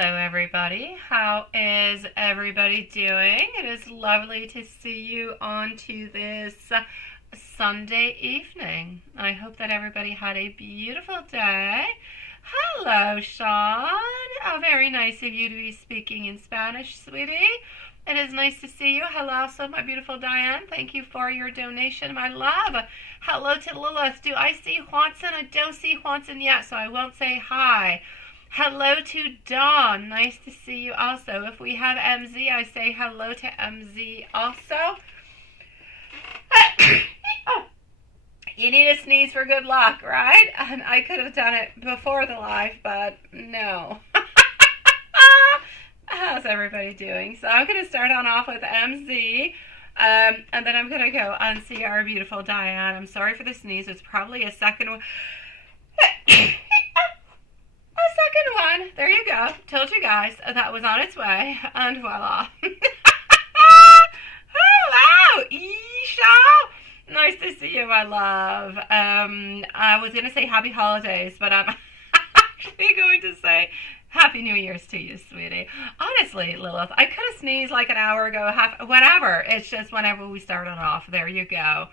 Hello, everybody. How is everybody doing? It is lovely to see you on to this Sunday evening. I hope that everybody had a beautiful day. Hello, Sean. Oh, very nice of you to be speaking in Spanish, sweetie. It is nice to see you. Hello, also, my beautiful Diane. Thank you for your donation, my love. Hello to Lilith. Do I see Juanson? I don't see Juanson yet, so I won't say hi. Hello to Dawn. Nice to see you also. If we have MZ, I say hello to MZ also. Oh, you need a sneeze for good luck, right? And I could have done it before the live, but no. How's everybody doing? So I'm going to start on off with MZ. And then I'm going to go and see our beautiful Diane. I'm sorry for the sneeze. It's probably a second one. A second one. There you go. Told you guys that was on its way. And voila. Hello, Isha. Nice to see you, my love. I was going to say happy holidays, but I'm actually going to say Happy New Year's to you, sweetie. Honestly, Lilith, I could have sneezed like an hour ago, whatever. It's just whenever we start on off. There you go.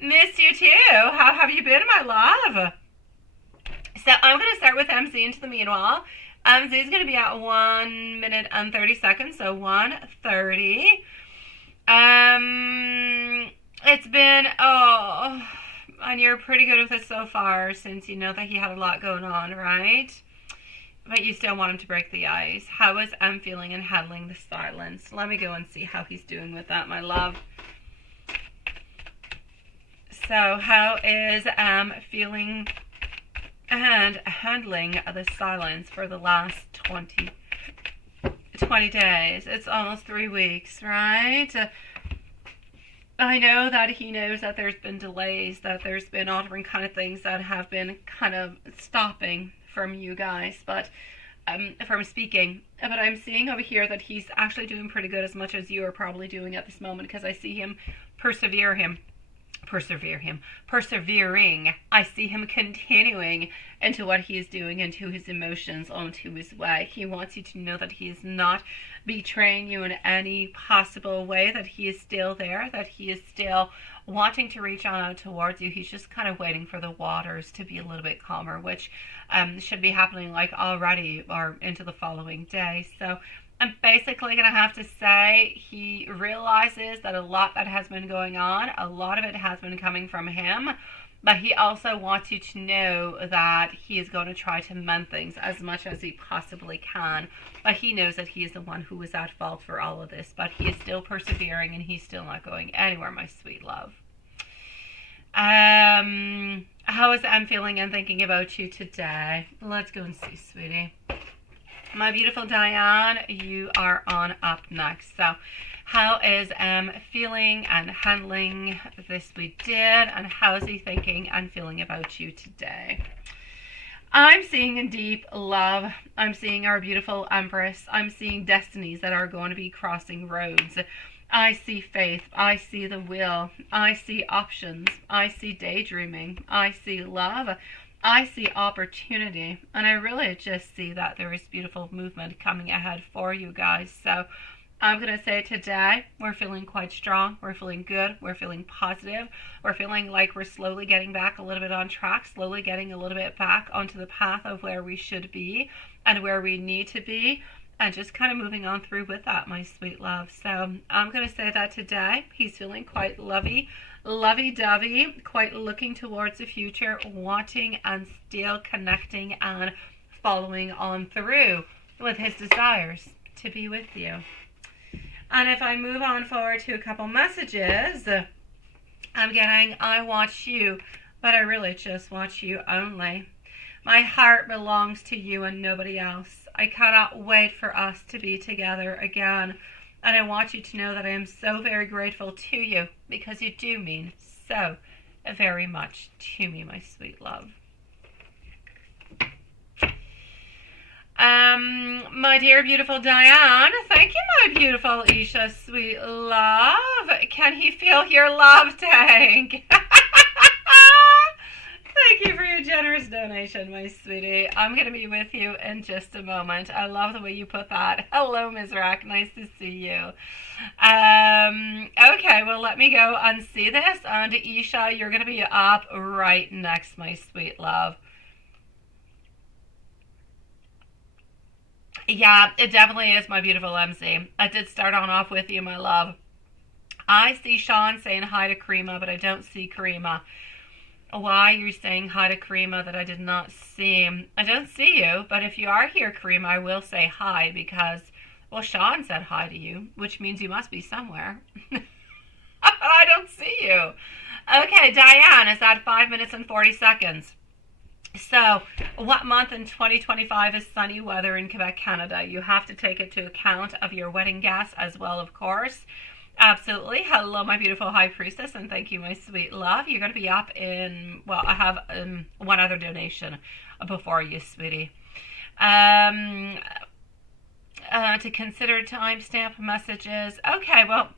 Miss you too. How have you been, my love? So I'm going to start with MZ into the meanwhile. MZ is going to be at 1 minute and 30 seconds, so 1:30. It's been, and you're pretty good with it so far since you know that he had a lot going on, right? But you still want him to break the ice. How is M feeling and handling the silence? Let me go and see how he's doing with that, my love. So how is M feeling and handling the silence for the last 20 days? It's almost 3 weeks, right? I know that he knows that there's been delays, that there's been all different kind of things that have been kind of stopping from you guys, but from speaking. But I'm seeing over here that he's actually doing pretty good, as much as you are probably doing at this moment, because I see him persevering. I see him continuing into what he is doing, into his emotions, onto his way. He wants you to know that he is not betraying you in any possible way, that he is still there, that he is still wanting to reach on out towards you. He's just kind of waiting for the waters to be a little bit calmer, which should be happening like already or into the following day. So I'm basically going to have to say he realizes that a lot that has been going on, a lot of it has been coming from him, but he also wants you to know that he is going to try to mend things as much as he possibly can. But he knows that he is the one who is at fault for all of this, but he is still persevering and he's still not going anywhere, my sweet love. How is M feeling and thinking about you today? Let's go and see, sweetie. My beautiful Diane, you are on up next. So how is M feeling and handling this we did, and how is he thinking and feeling about you today? I'm seeing deep love. I'm seeing our beautiful Empress. I'm seeing destinies that are going to be crossing roads. I see faith. I see the will. I see options. I see daydreaming. I see love. I see opportunity, and I really just see that there is beautiful movement coming ahead for you guys. So I'm going to say today we're feeling quite strong. We're feeling good. We're feeling positive. We're feeling like we're slowly getting back a little bit on track, slowly getting a little bit back onto the path of where we should be and where we need to be, and just kind of moving on through with that, my sweet love. So I'm going to say that today he's feeling quite lovey-dovey, quite looking towards the future, wanting and still connecting and following on through with his desires to be with you. And if I move on forward to a couple messages, I'm getting, I want you, but I really just want you only. My heart belongs to you and nobody else. I cannot wait for us to be together again. And I want you to know that I am so very grateful to you, because you do mean so very much to me, my sweet love. My dear beautiful Diane, thank you, my beautiful Isha, sweet love. Can he feel your love tank? Thank Thank you for your generous donation, my sweetie. I'm going to be with you in just a moment. I love the way you put that. Hello, Ms. Rack. Nice to see you. Okay, well, let me go and see this. And Isha, you're going to be up right next, my sweet love. Yeah, it definitely is, my beautiful MC. I did start on off with you, my love. I see Sean saying hi to Karima, but I don't see Karima. Why you're saying hi to Karima that I did not see? I don't see you, but if you are here, Karima, I will say hi because, well, Sean said hi to you, which means you must be somewhere. I don't see you. Okay, Diane, is that 5 minutes and 40 seconds? So, what month in 2025 is sunny weather in Quebec, Canada? You have to take it to account of your wedding guests as well, of course. Absolutely. Hello, my beautiful high priestess, and thank you, my sweet love. You're going to be up in, well, I have one other donation before you, sweetie. To consider timestamp messages. Okay, well,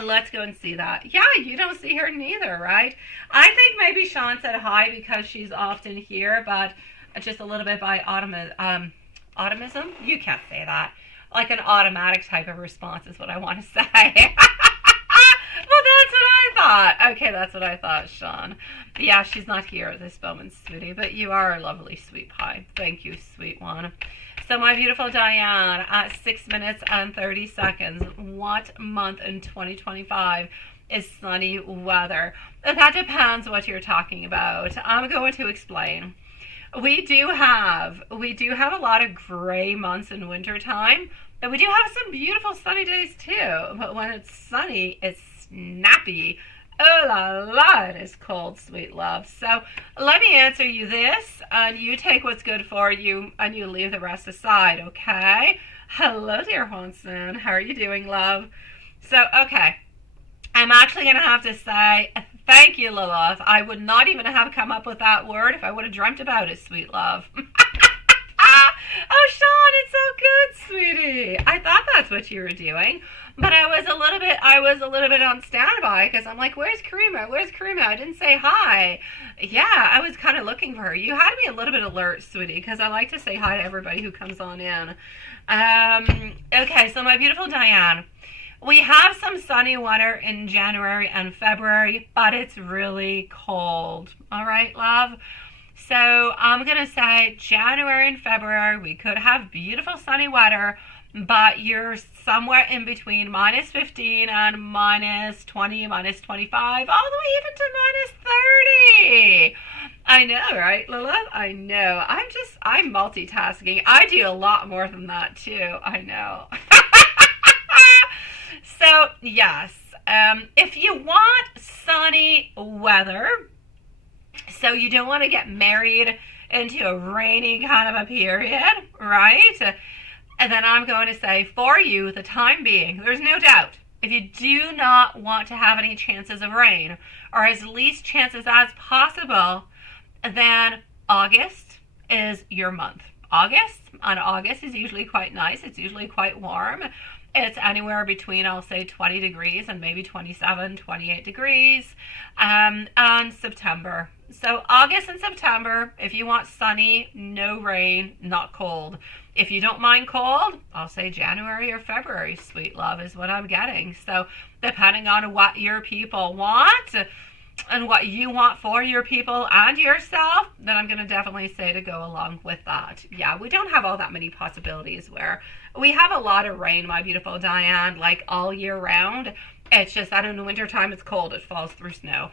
let's go and see that. Yeah, you don't see her neither, right? I think maybe Sean said hi because she's often here, but just a little bit by automism. You can't say that. Like an automatic type of response is what I want to say. Well, that's what I thought. Okay, that's what I thought, Sean. Yeah, she's not here at this moment, sweetie, but you are a lovely, sweet pie. Thank you, sweet one. So, my beautiful Diane, at 6 minutes and 30 seconds, what month in 2025 is sunny weather? That depends what you're talking about. I'm going to explain. We do have a lot of gray months in wintertime, but we do have some beautiful sunny days too. But when it's sunny, it's snappy. Oh la la, it is cold, sweet love. So let me answer you this, and you take what's good for you, and you leave the rest aside, okay? Hello, dear Honson. How are you doing, love? So, okay. I'm actually going to have to say thank you, Lilith. I would not even have come up with that word if I would have dreamt about it, sweet love. Oh, Sean, it's so good, sweetie. I thought that's what you were doing, but I was a little bit on standby because I'm like, where's Karima? Where's Karima? I didn't say hi. Yeah, I was kind of looking for her. You had me a little bit alert, sweetie, because I like to say hi to everybody who comes on in. Okay, so my beautiful Diane. We have some sunny weather in January and February, but it's really cold. All right, love? So I'm going to say January and February, we could have beautiful sunny weather, but you're somewhere in between minus 15 and minus 20, minus 25, all the way even to minus 30. I know, right, Lilith? I know. I'm multitasking. I do a lot more than that, too. I know. So, yes, if you want sunny weather, so you don't want to get married into a rainy kind of a period, right? And then I'm going to say, for you, the time being, there's no doubt, if you do not want to have any chances of rain, or as least chances as possible, then August is your month. August is usually quite nice. It's usually quite warm. It's anywhere between, I'll say, 20 degrees and maybe 27, 28 degrees. And September. So August and September, if you want sunny, no rain, not cold. If you don't mind cold, I'll say January or February, sweet love, is what I'm getting. So depending on what your people want and what you want for your people and yourself, then I'm going to definitely say to go along with that. Yeah, we don't have all that many possibilities where we have a lot of rain, my beautiful Diane, like all year round. It's just that in the wintertime it's cold. It falls through snow.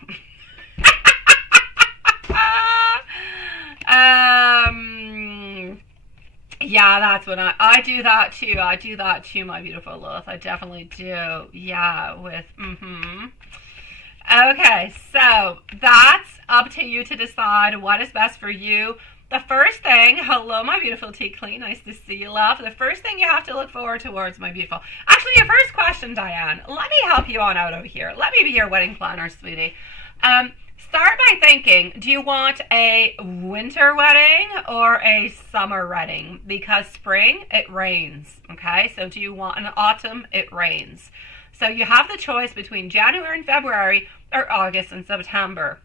Yeah, that's what I do that too. I do that too, my beautiful Lilith. I definitely do. Yeah, with, Okay, so that's up to you to decide what is best for you. The first thing, hello, my beautiful Tea Clean. Nice to see you, love. The first thing you have to look forward towards, my beautiful. Actually, your first question, Diane. Let me help you on out over here. Let me be your wedding planner, sweetie. Start by thinking, do you want a winter wedding or a summer wedding? Because spring, it rains, okay? So do you want an autumn? It rains. So you have the choice between January and February or August and September.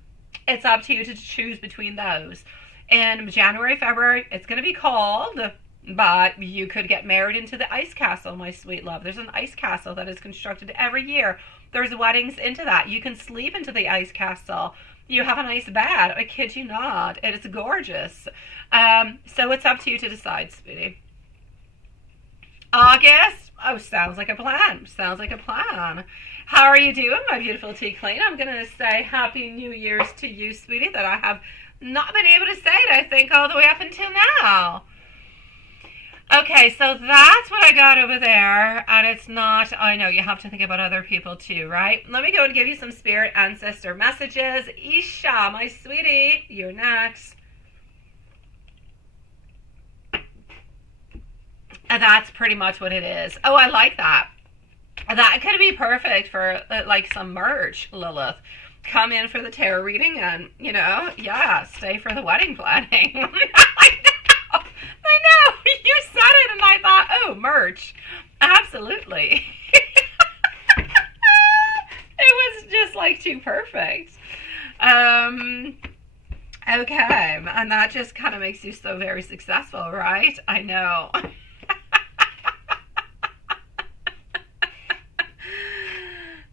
It's up to you to choose between those. In January, February, it's going to be cold, but you could get married into the ice castle, my sweet love. There's an ice castle that is constructed every year. There's weddings into that. You can sleep into the ice castle. You have a nice bed. I kid you not. It is gorgeous. So it's up to you to decide, sweetie. August. Oh, sounds like a plan. Sounds like a plan. How are you doing, my beautiful tea queen? I'm going to say Happy New Year's to you, sweetie, that I have not been able to say it, I think, all the way up until now. Okay, so that's what I got over there, and it's not, I know, you have to think about other people too, right? Let me go and give you some spirit ancestor messages. Isha, my sweetie, you're next. And that's pretty much what it is. Oh, I like that. That could be perfect for, like, some merch, Lilith. Come in for the tarot reading and, you know, yeah, stay for the wedding planning. I know, you said it and I thought, oh, merch. Absolutely. It was just like too perfect. Okay, and that just kind of makes you so very successful, right? I know.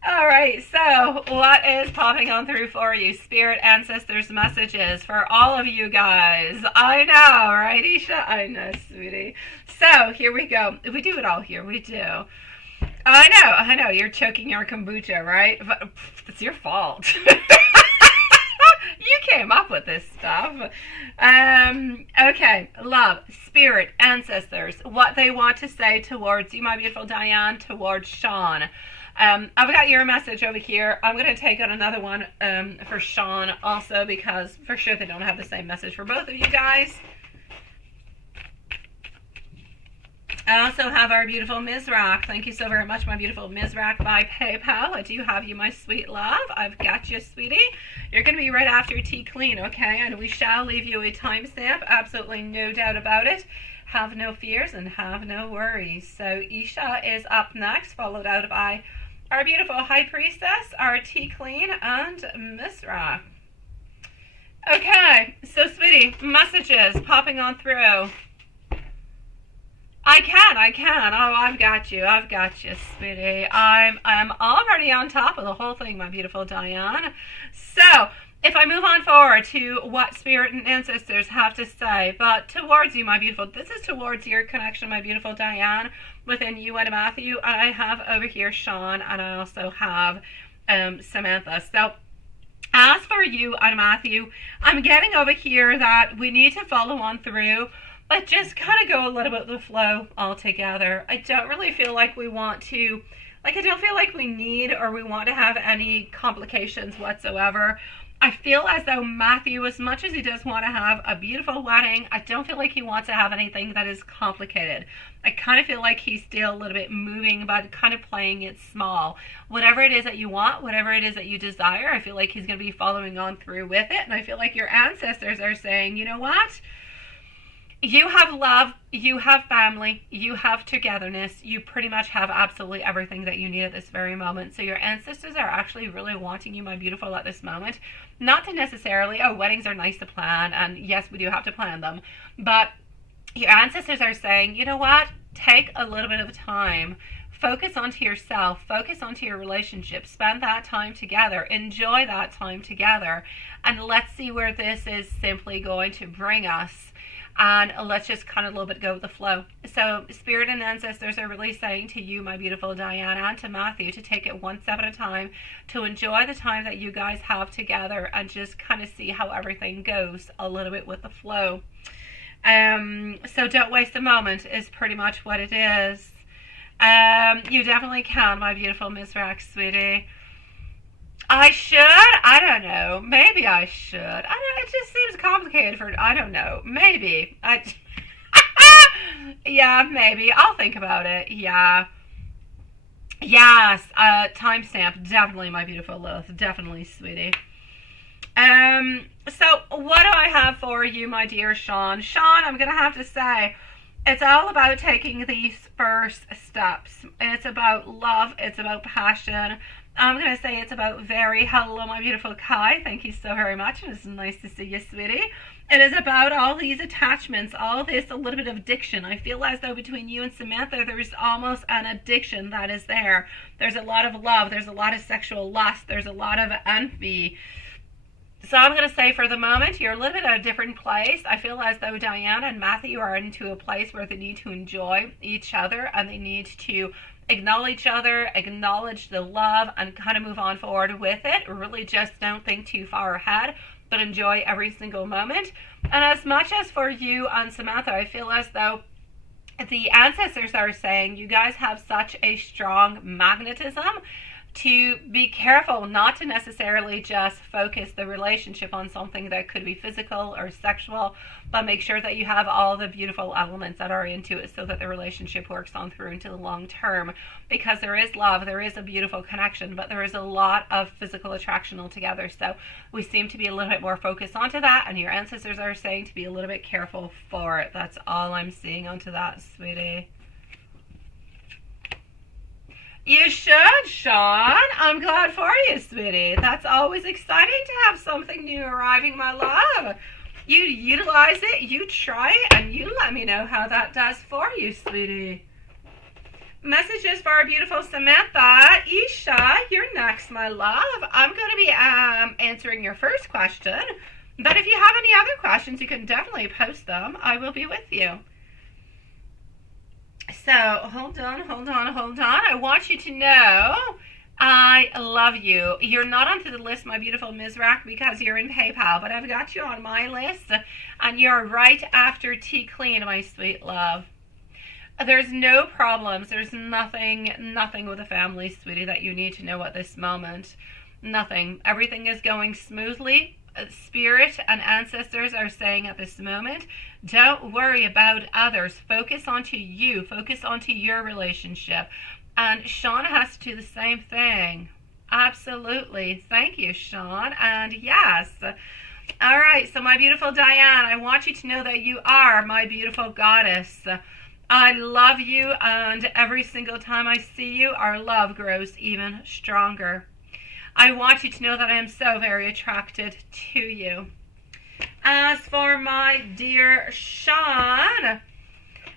All right, so what is popping on through for you? Spirit ancestors messages for all of you guys. I know, right, Isha? I know, sweetie. So here we go. We do it all here. We do. I know. You're choking your kombucha, right? But it's your fault. You came up with this stuff. Okay, love, spirit, ancestors, what they want to say towards you, my beautiful Diane, towards Sean. I've got your message over here. I'm going to take out another one for Sean also, because for sure they don't have the same message for both of you guys. I also have our beautiful Mizrak. Thank you so very much, my beautiful Mizrak, by PayPal. I do have you, my sweet love. I've got you, sweetie. You're going to be right after tea clean, okay? And we shall leave you a timestamp. Absolutely no doubt about it. Have no fears and have no worries. So Isha is up next, followed out by our beautiful High Priestess, our tea queen, and Mizrak. Okay, so sweetie, messages popping on through. I can. Oh, I've got you, sweetie. I'm already on top of the whole thing, my beautiful Diane. So, if I move on forward to what spirit and ancestors have to say, but towards you, my beautiful, this is towards your connection, my beautiful Diane, within you and Matthew. And I have over here Sean, and I also have Samantha. So, as for you and Matthew, I'm getting over here that we need to follow on through, but just kind of go a little bit with the flow altogether. I don't really feel like we want to, I don't feel like we need or we want to have any complications whatsoever. I feel as though Matthew, as much as he does want to have a beautiful wedding, I don't feel like he wants to have anything that is complicated. I kind of feel like he's still a little bit moving, but kind of playing it small. Whatever it is that you want, whatever it is that you desire, I feel like he's going to be following on through with it. And I feel like your ancestors are saying, you know what? You have love, you have family, you have togetherness, you pretty much have absolutely everything that you need at this very moment. So your ancestors are actually really wanting you, my beautiful, at this moment. Not to necessarily, oh, weddings are nice to plan, and yes, we do have to plan them, but your ancestors are saying, you know what, take a little bit of time, focus onto yourself, focus onto your relationship, spend that time together, enjoy that time together, and let's see where this is simply going to bring us. And let's just kind of a little bit go with the flow. So spirit and ancestors are really saying to you, my beautiful Diane, and to Matthew, to take it one step at a time, to enjoy the time that you guys have together and just kind of see how everything goes a little bit with the flow. So don't waste a moment is pretty much what it is. You definitely can, my beautiful Miss Rax, sweetie. I should? I don't know. Maybe I should. I don't know. It just seems complicated for, I don't know. Maybe. Yeah, maybe. I'll think about it. Yeah. Yes. Timestamp. Definitely, my beautiful Lilith. Definitely, sweetie. So what do I have for you, my dear Sean? Sean, I'm going to have to say, it's all about taking these first steps. It's about love. It's about passion. I'm going to say it's about very, hello, my beautiful Kai. Thank you so very much. It is nice to see you, sweetie. It is about all these attachments, all this, a little bit of addiction. I feel as though between you and Samantha, there's almost an addiction that is there. There's a lot of love. There's a lot of sexual lust. There's a lot of envy. So I'm going to say for the moment, you're a little bit at a different place. I feel as though Diana and Matthew are into a place where they need to enjoy each other and they need to acknowledge each other, acknowledge the love, and kind of move on forward with it. Really just don't think too far ahead, but enjoy every single moment. And as much as for you and Samantha, I feel as though the ancestors are saying you guys have such a strong magnetism to be careful not to necessarily just focus the relationship on something that could be physical or sexual, but make sure that you have all the beautiful elements that are into it so that the relationship works on through into the long term. Because there is love, there is a beautiful connection, but there is a lot of physical attraction altogether. So we seem to be a little bit more focused onto that, and your ancestors are saying to be a little bit careful for it. That's all I'm seeing onto that, sweetie. You should, Sean. I'm glad for you, sweetie. That's always exciting to have something new arriving, my love. You utilize it, you try it, and you let me know how that does for you, sweetie. Messages for our beautiful Samantha. Isha, you're next, my love. I'm going to be answering your first question, but if you have any other questions, you can definitely post them. I will be with you. So, hold on. I want you to know I love you. You're not onto the list, my beautiful Mizrak, because you're in PayPal, but I've got you on my list, and you're right after T Clean, my sweet love. There's no problems. There's nothing with the family, sweetie, that you need to know at this moment. Nothing. Everything is going smoothly. Spirit and ancestors are saying at this moment, don't worry about others. Focus onto you. Focus onto your relationship. And Sean has to do the same thing. Absolutely. Thank you, Sean. And yes. All right. So my beautiful Diane, I want you to know that you are my beautiful goddess. I love you. And every single time I see you, our love grows even stronger. I want you to know that I am so very attracted to you. As for my dear Sean,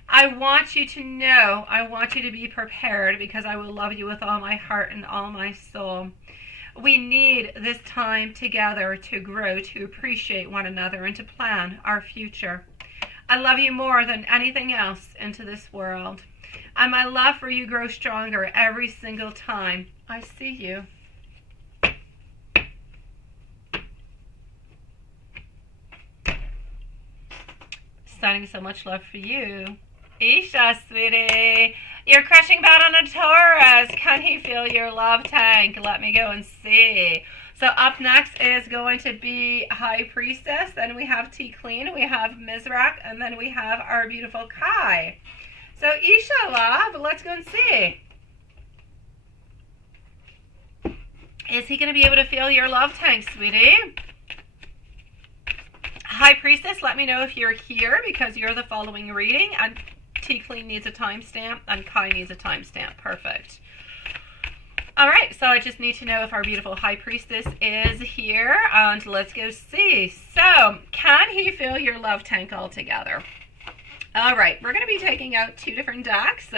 I want you to know, I want you to be prepared because I will love you with all my heart and all my soul. We need this time together to grow, to appreciate one another, and to plan our future. I love you more than anything else into this world. And my love for you grows stronger every single time I see you. Sending so much love for you. Isha, sweetie. You're crushing bad on a Taurus. Can he feel your love tank? Let me go and see. So up next is going to be High Priestess. Then we have T Clean. We have Mizrak. And then we have our beautiful Kai. So Isha, love, let's go and see. Is he going to be able to feel your love tank, sweetie? High Priestess, let me know if you're here because you're the following reading, and T Clean needs a timestamp and Kai needs a timestamp. Perfect. All right, so I just need to know if our beautiful High Priestess is here, and let's go see. So, can he feel your love tank altogether? All right, we're going to be taking out two different decks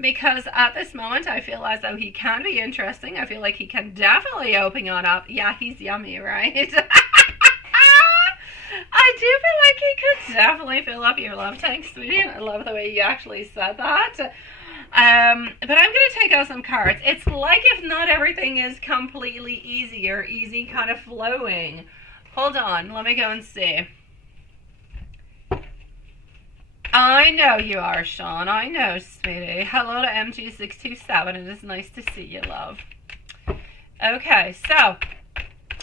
because at this moment I feel as though he can be interesting. I feel like he can definitely open on up. Yeah, he's yummy, right? I do feel like he could definitely fill up your love tank, sweetie, and I love the way you actually said that. But I'm going to take out some cards. It's like if not everything is completely easy or easy kind of flowing. Hold on, let me go and see. I know you are, Sean. I know, sweetie. Hello to MG627. It is nice to see you, love. Okay, so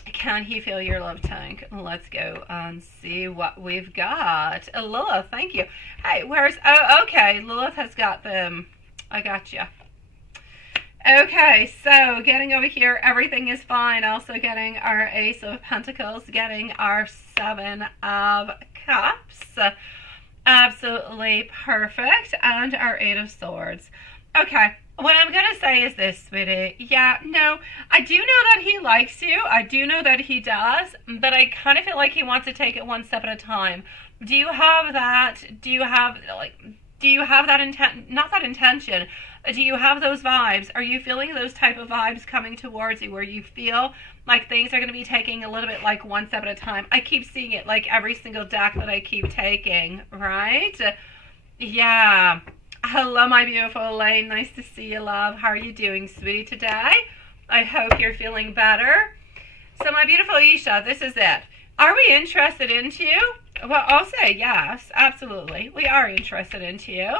can he feel your love tank? Let's go and see what we've got. Lilith, thank you. Hey, where's... Oh, okay. Lilith has got them. I got you. Okay, so getting over here, everything is fine. Also getting our Ace of Pentacles, getting our Seven of Cups. Absolutely perfect. And our Eight of Swords. Okay, What I'm going to say is this, sweetie. Yeah, no, I do know that he likes you. I do know that he does, but I kind of feel like he wants to take it one step at a time. Do you have that? Do you have that intent? Not that intention. Do you have those vibes? Are you feeling those type of vibes coming towards you where you feel like things are going to be taking a little bit like one step at a time? I keep seeing it like every single deck that I keep taking, right? Yeah. Hello, my beautiful Elaine. Nice to see you, love. How are you doing, sweetie, today? I hope you're feeling better. So, my beautiful Isha, this is it. Are we interested into you? Well, I'll say yes, absolutely. We are interested into you.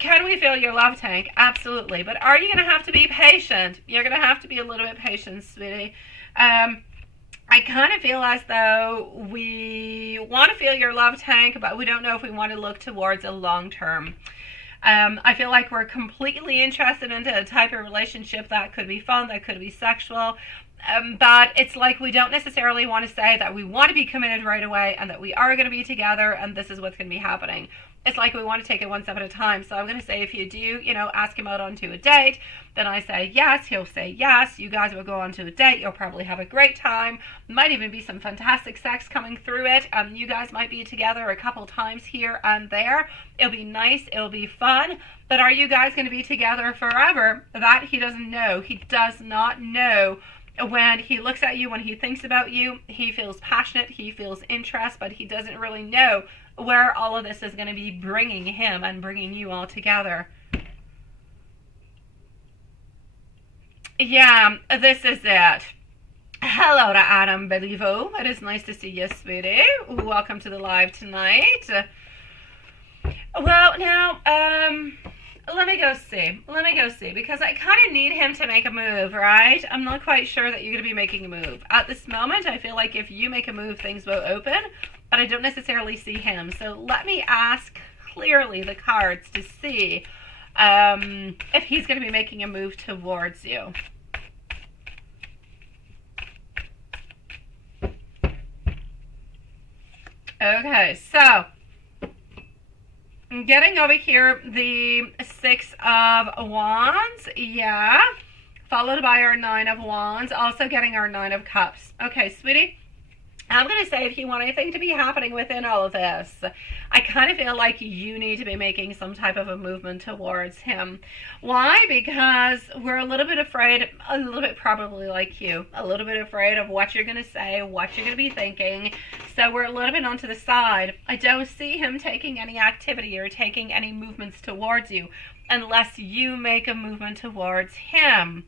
Can we fill your love tank? Absolutely. But are you going to have to be patient? You're going to have to be a little bit patient, sweetie. I kind of feel as though we want to fill your love tank, but we don't know if we want to look towards a long term. I feel like we're completely interested into a type of relationship that could be fun, that could be sexual, but it's like we don't necessarily want to say that we want to be committed right away and that we are going to be together and this is what's going to be happening. It's like we want to take it one step at a time. So I'm going to say if you do, ask him out onto a date, then I say yes, he'll say yes. You guys will go onto a date. You'll probably have a great time. Might even be some fantastic sex coming through it. You guys might be together a couple times here and there. It'll be nice. It'll be fun. But are you guys going to be together forever? That he doesn't know. He does not know. When he looks at you, when he thinks about you, he feels passionate, he feels interest, but he doesn't really know where all of this is going to be bringing him and bringing you all together. Yeah, this is it. Hello to Adam Beliveau. It is nice to see you, sweetie. Welcome to the live tonight. Well, now, let me go see, because I kind of need him to make a move, right? I'm not quite sure that you're going to be making a move. At this moment, I feel like if you make a move, things will open, but I don't necessarily see him. So let me ask clearly the cards to see if he's going to be making a move towards you. Okay, so getting over here the Six of Wands, yeah, followed by our Nine of Wands, also getting our Nine of Cups. Okay, sweetie, I'm going to say if you want anything to be happening within all of this, I kind of feel like you need to be making some type of a movement towards him. Why? Because we're a little bit afraid, a little bit probably like you, a little bit afraid of what you're going to say, what you're going to be thinking. So we're a little bit onto the side. I don't see him taking any activity or taking any movements towards you unless you make a movement towards him.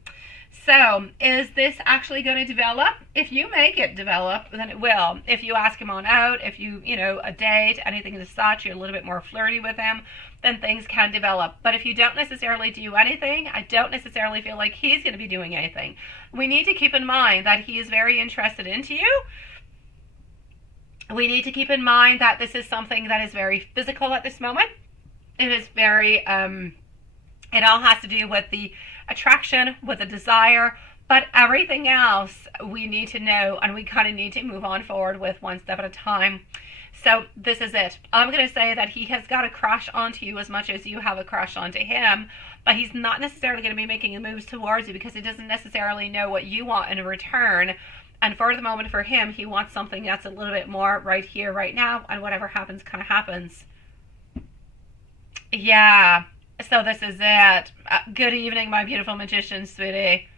So, is this actually going to develop? If you make it develop, then it will. If you ask him on out, if you, a date, anything of such, you're a little bit more flirty with him, then things can develop. But if you don't necessarily do anything, I don't necessarily feel like he's going to be doing anything. We need to keep in mind that he is very interested into you. We need to keep in mind that this is something that is very physical at this moment. It is very, it all has to do with the attraction, with a desire, but everything else we need to know, and we kind of need to move on forward with one step at a time. So this is it. I'm going to say that he has got a crush onto you as much as you have a crush onto him, but he's not necessarily going to be making moves towards you because he doesn't necessarily know what you want in return. And for the moment, for him, he wants something that's a little bit more right here, right now, and whatever happens kind of happens. Yeah. So this is it. Good evening, my beautiful magician, sweetie.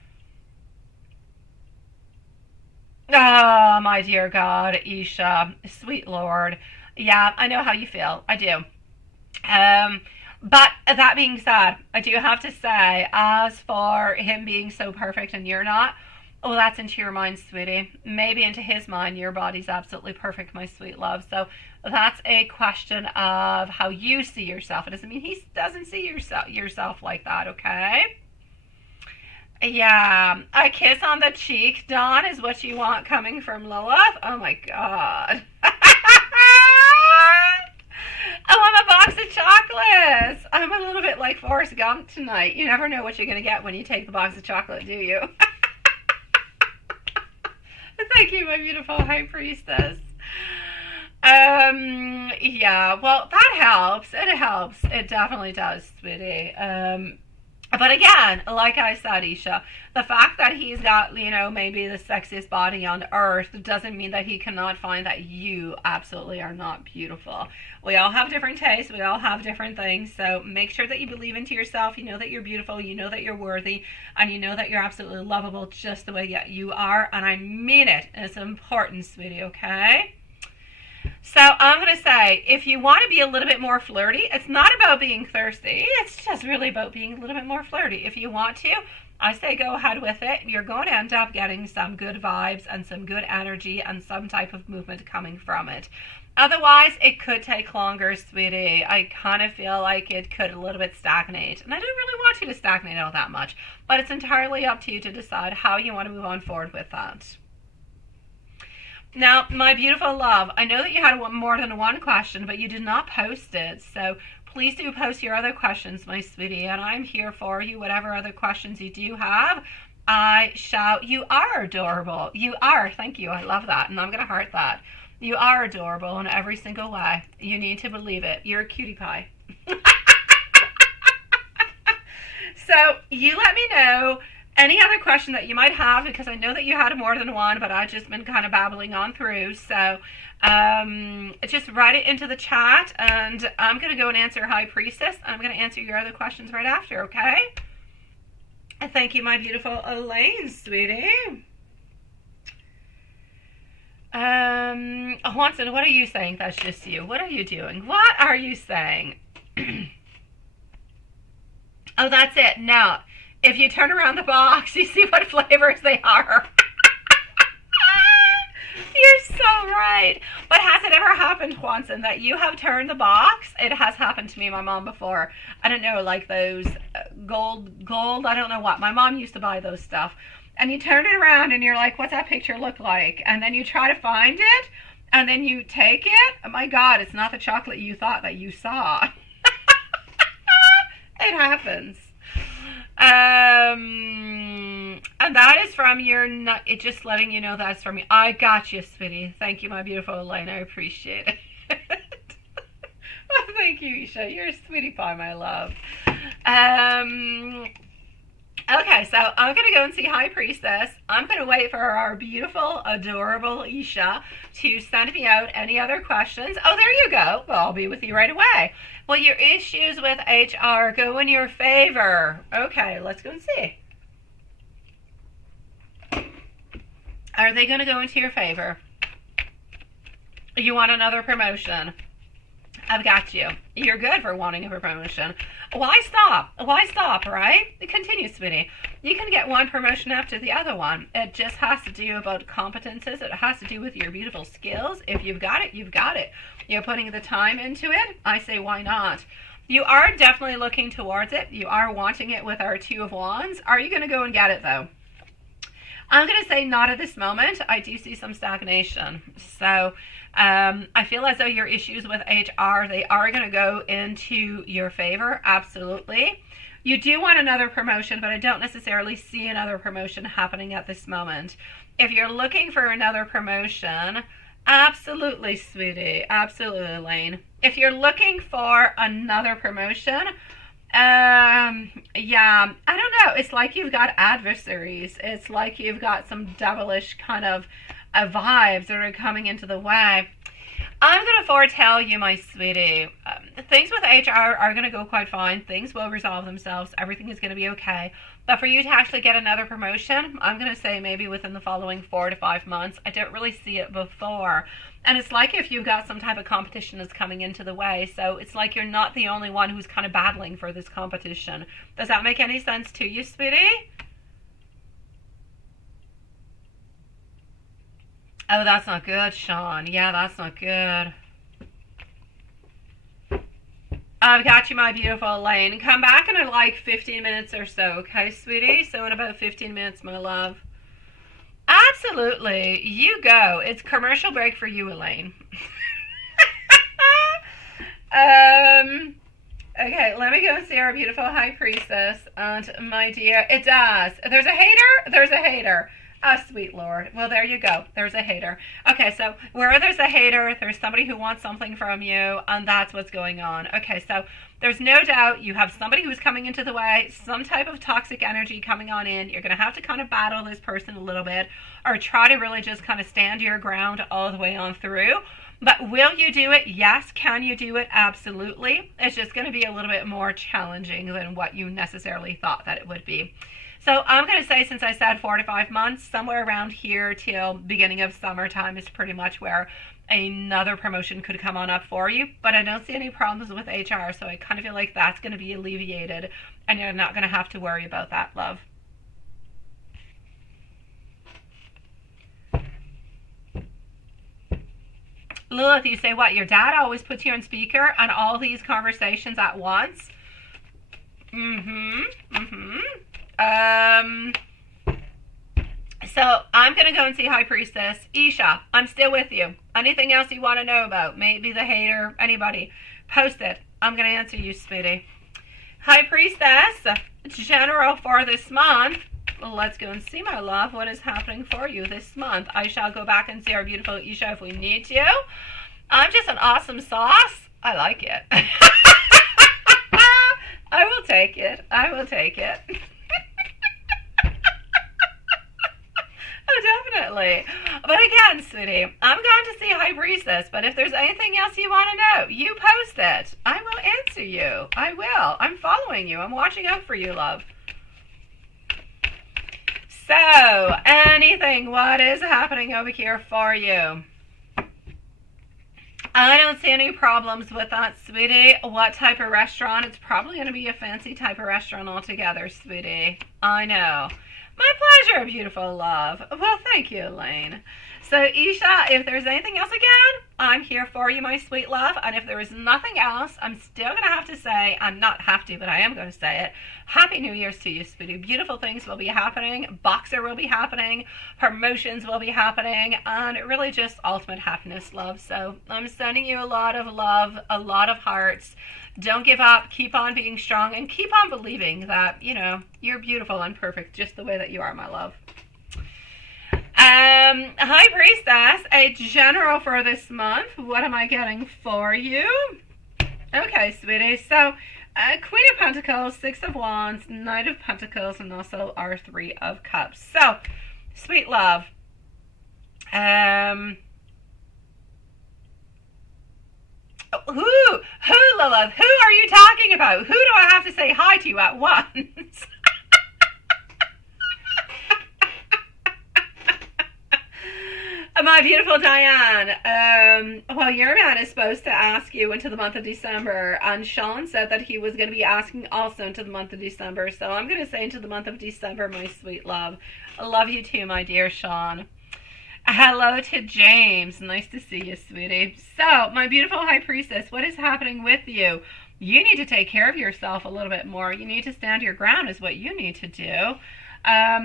Oh, my dear God, Isha, sweet Lord. Yeah, I know how you feel. I do. But that being said, I do have to say, as for him being so perfect and you're not, well, that's into your mind, sweetie. Maybe into his mind, your body's absolutely perfect, my sweet love. So that's a question of how you see yourself. It doesn't mean he doesn't see yourself like that, okay? Yeah, a kiss on the cheek, Dawn, is what you want coming from Lilith. Oh my God. Oh, I'm a box of chocolates. I'm a little bit like Forrest Gump tonight. You never know what you're going to get when you take the box of chocolate, do you? Thank you, my beautiful high priestess. Yeah, well, that helps. It helps. It definitely does, sweetie. But again, like I said, Isha, the fact that he's got, you know, maybe the sexiest body on earth doesn't mean that he cannot find that you absolutely are not beautiful. We all have different tastes. We all have different things. So make sure that you believe into yourself. You know that you're beautiful. You know that you're worthy. And you know that you're absolutely lovable just the way you are. And I mean it. It's important, sweetie, okay? So I'm going to say, if you want to be a little bit more flirty, it's not about being thirsty. It's just really about being a little bit more flirty. If you want to, I say go ahead with it. You're going to end up getting some good vibes and some good energy and some type of movement coming from it. Otherwise, it could take longer, sweetie. I kind of feel like it could a little bit stagnate. And I don't really want you to stagnate all that much. But it's entirely up to you to decide how you want to move on forward with that. Now, my beautiful love, I know that you had more than one question, but you did not post it. So please do post your other questions, my sweetie, and I'm here for you. Whatever other questions you do have, I shall. You are adorable. You are. Thank you. I love that, and I'm going to heart that. You are adorable in every single way. You need to believe it. You're a cutie pie. So you let me know any other question that you might have, because I know that you had more than one, but I've just been kind of babbling on through. So just write it into the chat, and I'm going to go and answer High Priestess. I'm going to answer your other questions right after, okay? And thank you, my beautiful Elaine, sweetie. Watson, what are you saying? That's just you. What are you doing? What are you saying? Oh, that's it. No. If you turn around the box, you see what flavors they are. You're so right. But has it ever happened, Juanson, that you have turned the box? It has happened to me and my mom before. I don't know, like those gold, I don't know what. My mom used to buy those stuff. And you turn it around and you're like, what's that picture look like? And then you try to find it, and then you take it. Oh my God, it's not the chocolate you thought that you saw. It happens. And that is from your nut. It just letting you know that's from me. I got you, sweetie. Thank you, my beautiful Elaine. I appreciate it. Well, thank you, Isha. You're a sweetie pie, my love. Okay, so I'm going to go and see High Priestess. I'm going to wait for our beautiful, adorable Isha to send me out any other questions. Oh, there you go. Well, I'll be with you right away. Well, your issues with HR go in your favor. Okay, let's go and see. Are they going to go into your favor? You want another promotion? I've got you. You're good for wanting a promotion. Why stop? Why stop, right? Continue, sweetie. You can get one promotion after the other one. It just has to do about competences. It has to do with your beautiful skills. If you've got it, you've got it. You're putting the time into it. I say, why not? You are definitely looking towards it. You are wanting it with our Two of Wands. Are you going to go and get it, though? I'm going to say not at this moment. I do see some stagnation. So I feel as though your issues with HR, they are going to go into your favor. Absolutely. You do want another promotion, but I don't necessarily see another promotion happening at this moment. If you're looking for another promotion, absolutely, sweetie. Absolutely, Elaine. If you're looking for another promotion, yeah, I don't know. It's like you've got adversaries. It's like you've got some devilish kind of vibes that are coming into the way. I'm going to foretell you, my sweetie, things with HR are going to go quite fine. Things will resolve themselves. Everything is going to be okay. But for you to actually get another promotion, I'm going to say maybe within the following 4 to 5 months. I don't really see it before. And it's like if you've got some type of competition that's coming into the way. So it's like you're not the only one who's kind of battling for this competition. Does that make any sense to you, sweetie? Oh, that's not good, Sean. Yeah, that's not good. I've got you, my beautiful Elaine. Come back in like 15 minutes or so, okay, sweetie? So in about 15 minutes, my love. Absolutely. You go. It's commercial break for you, Elaine. Okay, let me go and see our beautiful High Priestess. And my dear, it does. There's a hater. There's a hater. Oh, sweet Lord. Well, there you go. There's a hater. Okay, so where there's a hater, there's somebody who wants something from you, and that's what's going on. Okay, so there's no doubt you have somebody who's coming into the way, some type of toxic energy coming on in. You're going to have to kind of battle this person a little bit, or try to really just kind of stand your ground all the way on through. But will you do it? Yes. Can you do it? Absolutely. It's just going to be a little bit more challenging than what you necessarily thought that it would be. So I'm going to say, since I said 4 to 5 months, somewhere around here till beginning of summertime is pretty much where another promotion could come on up for you. But I don't see any problems with HR, so I kind of feel like that's going to be alleviated, and you're not going to have to worry about that, love. Lilith, you say what? Your dad always puts you on speaker on all these conversations at once? So I'm going to go and see High Priestess. Isha, I'm still with you. Anything else you want to know about? Maybe the hater, anybody, post it. I'm going to answer you, sweetie. High Priestess, general for this month. Let's go and see, my love, what is happening for you this month. I shall go back and see our beautiful Isha if we need to. I'm just an awesome sauce. I like it. I will take it. I will take it. Oh, definitely. But again, sweetie, I'm going to see High Priestess, but if there's anything else you want to know, you post it. I will answer you. I will. I'm following you. I'm watching out for you, love. So, anything, what is happening over here for you? I don't see any problems with that, sweetie. What type of restaurant? It's probably going to be a fancy type of restaurant altogether, sweetie. I know. My pleasure, beautiful love. Well, thank you, Elaine. So, Isha, if there's anything else again, I'm here for you, my sweet love. And if there is nothing else, I'm still going to have to say, I'm not have to, but I am going to say it. Happy New Year's to you, sweetie. Beautiful things will be happening. Boxer will be happening. Promotions will be happening. And really just ultimate happiness, love. So I'm sending you a lot of love, a lot of hearts. Don't give up. Keep on being strong and keep on believing that, you know, you're beautiful and perfect just the way that you are, my love. High Priestess, a general for this month. What am I getting for you? Okay, sweetie. So, Queen of Pentacles, 6 of Wands, Knight of Pentacles, and also our 3 of Cups. So, sweet love. Who, Lilith? Who are you talking about? Who do I have to say hi to at once? My beautiful Diane, well, your man is supposed to ask you into the month of December, and Sean said that he was going to be asking also into the month of December, so I'm going to say into the month of December, my sweet love. I love you too, my dear Sean. Hello to James. Nice to see you, sweetie. So, my beautiful High Priestess, what is happening with you? You need to take care of yourself a little bit more. You need to stand your ground is what you need to do.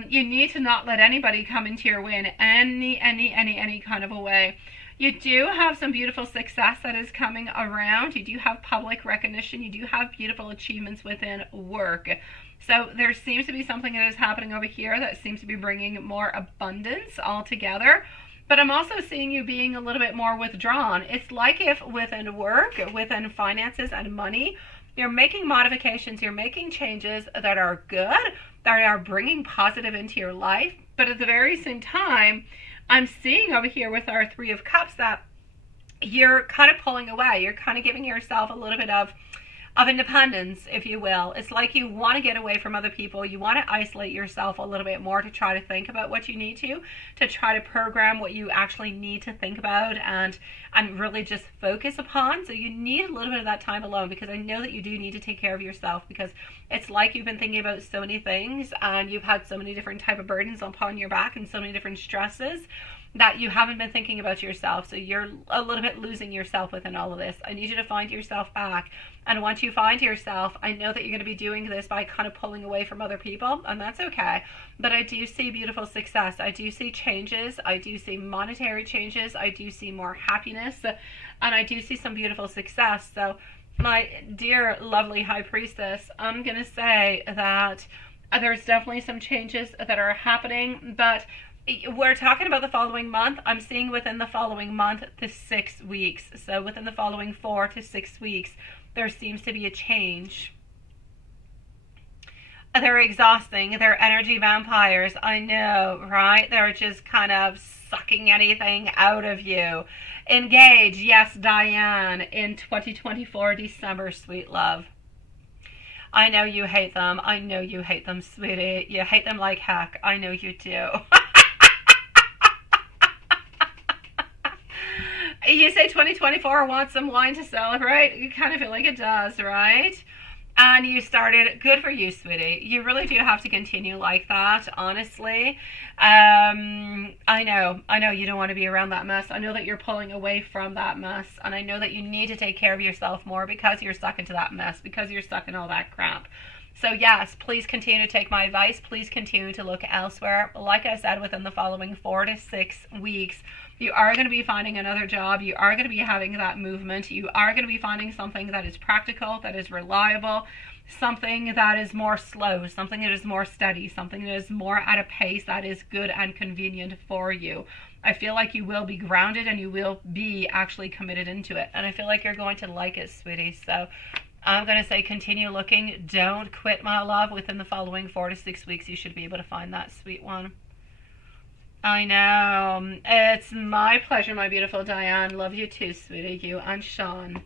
You need to not let anybody come into your way in any kind of a way. You do have some beautiful success that is coming around. You do have public recognition. You do have beautiful achievements within work. So there seems to be something that is happening over here that seems to be bringing more abundance altogether. But I'm also seeing you being a little bit more withdrawn. It's like if within work, within finances and money, you're making modifications, you're making changes that are good, that are bringing positive into your life. But at the very same time, I'm seeing over here with our 3 of Cups that you're kind of pulling away. You're kind of giving yourself a little bit of independence, if you will. It's like you want to get away from other people. You want to isolate yourself a little bit more to try to think about what you need to try to program what you actually need to think about and really just focus upon. So you need a little bit of that time alone, because I know that you do need to take care of yourself, because it's like you've been thinking about so many things and you've had so many different type of burdens upon your back and so many different stresses that you haven't been thinking about yourself. So you're a little bit losing yourself within all of this. I need you to find yourself back. And once you find yourself, I know that you're going to be doing this by kind of pulling away from other people, and that's okay. But I do see beautiful success. I do see changes. I do see monetary changes. I do see more happiness. And I do see some beautiful success. So my dear, lovely High Priestess, I'm going to say that there's definitely some changes that are happening, but we're talking about the following month. I'm seeing within the following month to 6 weeks. So within the following 4 to 6 weeks, there seems to be a change. They're exhausting. They're energy vampires. I know, right? They're just kind of sucking anything out of you. Engage, yes, Diane, in 2024 December, sweet love. I know you hate them. I know you hate them, sweetie. You hate them like heck. I know you do. You say 2024 wants some wine to celebrate. You kind of feel like it does, right? And you started, good for you, sweetie. You really do have to continue like that, honestly. I know you don't want to be around that mess. I know that you're pulling away from that mess. And I know that you need to take care of yourself more because you're stuck into that mess, because you're stuck in all that crap. So yes, please continue to take my advice. Please continue to look elsewhere. Like I said, within the following 4 to 6 weeks, you are going to be finding another job. You are going to be having that movement. You are going to be finding something that is practical, that is reliable, something that is more slow, something that is more steady, something that is more at a pace that is good and convenient for you. I feel like you will be grounded and you will be actually committed into it. And I feel like you're going to like it, sweetie. So I'm going to say continue looking. Don't quit, my love. Within the following 4 to 6 weeks, you should be able to find that sweet one. I know. It's my pleasure, my beautiful Diane. Love you too, sweetie. You and Sean.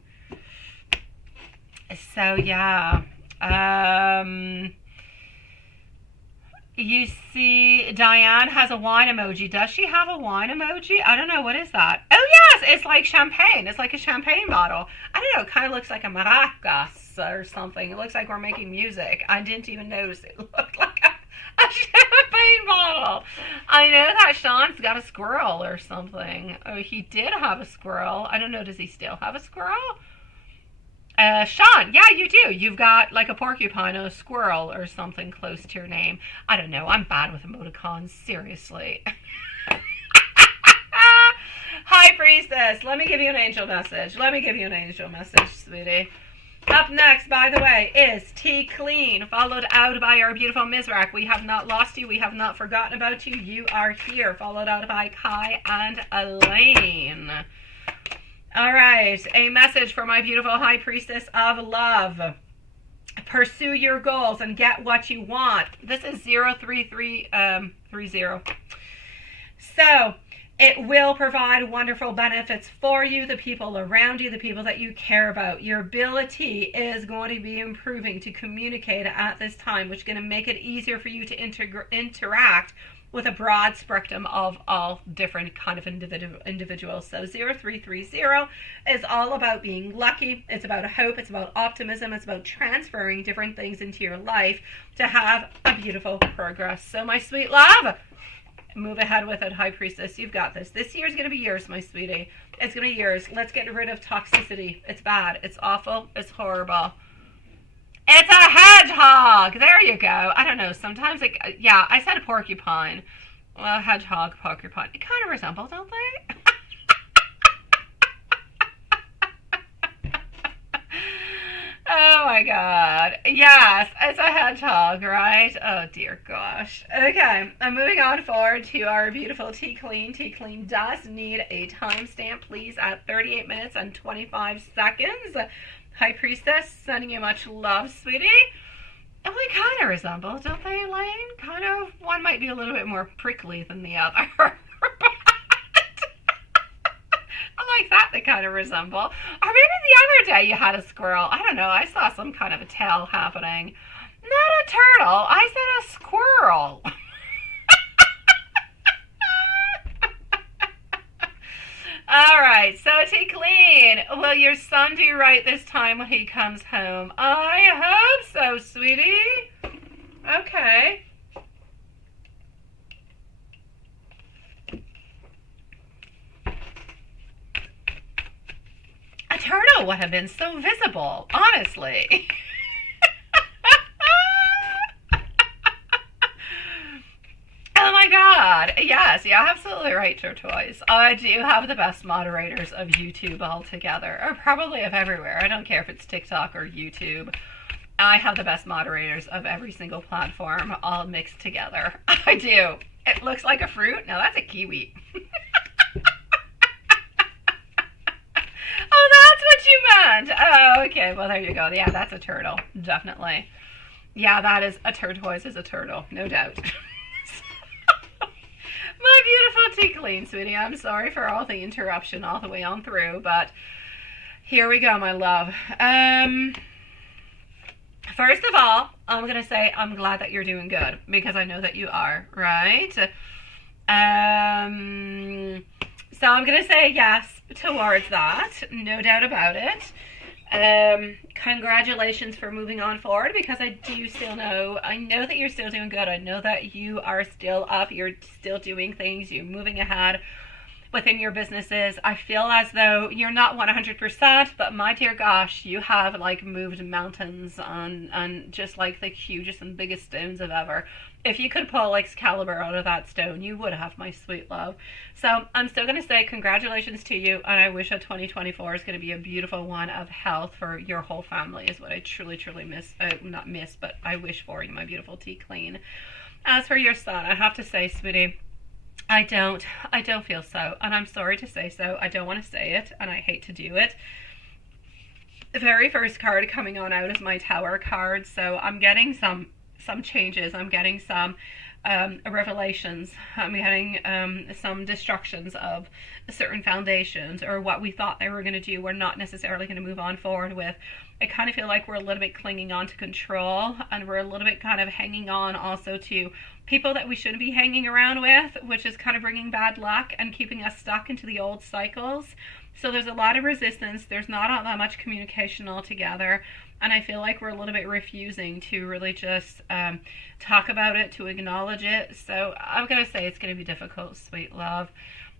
So, yeah. You see, Diane has a wine emoji. Does she have a wine emoji? I don't know. What is that? Oh, yes. It's like champagne. It's like a champagne bottle. I don't know. It kind of looks like a maracas or something. It looks like we're making music. I didn't even notice it looked like a champagne bottle. I know that Sean's got a squirrel or something. Oh, he did have a squirrel. I don't know. Does he still have a squirrel? Sean, yeah, you do. You've got like a porcupine or a squirrel or something close to your name. I don't know. I'm bad with emoticons. Seriously. Hi, priestess. Let me give you an angel message. Let me give you an angel message, sweetie. Up next, by the way, is T Clean, followed out by our beautiful Mizrak. We have not lost you. We have not forgotten about you. You are here, followed out by Kai and Elaine. All right, a message for my beautiful High Priestess of Love. Pursue your goals and get what you want. This is 03330. So, it will provide wonderful benefits for you, the people around you, the people that you care about. Your ability is going to be improving to communicate at this time, which is going to make it easier for you to interact with a broad spectrum of all different kind of individuals. So 0330 is all about being lucky. It's about hope. It's about optimism. It's about transferring different things into your life to have a beautiful progress. So my sweet love, move ahead with it, High Priestess. You've got this. This year is going to be yours, my sweetie. It's going to be yours. Let's get rid of toxicity. It's bad. It's awful. It's horrible. It's a hedgehog. There you go. I don't know. Sometimes, yeah, I said a porcupine. Well, hedgehog, porcupine. They kind of resemble, don't they? Oh my God. Yes, it's a hedgehog, right? Oh dear gosh. Okay, I'm moving on forward to our beautiful T Clean. T Clean does need a timestamp, please, at 38 minutes and 25 seconds. High Priestess, sending you much love, sweetie. And we kind of resemble, don't they, Elaine? Kind of. One might be a little bit more prickly than the other. I like that they kind of resemble. Or maybe the other day you had a squirrel. I don't know. I saw some kind of a tail happening. Not a turtle. I said a squirrel. All right, so T Clean, will your son do right this time when he comes home? I hope so, sweetie. Okay. A turtle would have been so visible, honestly. Oh my God. Yes, you're absolutely right, Tortoise. I do have the best moderators of YouTube altogether, or probably of everywhere. I don't care if it's TikTok or YouTube. I have the best moderators of every single platform all mixed together. I do. It looks like a fruit. No, that's a kiwi. Oh, that's what you meant. Oh, okay. Well, there you go. Yeah, that's a turtle. Definitely. Yeah, that is a turquoise is a turtle. No doubt. My beautiful tea clean, sweetie. I'm sorry for all the interruption all the way on through, but here we go, my love. First of all, I'm going to say I'm glad that you're doing good, because I know that you are, right? So I'm going to say yes towards that, no doubt about it. Congratulations for moving on forward, because I know that you're still doing good. I know that you are still up, you're still doing things, you're moving ahead within your businesses. I feel as though you're not 100%, but my dear gosh, you have like moved mountains on just like the hugest and biggest stones of ever. If you could pull Excalibur out of that stone, you would have, my sweet love. So I'm still going to say congratulations to you, and I wish that 2024 is going to be a beautiful one of health for your whole family, is what I truly, truly but I wish for you, my beautiful tea clean. As for your son, I have to say, sweetie, I don't feel so, and I'm sorry to say so. I don't want to say it, and I hate to do it. The very first card coming on out is my Tower card, so I'm getting some changes. I'm getting some revelations. I'm getting some destructions of certain foundations, or what we thought they were going to do, we're not necessarily going to move on forward with. I kind of feel like we're a little bit clinging on to control, and we're a little bit kind of hanging on also to people that we shouldn't be hanging around with, which is kind of bringing bad luck and keeping us stuck into the old cycles. So there's a lot of resistance. There's not all that much communication altogether. And I feel like we're a little bit refusing to really just talk about it, to acknowledge it. So I'm going to say it's going to be difficult, sweet love.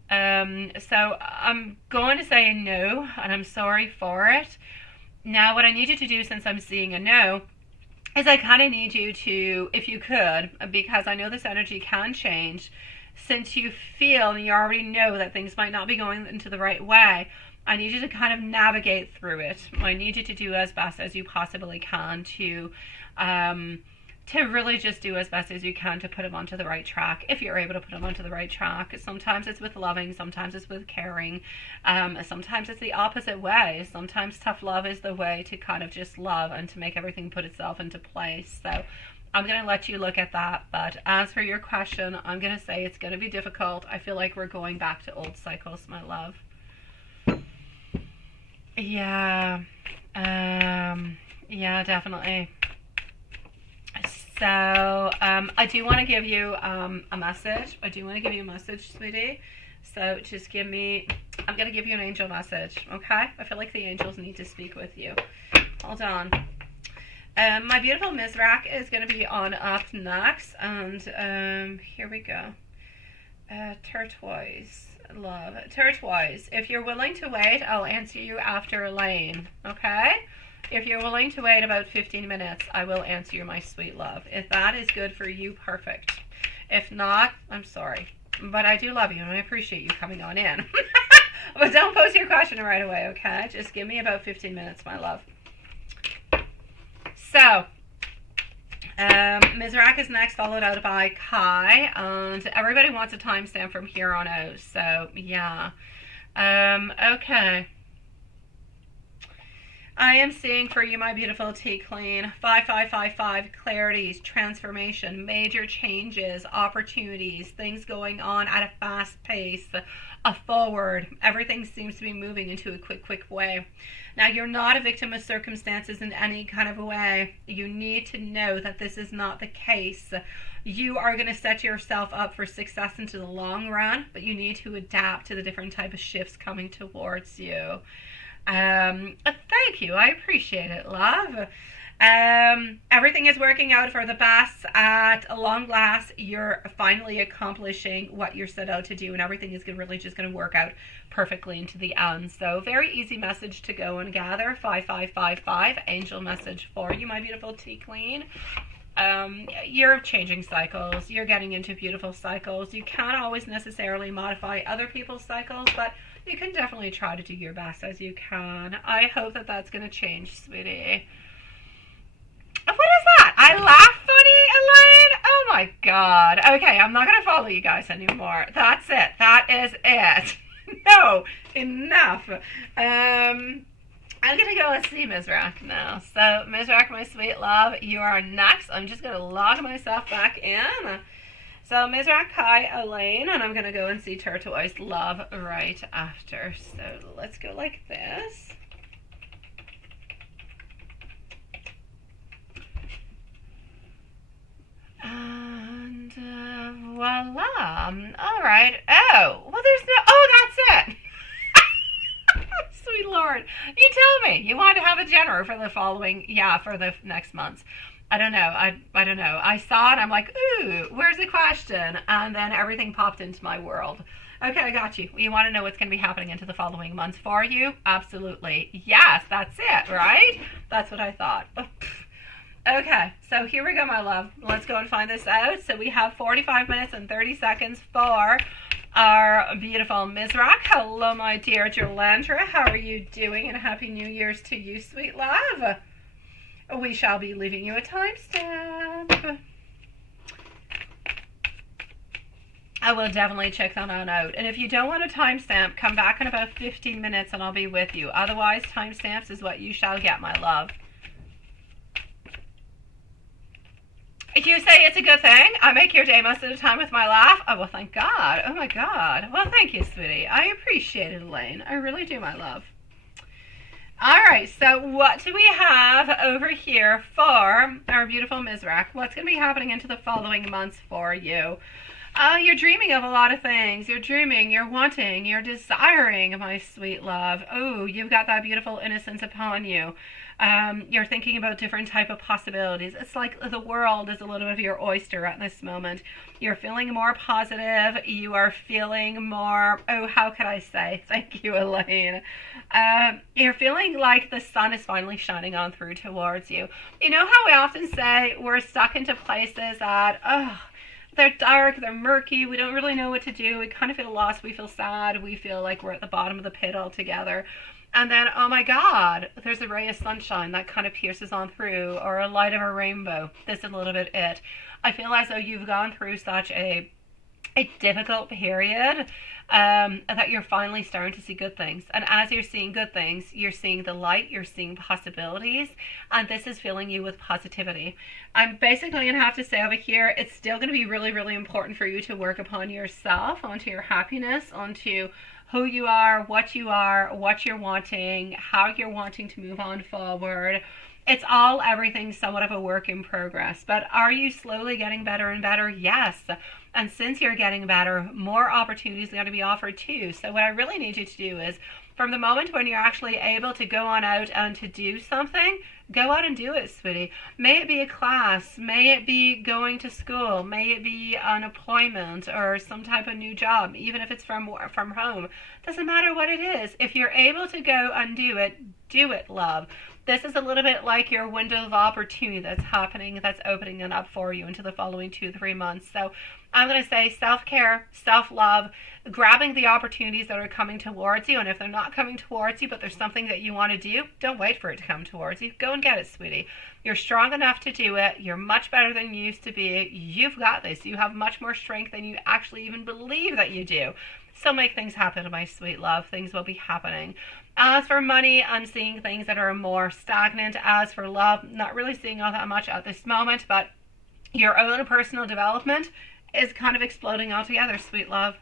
So I'm going to say a no, and I'm sorry for it. Now, what I need you to do, since I'm seeing a no, is I kind of need you to, if you could, because I know this energy can change, since you feel and you already know that things might not be going into the right way, I need you to kind of navigate through it. I need you to do as best as you possibly can to really just do as best as you can to put them onto the right track, if you're able to put them onto the right track. Sometimes it's with loving, sometimes it's with caring, sometimes it's the opposite way. Sometimes tough love is the way to kind of just love and to make everything put itself into place. So I'm going to let you look at that. But as for your question, I'm going to say it's going to be difficult. I feel like we're going back to old cycles, my love. Yeah, yeah, definitely. So, I do want to give you a message. I do want to give you a message, sweetie. So just give me, I'm going to give you an angel message, okay? I feel like the angels need to speak with you. Hold on. My beautiful Mizrak is going to be on up next. And here we go. Turquoise. Love. Turquoise. If you're willing to wait, I'll answer you after Elaine, okay? If you're willing to wait about 15 minutes, I will answer you, my sweet love. If that is good for you, perfect. If not, I'm sorry. But I do love you, and I appreciate you coming on in. But don't post your question right away, okay? Just give me about 15 minutes, my love. So, Mizrak is next, followed out by Kai, and everybody wants a timestamp from here on out, so yeah. Okay. I am seeing for you, my beautiful tea clean, 5555, clarities, transformation, major changes, opportunities, things going on at a fast pace, a forward. Everything seems to be moving into a quick way. Now, you're not a victim of circumstances in any kind of a way. You need to know that this is not the case. You are going to set yourself up for success into the long run, but you need to adapt to the different type of shifts coming towards you. Thank you. I appreciate it, love. Everything is working out for the best. At long last, you're finally accomplishing what you're set out to do, and everything is really just going to work out perfectly into the end. So very easy message to go and gather. 5555, angel message for you, my beautiful tea queen. You're changing cycles. You're getting into beautiful cycles. You can't always necessarily modify other people's cycles, but you can definitely try to do your best as you can. I hope that that's going to change, sweetie. What is that? I laugh funny, Elaine? Oh my God. Okay, I'm not going to follow you guys anymore. That's it. That is it. No, enough. I'm going to go and see Mizrak now. So, Mizrak, my sweet love, you are next. I'm just going to log myself back in. So, Mizrak, hi, Elaine, and I'm going to go and see Turquoise Love right after. So, let's go like this. And voila. All right. Oh, well, there's no. Oh, that's it. Sweet Lord. You tell me. You want to have a general for the following, for the next month. I don't know. I don't know. I saw it. I'm like, ooh, where's the question? And then everything popped into my world. Okay, I got you. You want to know what's going to be happening into the following months for you? Absolutely. Yes, that's it, right? That's what I thought. Okay, so here we go, my love. Let's go and find this out. So we have 45 minutes and 30 seconds for our beautiful Mizrak. Hello, my dear Jolandra. How are you doing? And Happy New Year's to you, sweet love. We shall be leaving you a timestamp. I will definitely check that on out. And if you don't want a timestamp, come back in about 15 minutes and I'll be with you. Otherwise, timestamps is what you shall get, my love. You say it's a good thing. I make your day most of the time with my laugh. Oh, well, thank God. Oh, my God. Well, thank you, sweetie. I appreciate it, Elaine. I really do, my love. All right, so what do we have over here for our beautiful Mizrak? What's going to be happening into the following months for you? You're dreaming of a lot of things. You're dreaming, you're wanting, you're desiring, my sweet love. Oh, you've got that beautiful innocence upon you. You're thinking about different type of possibilities. It's like the world is a little bit of your oyster at this moment. You're feeling more positive. You are feeling more, oh, how could I say? Thank you, Elaine. You're feeling like the sun is finally shining on through towards you. You know how we often say we're stuck into places that, they're dark, they're murky, we don't really know what to do, we kind of feel lost, we feel sad, we feel like we're at the bottom of the pit altogether. And then, oh my God, there's a ray of sunshine that kind of pierces on through, or a light of a rainbow. This is a little bit it. I feel as though you've gone through such a difficult period that you're finally starting to see good things. And as you're seeing good things, you're seeing the light, you're seeing possibilities, and this is filling you with positivity. I'm basically going to have to say over here, it's still going to be really, really important for you to work upon yourself, onto your happiness, onto who you are, what you're wanting, how you're wanting to move on forward. It's all everything somewhat of a work in progress. But are you slowly getting better and better? Yes. And since you're getting better, more opportunities are going to be offered too. So what I really need you to do is, from the moment when you're actually able to go on out and to do something, go out and do it, sweetie. May it be a class, may it be going to school, may it be an employment or some type of new job, even if it's from home. Doesn't matter what it is. If you're able to go and do it, love. This is a little bit like your window of opportunity that's happening, that's opening it up for you into the following 2-3 months. So I'm going to say self-care, self-love, grabbing the opportunities that are coming towards you. And if they're not coming towards you, but there's something that you want to do, don't wait for it to come towards you. Go and get it, sweetie. You're strong enough to do it. You're much better than you used to be. You've got this. You have much more strength than you actually even believe that you do. So make things happen, my sweet love. Things will be happening. As for money, I'm seeing things that are more stagnant. As for love, not really seeing all that much at this moment, but your own personal development is kind of exploding altogether, sweet love.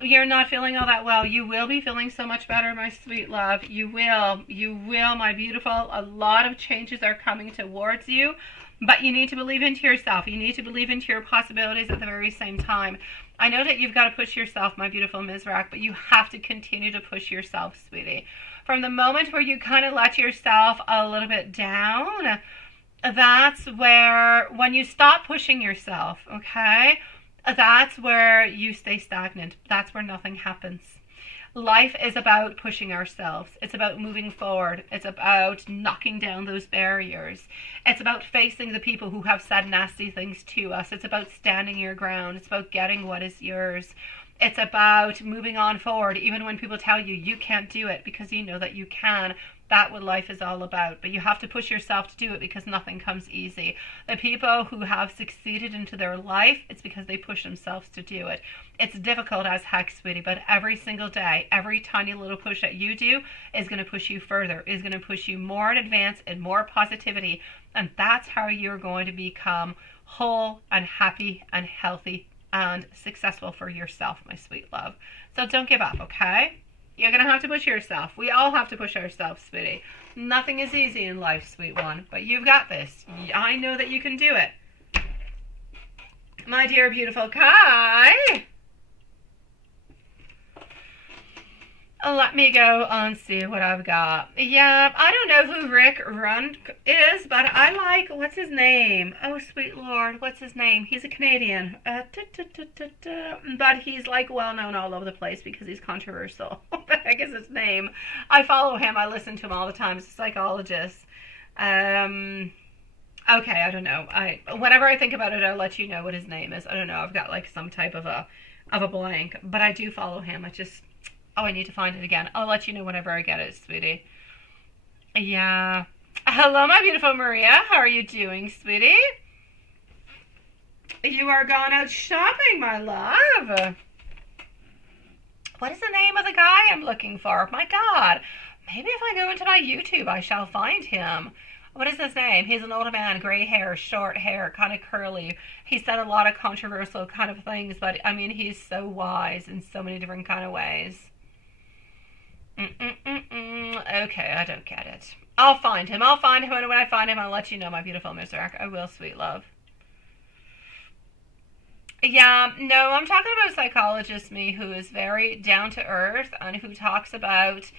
You're not feeling all that well. You will be feeling so much better, my sweet love. You will, my beautiful. A lot of changes are coming towards you, but you need to believe into yourself. You need to believe into your possibilities at the very same time. I know that you've got to push yourself, my beautiful Mizrak, but you have to continue to push yourself, sweetie. From the moment where you kind of let yourself a little bit down, that's where, when you stop pushing yourself, okay, that's where you stay stagnant. That's where nothing happens. Life is about pushing ourselves. It's about moving forward. It's about knocking down those barriers. It's about facing the people who have said nasty things to us. It's about standing your ground. It's about getting what is yours. It's about moving on forward, even when people tell you you can't do it, because you know that you can. That's what life is all about. But you have to push yourself to do it, because nothing comes easy. The people who have succeeded into their life, it's because they push themselves to do it. It's difficult as heck, sweetie, but every single day, every tiny little push that you do is going to push you further, is going to push you more in advance and more positivity. And that's how you're going to become whole and happy and healthy and successful for yourself, my sweet love. So don't give up, okay? You're going to have to push yourself. We all have to push ourselves, sweetie. Nothing is easy in life, sweet one, but you've got this. I know that you can do it. My dear, beautiful Kai. Let me go and see what I've got. Yeah, I don't know who Rick Rund is, but I like, what's his name? Oh, sweet Lord, what's his name? He's a Canadian. But he's like well known all over the place because he's controversial. I guess his name. I follow him. I listen to him all the time. He's a psychologist. Okay, I don't know. Whenever I think about it, I'll let you know what his name is. I don't know. I've got like some type of a blank, but I do follow him. I need to find it again. I'll let you know whenever I get it, sweetie. Yeah. Hello, my beautiful Maria. How are you doing, sweetie? You are gone out shopping, my love. What is the name of the guy I'm looking for? My God. Maybe if I go into my YouTube, I shall find him. What is his name? He's an older man, gray hair, short hair, kind of curly. He said a lot of controversial kind of things, but I mean, he's so wise in so many different kind of ways. Okay, I don't get it. I'll find him, and when I find him, I'll let you know, my beautiful Miss Rack. I will, sweet love. Yeah, no, I'm talking about a psychologist, me, who is very down to earth and who talks about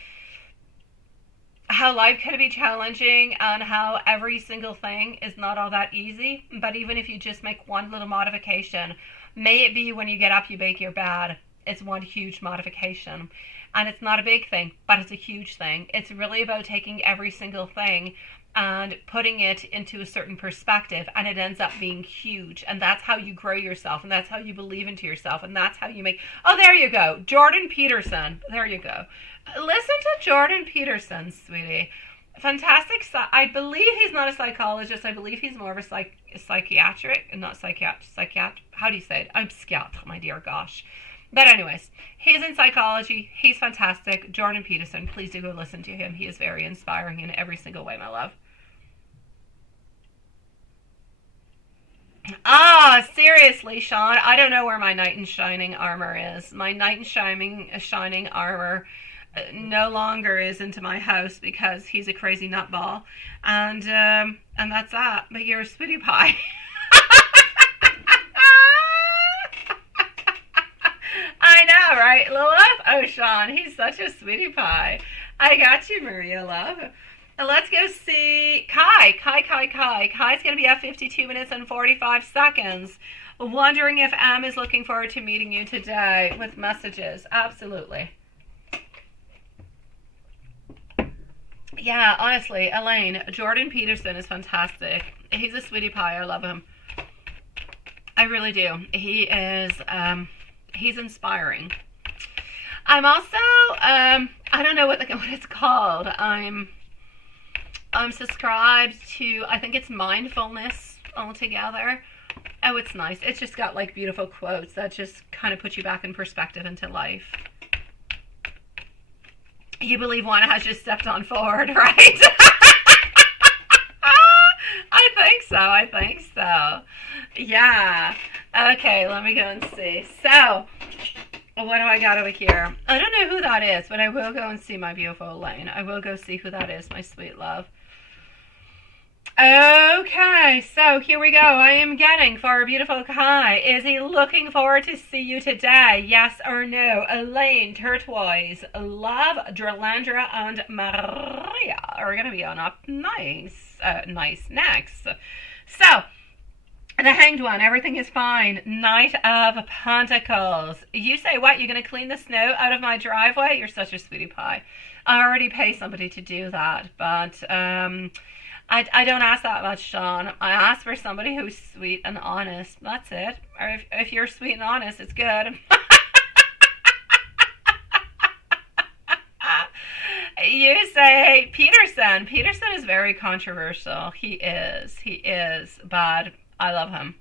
how life can be challenging and how every single thing is not all that easy. But even if you just make one little modification, may it be when you get up, you bake your bed. It's one huge modification. And it's not a big thing, but it's a huge thing. It's really about taking every single thing and putting it into a certain perspective, and it ends up being huge. And that's how you grow yourself, and that's how you believe into yourself, and that's how you make... Oh, there you go. Jordan Peterson. There you go. Listen to Jordan Peterson, sweetie. Fantastic. I believe he's not a psychologist. I believe he's more of a psychiatric, not psychiatric. How do you say it? I'm psychiatric, my dear gosh. But anyways, he's in psychology. He's fantastic. Jordan Peterson, please do go listen to him. He is very inspiring in every single way, my love. Ah, seriously, Sean, I don't know where my knight in shining armor is. My knight in shining armor no longer is into my house because he's a crazy nutball. And that's that. But you're a sweetie pie. I know, right, Lilith? Oh, Sean, he's such a sweetie pie. I got you, Maria, love. Let's go see Kai. Kai's going to be at 52 minutes and 45 seconds. Wondering if Em is looking forward to meeting you today with messages. Absolutely. Yeah, honestly, Elaine, Jordan Peterson is fantastic. He's a sweetie pie. I love him. I really do. He is... he's inspiring. I'm also, I don't know what it's called. I'm subscribed to, I think it's mindfulness altogether. Oh, it's nice. It's just got like beautiful quotes that just kind of put you back in perspective into life. You believe one has just stepped on forward, right? I think so. Yeah. Okay, let me go and see. So, what do I got over here? I don't know who that is, but I will go and see my beautiful Elaine. I will go see who that is, my sweet love. Okay, so here we go. I am getting for our beautiful Kai. Is he looking forward to see you today? Yes or no? Elaine, Turquoise, Love, Dralandra, and Maria are going to be on up nice next. So, the Hanged One, everything is fine. Knight of Pentacles. You say what? You're going to clean the snow out of my driveway? You're such a sweetie pie. I already pay somebody to do that, but I don't ask that much, Sean. I ask for somebody who's sweet and honest. That's it. Or if you're sweet and honest, it's good. You say Peterson. Peterson is very controversial. He is, but I love him.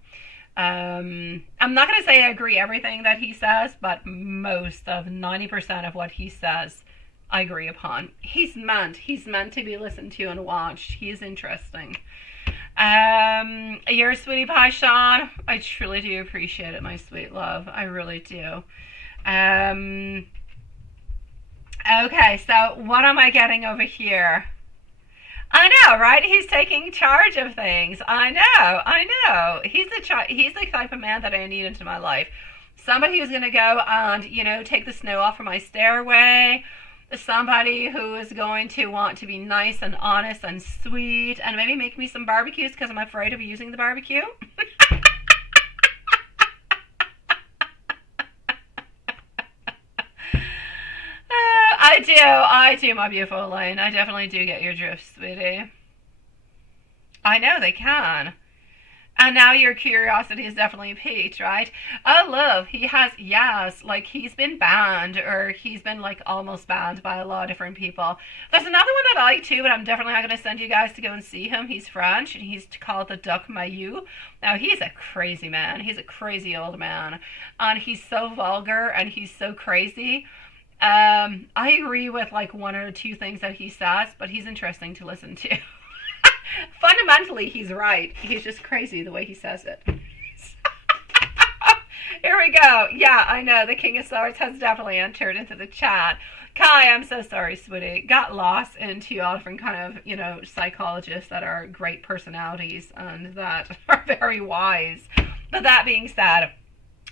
I'm not going to say I agree everything that he says, but most of 90% of what he says I agree upon. He's meant to be listened to and watched. He's interesting. Your sweetie pie, Sean. I truly do appreciate it, my sweet love. I really do. Okay, so what am I getting over here? I know, right? He's taking charge of things. I know. He's the type of man that I need into my life. Somebody who's going to go and, take the snow off from my stairway. Somebody who is going to want to be nice and honest and sweet and maybe make me some barbecues because I'm afraid of using the barbecue. I do, my beautiful Elaine. I definitely do get your drift, sweetie. I know they can. And now your curiosity is definitely piqued, right? Oh, love, he has, yes, like he's been banned or he's been like almost banned by a lot of different people. There's another one that I like too, but I'm definitely not going to send you guys to go and see him. He's French and he's called the Duc Mailloux. Now, he's a crazy man. He's a crazy old man. And he's so vulgar and he's so crazy. I agree with like one or two things that he says, but he's interesting to listen to. Fundamentally, he's right. He's just crazy the way he says it. Here we go. Yeah, I know. The King of Swords has definitely entered into the chat. Kai, I'm so sorry, sweetie. Got lost into all different kind of, psychologists that are great personalities and that are very wise. But that being said,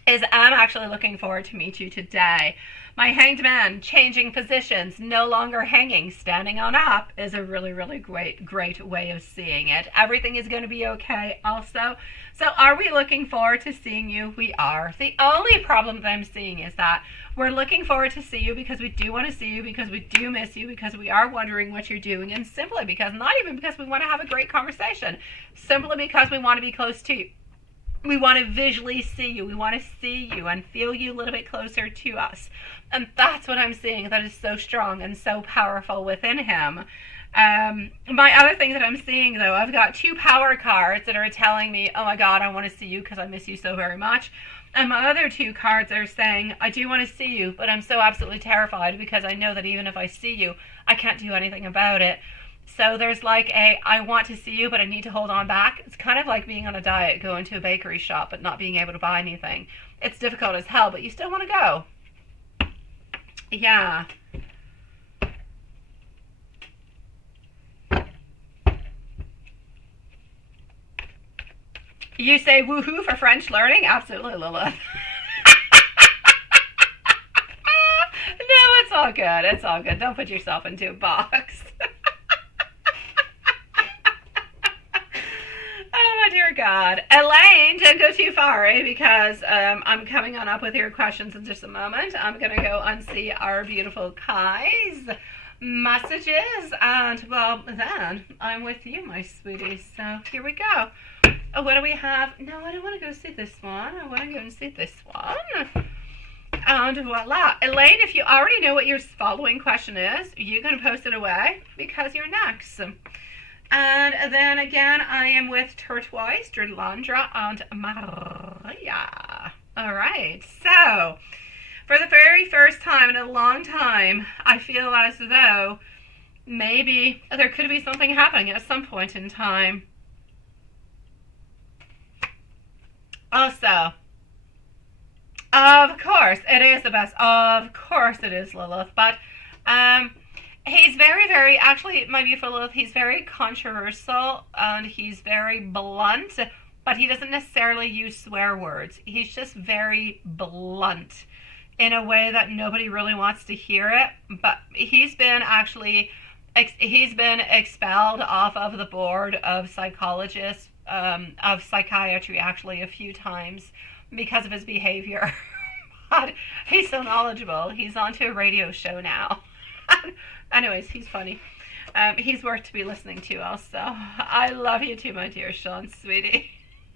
I'm actually looking forward to meet you today. My hanged man, changing positions, no longer hanging, standing on up is a really, really great way of seeing it. Everything is going to be okay also. So are we looking forward to seeing you? We are. The only problem that I'm seeing is that we're looking forward to see you because we do want to see you, because we do miss you, because we are wondering what you're doing, and simply because, not even because we want to have a great conversation, simply because we want to be close to you. We want to visually see you. We want to see you and feel you a little bit closer to us. And that's what I'm seeing that is so strong and so powerful within him. My other thing that I'm seeing, though, I've got 2 power cards that are telling me, oh my God, I want to see you because I miss you so very much. And my other 2 cards are saying, I do want to see you, but I'm so absolutely terrified because I know that even if I see you, I can't do anything about it. So there's like I want to see you, but I need to hold on back. It's kind of like being on a diet, going to a bakery shop, but not being able to buy anything. It's difficult as hell, but you still want to go. Yeah. You say woohoo for French learning? Absolutely, Lilith. No, it's all good. It's all good. Don't put yourself into a box. Oh, my dear God. Elaine, don't go too far, because I'm coming on up with your questions in just a moment. I'm going to go and see our beautiful Kai's messages. And, well, then I'm with you, my sweetie. So here we go. Oh, what do we have? No, I don't want to go see this one. I want to go and see this one. And voila. Elaine, if you already know what your following question is, you can post it away because you're next. And then again, I am with Turtwise, Drlandra, and Maria. All right. So, for the very first time in a long time, I feel as though maybe there could be something happening at some point in time. Also, of course, it is the best. Of course it is, Lilith. But he's very, very, actually, my beautiful Lilith, he's very controversial and he's very blunt, but he doesn't necessarily use swear words. He's just very blunt in a way that nobody really wants to hear it. But he's been actually, he's been expelled off of the board of psychologists, of psychiatry actually a few times because of his behavior. But he's so knowledgeable. He's onto a radio show now. Anyways, he's funny. He's worth to be listening to also. I love you too, my dear Sean, sweetie.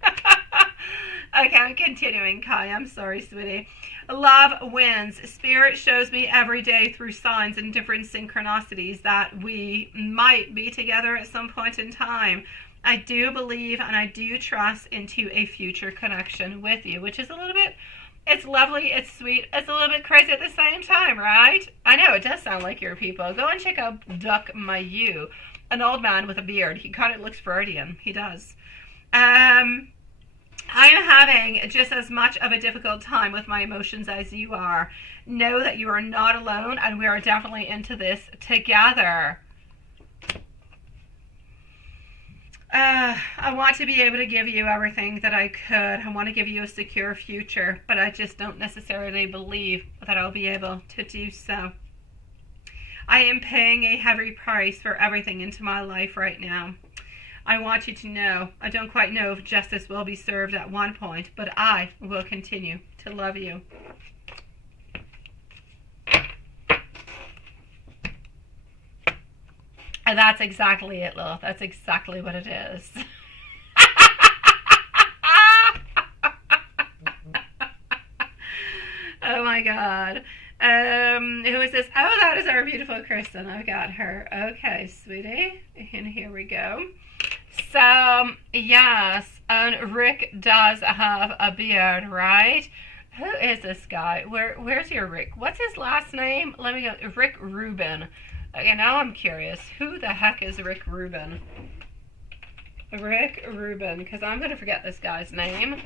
Okay, I'm continuing, Kai. I'm sorry, sweetie. Love wins. Spirit shows me every day through signs and different synchronicities that we might be together at some point in time. I do believe and I do trust into a future connection with you, which is a little bit, it's lovely, it's sweet, it's a little bit crazy at the same time, right? I know, it does sound like your people. Go and check out Duck Mayu, an old man with a beard. He kind of looks Freudian. He does. I am having just as much of a difficult time with my emotions as you are. Know that you are not alone, and we are definitely into this together. I want to be able to give you everything that I could. I want to give you a secure future, but I just don't necessarily believe that I'll be able to do so. I am paying a heavy price for everything into my life right now. I want you to know, I don't quite know if justice will be served at one point, but I will continue to love you. And that's exactly it, Lilith. That's exactly what it is. Oh my God. Who is this? Oh, that is our beautiful Kristen. I've got her. Okay, sweetie. And here we go. So, yes, and Rick does have a beard, right? Who is this guy? Where's your Rick? What's his last name? Let me go. Rick Rubin. Okay, now I'm curious. Who the heck is Rick Rubin? Rick Rubin, because I'm going to forget this guy's name.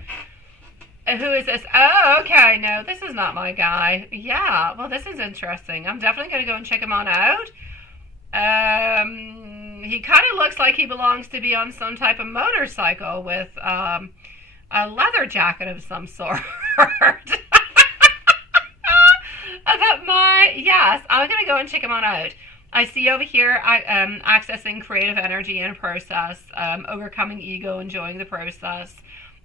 Who is this? Oh, okay. No, this is not my guy. Yeah, well, this is interesting. I'm definitely going to go and check him on out. He kind of looks like he belongs to be on some type of motorcycle with a leather jacket of some sort. But yes, I'm going to go and check him on out. I see over here accessing creative energy in process, overcoming ego, enjoying the process.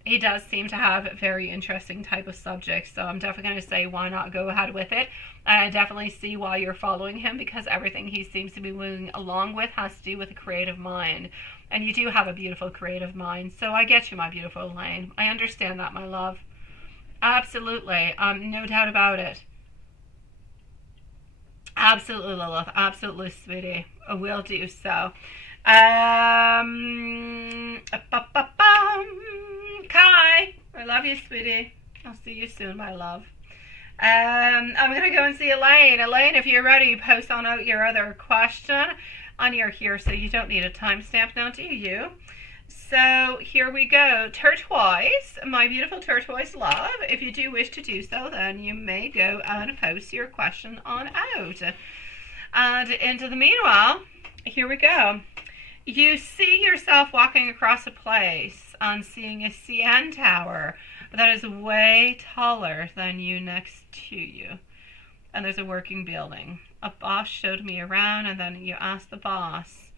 He does seem to have a very interesting type of subject, so I'm definitely going to say why not go ahead with it. And I definitely see why you're following him, because everything he seems to be moving along with has to do with a creative mind. And you do have a beautiful creative mind, so I get you, my beautiful Elaine. I understand that, my love. Absolutely. No doubt about it. Absolutely, Lilith. Absolutely, sweetie. I will do so. Kai, I love you, sweetie. I'll see you soon, my love. I'm going to go and see Elaine. Elaine, if you're ready, post on out your other question. And you're here, so you don't need a timestamp now, do you? So here we go. Turquoise, my beautiful turquoise love. If you do wish to do so, then you may go and post your question on out. And into the meanwhile, here we go. You see yourself walking across a place and seeing a CN tower that is way taller than you next to you. And there's a working building. A boss showed me around, and then you asked the boss,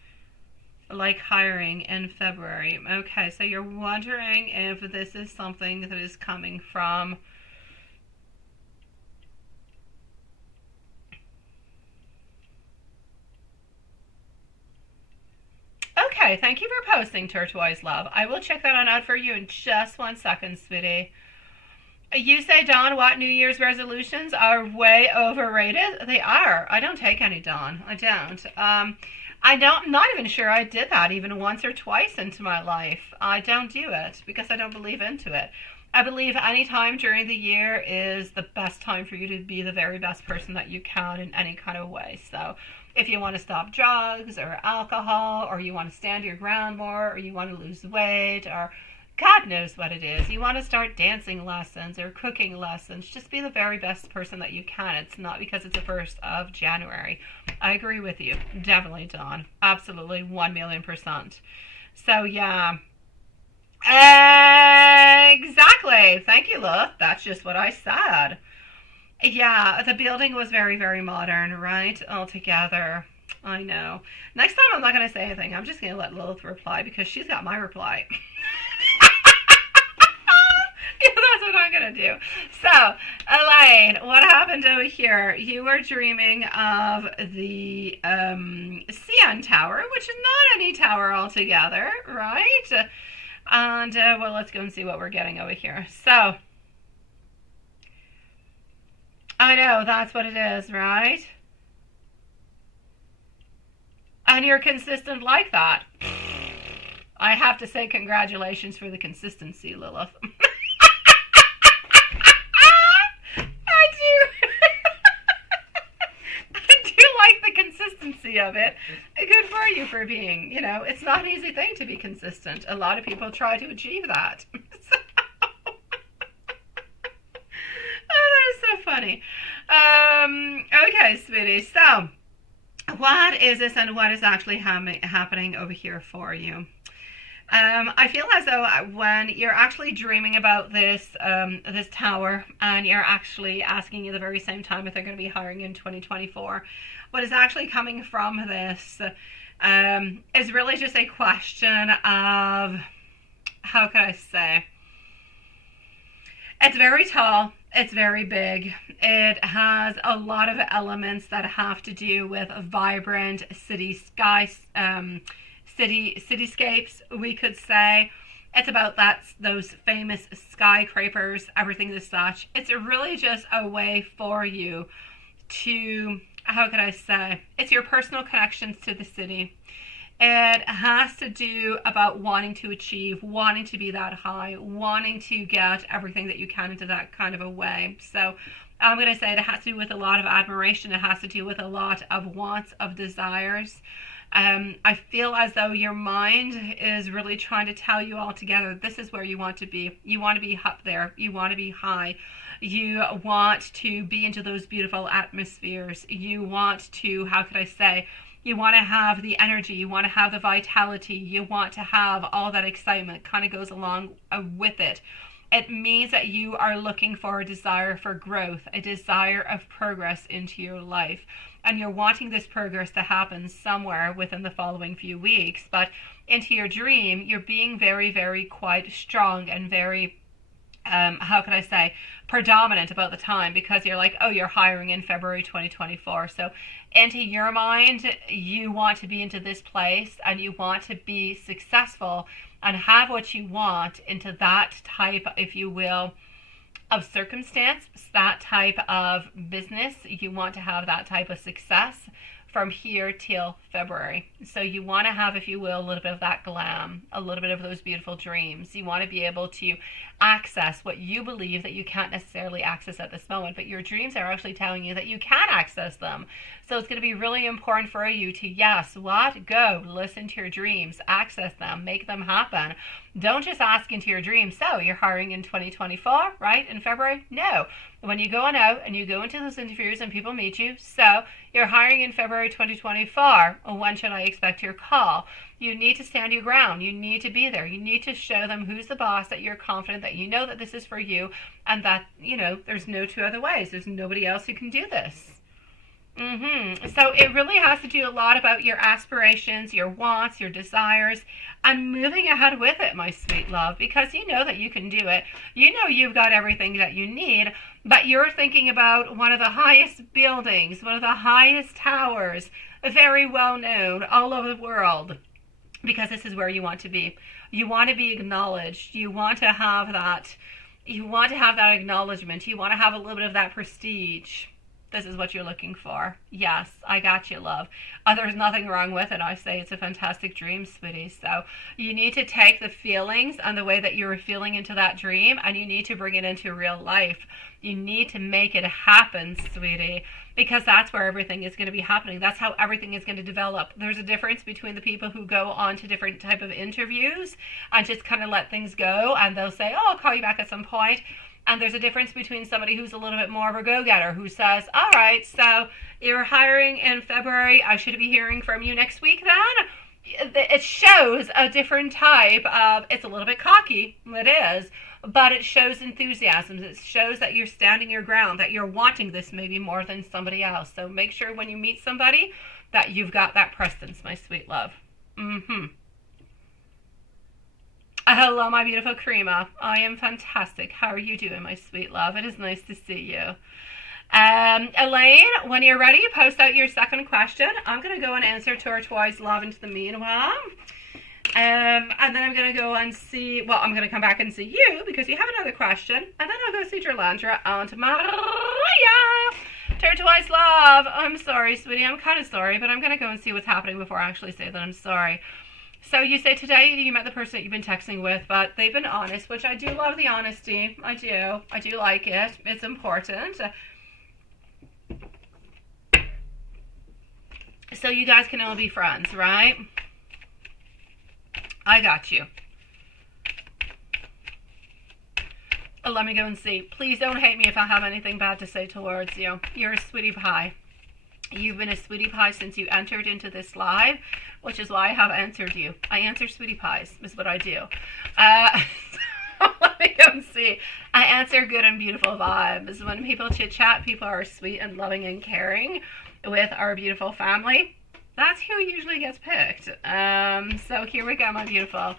like hiring in February. Okay, so you're wondering if this is something that is coming from okay, thank you for posting, Turquoise Love. I will check that on out for you in just 1 second, sweetie. You say, Dawn, what New Year's resolutions are way overrated? They are. I don't take any, Dawn. I don't. I'm not even sure I did that even once or twice into my life. I don't do it because I don't believe into it. I believe any time during the year is the best time for you to be the very best person that you can in any kind of way. So if you want to stop drugs or alcohol, or you want to stand your ground more, or you want to lose weight, or God knows what it is, you want to start dancing lessons or cooking lessons, just be the very best person that you can. It's not because it's the 1st of January. I agree with you. Definitely, Dawn. Absolutely, 1,000,000%. So, yeah. Exactly. Thank you, Lilith. That's just what I said. Yeah, the building was very, very modern, right? Altogether. I know. Next time I'm not going to say anything. I'm just going to let Lilith reply because she's got my reply. Yeah, that's what I'm going to do. So, Elaine, what happened over here? You were dreaming of the CN Tower, which is not any tower altogether, right? And, well, let's go and see what we're getting over here. So, I know, that's what it is, right? And you're consistent like that. I have to say congratulations for the consistency, Lilith. I do. I do like the consistency of it. Good for you for being, it's not an easy thing to be consistent. A lot of people try to achieve that. Oh, that is so funny. Okay, sweetie. So, what is this and what is actually happening over here for you? I feel as though when you're actually dreaming about this this tower, and you're actually asking you the very same time if they're going to be hiring in 2024, what is actually coming from this is really just a question of, how could I say? It's very tall. It's very big. It has a lot of elements that have to do with vibrant cityscapes, we could say. It's about those famous skyscrapers, everything as such. It's really just a way for you to, how could I say, it's your personal connections to the city. It has to do about wanting to achieve, wanting to be that high, wanting to get everything that you can into that kind of a way. So I'm going to say it has to do with a lot of admiration. It has to do with a lot of wants, of desires. I feel as though your mind is really trying to tell you all together, this is where you want to be. You want to be up there. You want to be high. You want to be into those beautiful atmospheres. You want to, how could I say, you want to have the energy. You want to have the vitality. You want to have all that excitement kind of goes along with it. It means that you are looking for a desire for growth, a desire of progress into your life. And you're wanting this progress to happen somewhere within the following few weeks. But into your dream, you're being very, very quite strong and very, how can I say, predominant about the time, because you're like, oh, you're hiring in February 2024. So into your mind, you want to be into this place and you want to be successful and have what you want into that type, if you will, of circumstance, that type of business. You want to have that type of success from here till February. So you want to have, if you will, a little bit of that glam, a little bit of those beautiful dreams. You want to be able to access what you believe that you can't necessarily access at this moment, but your dreams are actually telling you that you can access them. So it's going to be really important for you to, yes, what? Go, listen to your dreams, access them, make them happen. Don't just ask into your dreams, so you're hiring in 2024, right, in February? No. When you go on out and you go into those interviews and people meet you, so you're hiring in February 2024, when should I expect your call? You need to stand your ground. You need to be there. You need to show them who's the boss, that you're confident, that you know that this is for you, and that, there's no two other ways. There's nobody else who can do this. So it really has to do a lot about your aspirations, your wants, your desires, and moving ahead with it, my sweet love, because you know that you can do it. You know you've got everything that you need, but you're thinking about one of the highest buildings, one of the highest towers, very well known all over the world, because this is where you want to be. You want to be acknowledged. You want to have that. You want to have that acknowledgement. You want to have a little bit of that prestige. This is what you're looking for. Yes, I got you, love. There's nothing wrong with it. I say it's a fantastic dream, sweetie. So you need to take the feelings and the way that you were feeling into that dream, and you need to bring it into real life. You need to make it happen, sweetie, because that's where everything is going to be happening. That's how everything is going to develop. There's a difference between the people who go on to different type of interviews and just kind of let things go, and they'll say, oh, I'll call you back at some point. And there's a difference between somebody who's a little bit more of a go-getter, who says, all right, so you're hiring in February. I should be hearing from you next week then. It shows a different type of, it's a little bit cocky, it is, but it shows enthusiasm. It shows that you're standing your ground, that you're wanting this maybe more than somebody else. So make sure when you meet somebody that you've got that presence, my sweet love. Hello, my beautiful Karima. I am fantastic. How are you doing, my sweet love? It is nice to see you. Elaine, when you're ready, post out your second question. I'm going to go and answer to our twice love into the meanwhile. And then I'm going to go and see, well, I'm going to come back and see you because you have another question. And then I'll go see Jerlandra and Maria. Turquoise love. I'm sorry, sweetie. I'm kind of sorry, but I'm going to go and see what's happening before I actually say that I'm sorry. So you say today you met the person that you've been texting with, but they've been honest, which I do love the honesty. I do. I do like it. It's important. So you guys can all be friends, right? I got you. Let me go and see. Please don't hate me if I have anything bad to say towards you. You're a sweetie pie. You've been a sweetie pie since you entered into this live, which is why I have answered you. I answer sweetie pies, is what I do. So let me go and see. I answer good and beautiful vibes. When people chit chat, people are sweet and loving and caring with our beautiful family. That's who usually gets picked. So here we go, my beautiful.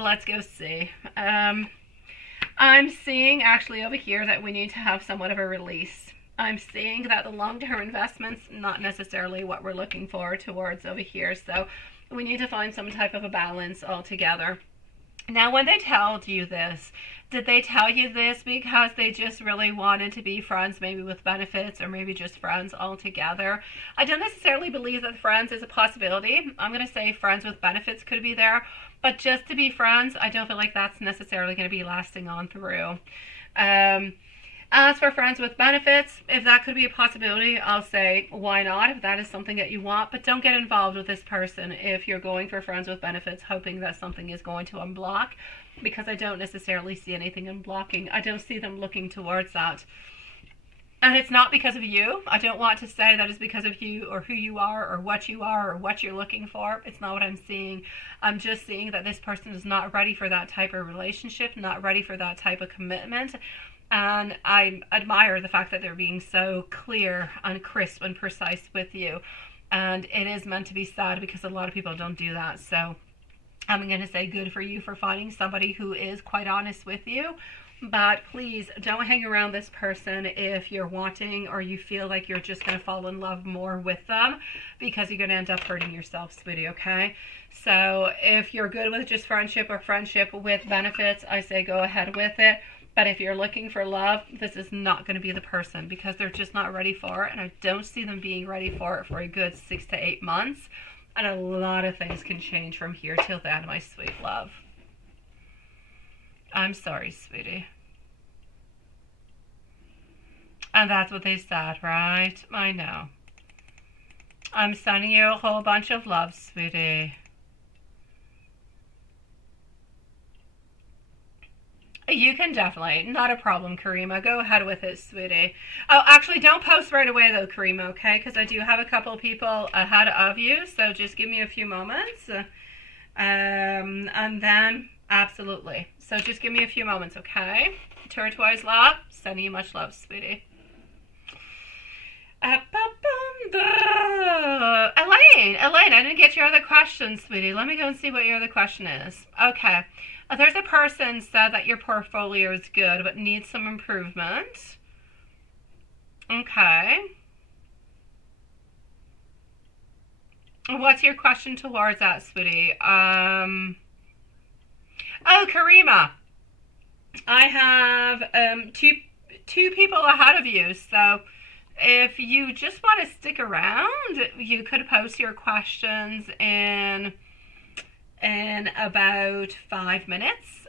Let's go see. I'm seeing actually over here that we need to have somewhat of a release. I'm seeing that the long-term investment's not necessarily what we're looking for towards over here. So we need to find some type of a balance altogether. Now, when they told you this, did they tell you this because they just really wanted to be friends, maybe with benefits, or maybe just friends altogether? I don't necessarily believe that friends is a possibility. I'm going to say friends with benefits could be there, but just to be friends, I don't feel like that's necessarily going to be lasting on through. As for friends with benefits, if that could be a possibility, I'll say why not if that is something that you want, but don't get involved with this person if you're going for friends with benefits hoping that something is going to unblock, because I don't necessarily see anything unblocking. I don't see them looking towards that. And it's not because of you. I don't want to say that it's because of you or who you are or what you're looking for. It's not what I'm seeing. I'm just seeing that this person is not ready for that type of relationship, not ready for that type of commitment. And I admire the fact that they're being so clear and crisp and precise with you. And it is meant to be sad because a lot of people don't do that. So I'm going to say good for you for finding somebody who is quite honest with you. But please don't hang around this person if you're wanting or you feel like you're just going to fall in love more with them, because you're going to end up hurting yourself, sweetie, okay? So if you're good with just friendship or friendship with benefits, I say go ahead with it. But if you're looking for love, this is not going to be the person, because they're just not ready for it. And I don't see them being ready for it for a good 6 to 8 months. And a lot of things can change from here till then, my sweet love. I'm sorry, sweetie. And that's what they said, right? I know. I'm sending you a whole bunch of love, sweetie. You can definitely. Not a problem, Karima. Go ahead with it, sweetie. Oh, actually, don't post right away, though, Karima, okay? Because I do have a couple people ahead of you, so just give me a few moments. And then, absolutely. So just give me a few moments, okay? Turquoise love, sending you much love, sweetie. Elaine, I didn't get your other question, sweetie. Let me go and see what your other question is. Okay. There's a person said that your portfolio is good, but needs some improvement. Okay. What's your question towards that, sweetie? Oh, Karima. I have two people ahead of you, so if you just want to stick around, you could post your questions in about 5 minutes,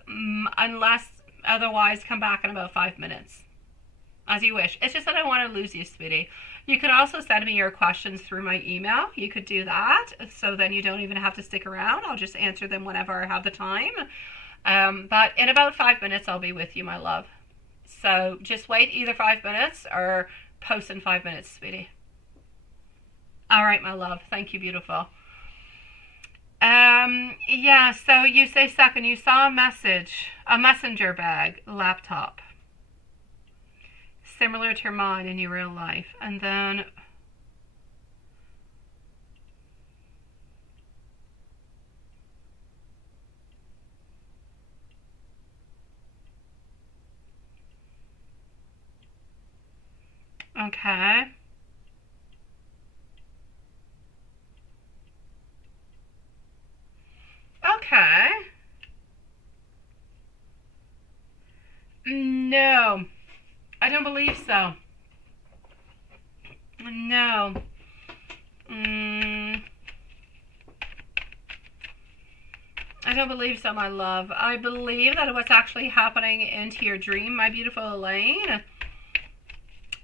unless otherwise come back in about 5 minutes, as you wish. It's just that I want to lose you, sweetie. You could also send me your questions through my email. You could do that, so then you don't even have to stick around. I'll just answer them whenever I have the time. But in about 5 minutes, I'll be with you, my love. So just wait either 5 minutes or post in 5 minutes, sweetie. All right, my love. Thank you, beautiful. Yeah, so you say second, you saw a messenger bag, laptop, similar to mine in your real life, and then okay. Okay. No, I don't believe so. No. I don't believe so, my love. I believe that what's actually happening into your dream, my beautiful Elaine,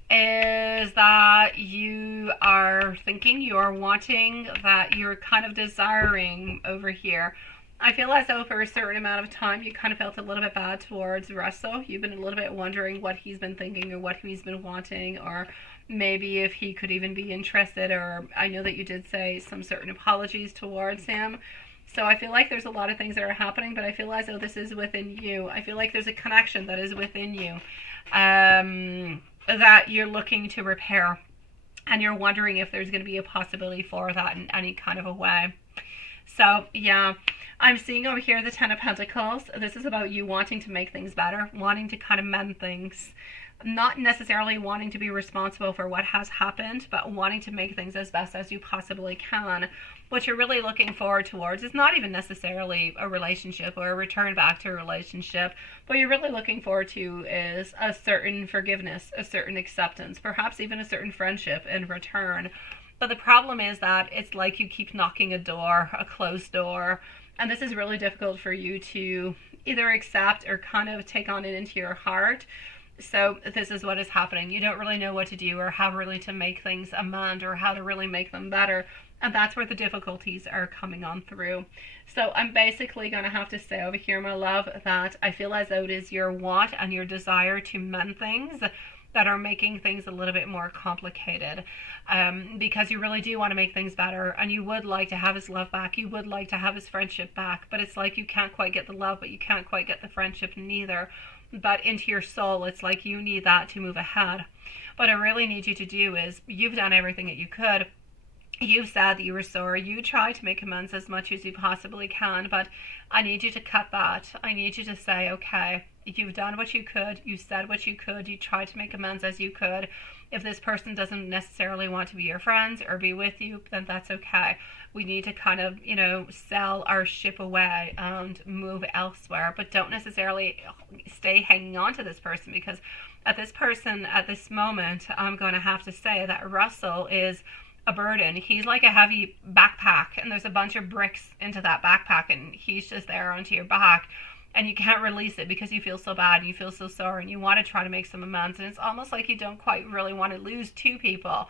is that you are thinking, you are wanting, that you're kind of desiring over here. I feel as though for a certain amount of time you kind of felt a little bit bad towards Russell. You've been a little bit wondering what he's been thinking or what he's been wanting, or maybe if he could even be interested. Or I know that you did say some certain apologies towards him. So I feel like there's a lot of things that are happening, but I feel as though this is within you. I feel like there's a connection that is within you that you're looking to repair. And you're wondering if there's going to be a possibility for that in any kind of a way. So, yeah, I'm seeing over here the Ten of Pentacles. This is about you wanting to make things better, wanting to kind of mend things. Not necessarily wanting to be responsible for what has happened, but wanting to make things as best as you possibly can. What you're really looking forward towards is not even necessarily a relationship or a return back to a relationship. What you're really looking forward to is a certain forgiveness, a certain acceptance, perhaps even a certain friendship in return. But the problem is that it's like you keep knocking a door, a closed door, and this is really difficult for you to either accept or kind of take on it into your heart. So this is what is happening. You don't really know what to do or how really to make things amend or how to really make them better. And that's where the difficulties are coming on through. So I'm basically going to have to say over here, my love, that I feel as though it is your want and your desire to mend things that are making things a little bit more complicated, because you really do want to make things better, and you would like to have his love back, you would like to have his friendship back, but it's like you can't quite get the love, but you can't quite get the friendship neither. But into your soul, it's like you need that to move ahead. What I really need you to do is, you've done everything that you could. You've said that you were sorry. You tried to make amends as much as you possibly can, but I need you to cut that. I need you to say, okay, you've done what you could. You said what you could. You tried to make amends as you could. If this person doesn't necessarily want to be your friends or be with you, then that's okay. We need to kind of, sell our ship away and move elsewhere, but don't necessarily stay hanging on to this person, because at this moment, I'm going to have to say that Russell is a burden. He's like a heavy backpack, and there's a bunch of bricks into that backpack, and he's just there onto your back, and you can't release it because you feel so bad, and you feel so sorry, and you want to try to make some amends, and it's almost like you don't quite really want to lose two people,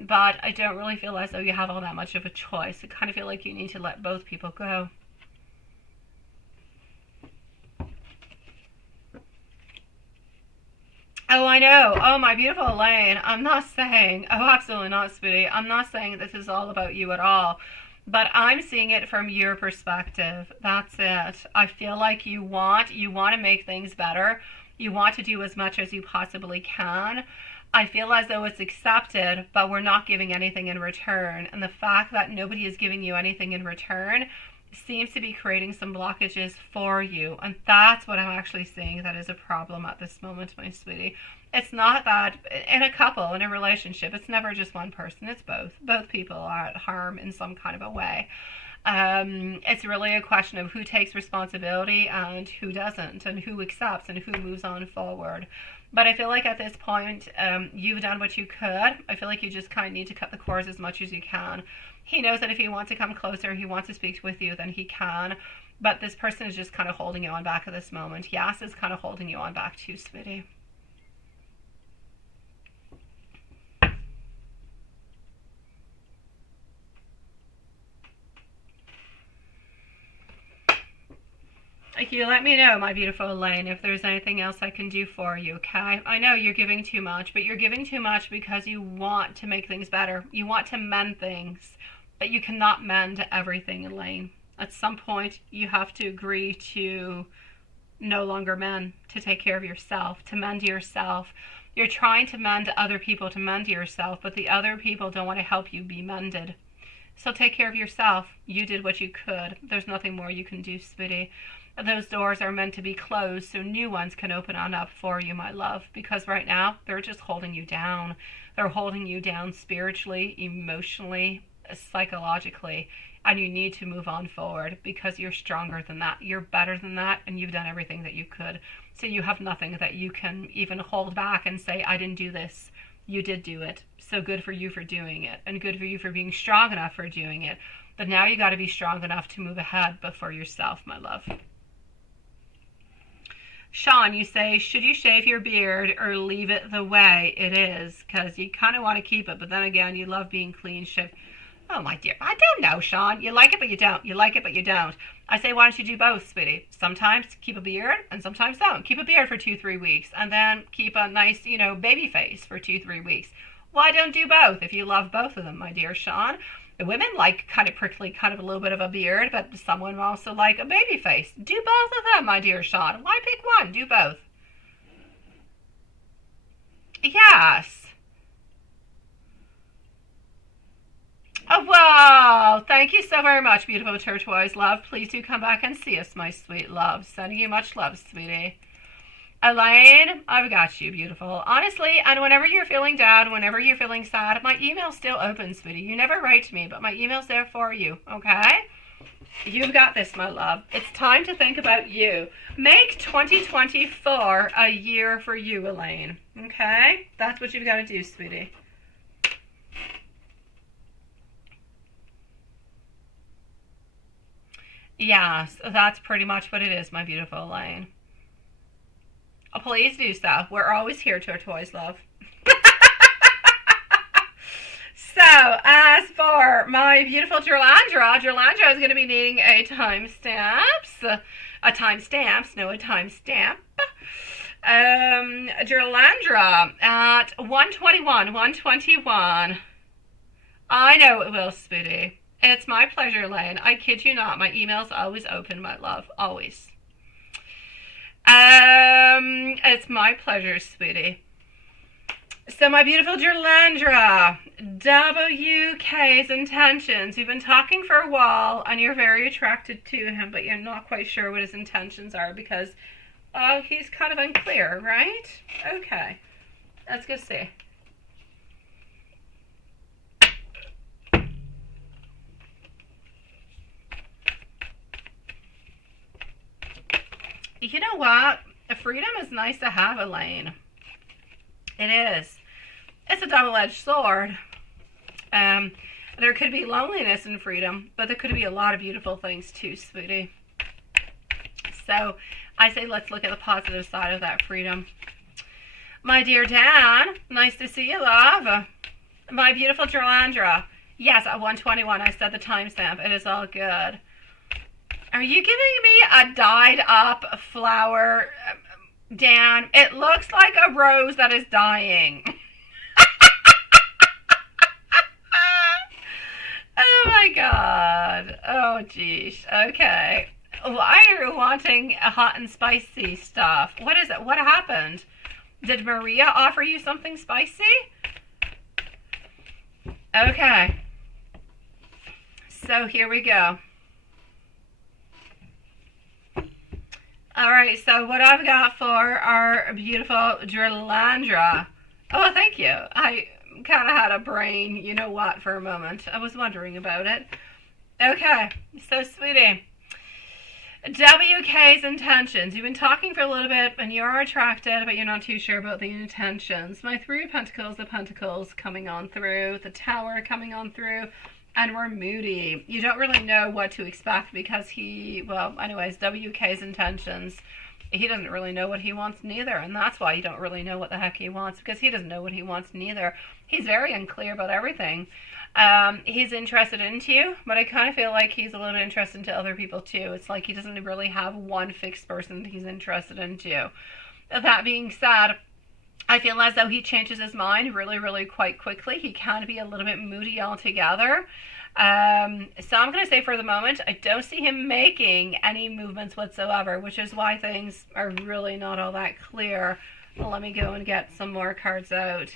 but I don't really feel as though you have all that much of a choice. I kind of feel like you need to let both people go. Oh, I know. Oh, my beautiful Elaine. I'm not saying, oh, absolutely not, sweetie. I'm not saying this is all about you at all. But I'm seeing it from your perspective. That's it. I feel like you want to make things better. You want to do as much as you possibly can. I feel as though it's accepted, but we're not giving anything in return. And the fact that nobody is giving you anything in return seems to be creating some blockages for you, and that's what I'm actually seeing that is a problem at this moment, my sweetie. It's not that in a couple, in a relationship, it's never just one person, it's both people are at harm in some kind of a way. It's really a question of who takes responsibility and who doesn't, and who accepts and who moves on forward. But I feel like at this point, you've done what you could. I feel like you just kind of need to cut the cords as much as you can. He knows that if he wants to come closer, he wants to speak with you, then he can. But this person is just kind of holding you on back at this moment. Yas is kind of holding you on back too, sweetie. You let me know, my beautiful Elaine, if there's anything else I can do for you, okay? I know you're giving too much, but you're giving too much because you want to make things better. You want to mend things, but you cannot mend everything, Elaine. At some point, you have to agree to no longer mend, to take care of yourself, to mend yourself. You're trying to mend other people to mend yourself, but the other people don't want to help you be mended. So take care of yourself. You did what you could. There's nothing more you can do, sweetie. Those doors are meant to be closed so new ones can open on up for you, my love, because right now they're just holding you down. They're holding you down spiritually, emotionally, psychologically, and you need to move on forward because you're stronger than that. You're better than that, and you've done everything that you could. So you have nothing that you can even hold back and say, I didn't do this. You did do it. So good for you for doing it, and good for you for being strong enough for doing it. But now you got to be strong enough to move ahead before yourself, my love. Sean, you say, should you shave your beard or leave it the way it is? Because you kind of want to keep it, but then again, you love being clean shaved. Oh, my dear. I don't know, Sean. You like it, but you don't. You like it, but you don't. I say, why don't you do both, sweetie? Sometimes keep a beard, and sometimes don't. Keep a beard for 2-3 weeks, and then keep a nice, baby face for 2-3 weeks. Why don't do both if you love both of them, my dear Sean? The women like kind of prickly, kind of a little bit of a beard, but some women also like a baby face. Do both of them, my dear Sean. Why pick one? Do both. Yes. Oh, wow. Thank you so very much, beautiful turquoise love. Please do come back and see us, my sweet love. Sending you much love, sweetie. Elaine, I've got you, beautiful. Honestly, and whenever you're feeling down, whenever you're feeling sad, my email's still open, sweetie. You never write to me, but my email's there for you, okay? You've got this, my love. It's time to think about you. Make 2024 a year for you, Elaine, okay? That's what you've got to do, sweetie. Yes, that's pretty much what it is, my beautiful Elaine. Oh, please do so. We're always here, turquoise love. So, as for my beautiful Gerlandra is going to be needing a timestamp. Gerlandra at 121. I know it will, sweetie. It's my pleasure, Elaine. I kid you not. My email's always open, my love. Always. It's my pleasure, sweetie. So my beautiful Gerlandra, WK's intentions. You've been talking for a while, and you're very attracted to him, but you're not quite sure what his intentions are because he's kind of unclear, right? Okay. Let's go see. You know what? Freedom is nice to have, Elaine. It is. It's a double-edged sword. There could be loneliness in freedom, but there could be a lot of beautiful things too, sweetie. So I say let's look at the positive side of that freedom. My dear Dan, nice to see you, love. My beautiful Gerlandra. Yes, at 121, I said the timestamp. It is all good. Are you giving me a dyed up flower, Dan? It looks like a rose that is dying. Oh my God. Oh geez. Okay. Why are you wanting hot and spicy stuff? What is it? What happened? Did Maria offer you something spicy? Okay. So here we go. All right, so what I've got for our beautiful Gerlandra. Oh, thank you. I kind of had a brain, you know what, for a moment. I was wondering about it. Okay, so sweetie. WK's intentions. You've been talking for a little bit and you're attracted, but you're not too sure about the intentions. My Three of Pentacles, the Pentacles coming on through, the Tower coming on through. And we're moody. You don't really know what to expect because WK's intentions, he doesn't really know what he wants neither. And that's why you don't really know what the heck he wants, because he doesn't know what he wants neither. He's very unclear about everything. He's interested into you, but I kind of feel like he's a little bit interested into other people too. It's like he doesn't really have one fixed person that he's interested into. That being said, I feel as though he changes his mind really, really quite quickly. He can be a little bit moody altogether. So I'm going to say for the moment, I don't see him making any movements whatsoever, which is why things are really not all that clear. Well, let me go and get some more cards out.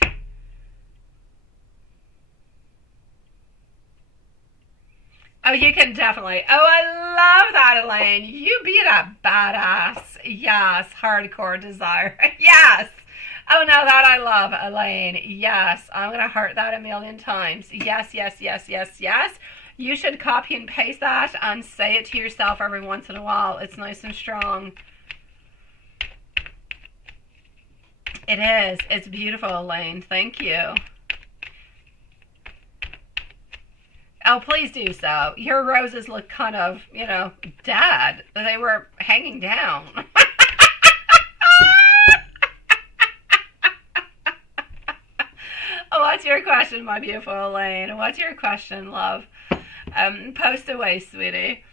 Oh, you can definitely. Oh, I love that, Elaine. You be a badass. Yes, hardcore desire. Yes. Oh, no, that I love, Elaine. Yes, I'm going to heart that a million times. Yes, yes, yes, yes, yes. You should copy and paste that and say it to yourself every once in a while. It's nice and strong. It is. It's beautiful, Elaine. Thank you. Oh, please do so. Your roses look kind of, you know, dead. They were hanging down. What's your question, my beautiful Elaine? What's your question, love? Post away, sweetie.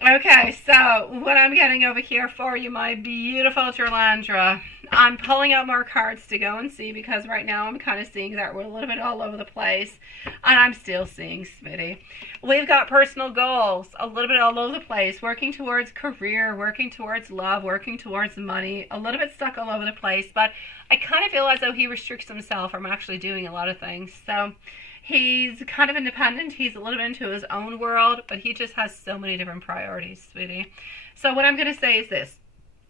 Okay, so what I'm getting over here for you, my beautiful Terlandra, I'm pulling out more cards to go and see, because right now I'm kind of seeing that we're a little bit all over the place, and I'm still seeing, sweetie. We've got personal goals, a little bit all over the place, working towards career, working towards love, working towards money, a little bit stuck all over the place, but I kind of feel as though he restricts himself from actually doing a lot of things. So he's kind of independent. He's a little bit into his own world, but he just has so many different priorities, sweetie. So what I'm going to say is this,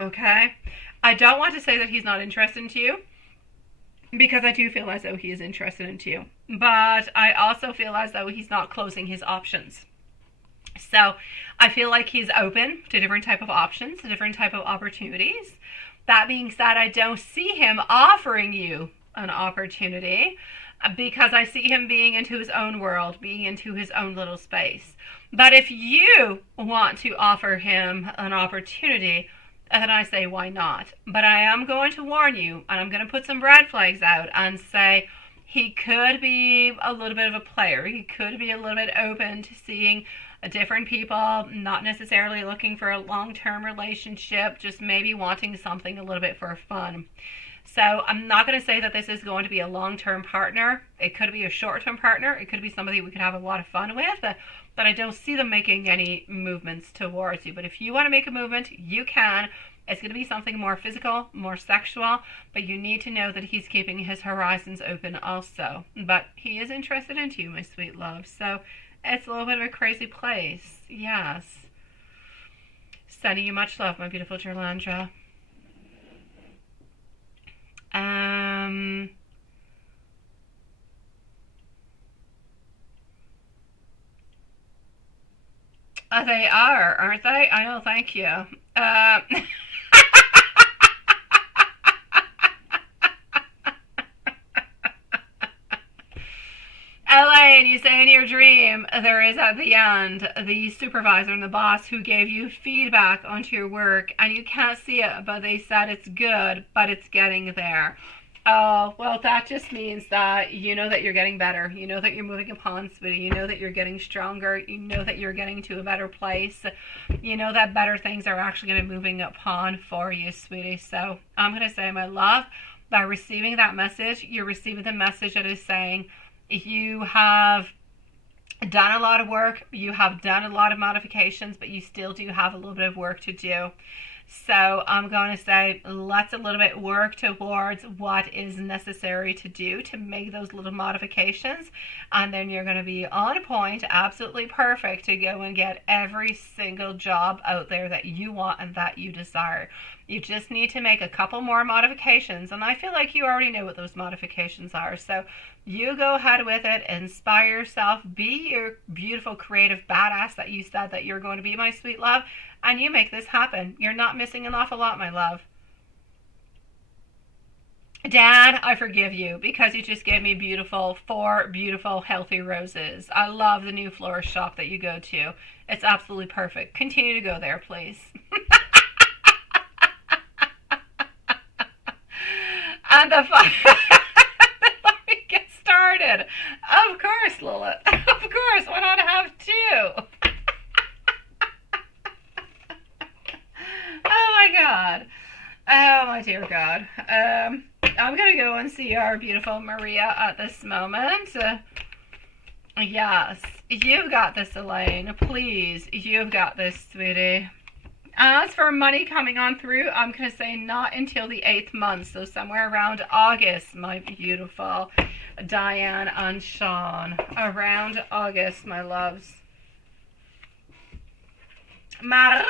okay? I don't want to say that he's not interested in you, because I do feel as though he is interested in you. But I also feel as though he's not closing his options. So I feel like he's open to different type of options, to different type of opportunities. That being said, I don't see him offering you an opportunity, because I see him being into his own world, being into his own little space. But if you want to offer him an opportunity, then I say, why not? But I am going to warn you, and I'm going to put some red flags out and say he could be a little bit of a player. He could be a little bit open to seeing different people, not necessarily looking for a long-term relationship, just maybe wanting something a little bit for fun. So I'm not going to say that this is going to be a long-term partner. It could be a short-term partner. It could be somebody we could have a lot of fun with, but I don't see them making any movements towards you. But if you want to make a movement, you can. It's going to be something more physical, more sexual, but you need to know that he's keeping his horizons open also. But he is interested in you, my sweet love. So it's a little bit of a crazy place. Yes. Sending you much love, my beautiful Terlandra. They are, aren't they? I know, thank you. Elaine, you say in your dream, there is at the end the supervisor and the boss who gave you feedback onto your work, and you can't see it, but they said it's good, but it's getting there. Oh, well, that just means that you know that you're getting better. You know that you're moving upon, sweetie. You know that you're getting stronger. You know that you're getting to a better place. You know that better things are actually going to be moving upon for you, sweetie. So I'm going to say, my love, by receiving that message, you're receiving the message that is saying you have done a lot of work. You have done a lot of modifications, but you still do have a little bit of work to do. So I'm going to say, let's a little bit work towards what is necessary to do to make those little modifications. And then you're going to be on point, absolutely perfect to go and get every single job out there that you want and that you desire. You just need to make a couple more modifications. And I feel like you already know what those modifications are. So you go ahead with it, inspire yourself, be your beautiful, creative badass that you said that you're going to be, my sweet love. And you make this happen. You're not missing an awful lot, my love. Dad, I forgive you because you just gave me four beautiful, healthy roses. I love the new florist shop that you go to. It's absolutely perfect. Continue to go there, please. And the let me get started. Of course, Lilith. Of course. Why not have two? Oh my God. Oh my dear God. I'm going to go and see our beautiful Maria at this moment. Yes, you've got this, Elaine. Please, you've got this, sweetie. As for money coming on through, I'm going to say not until the 8th month. So somewhere around August, my beautiful Diane and Sean. Around August, my loves. Maria!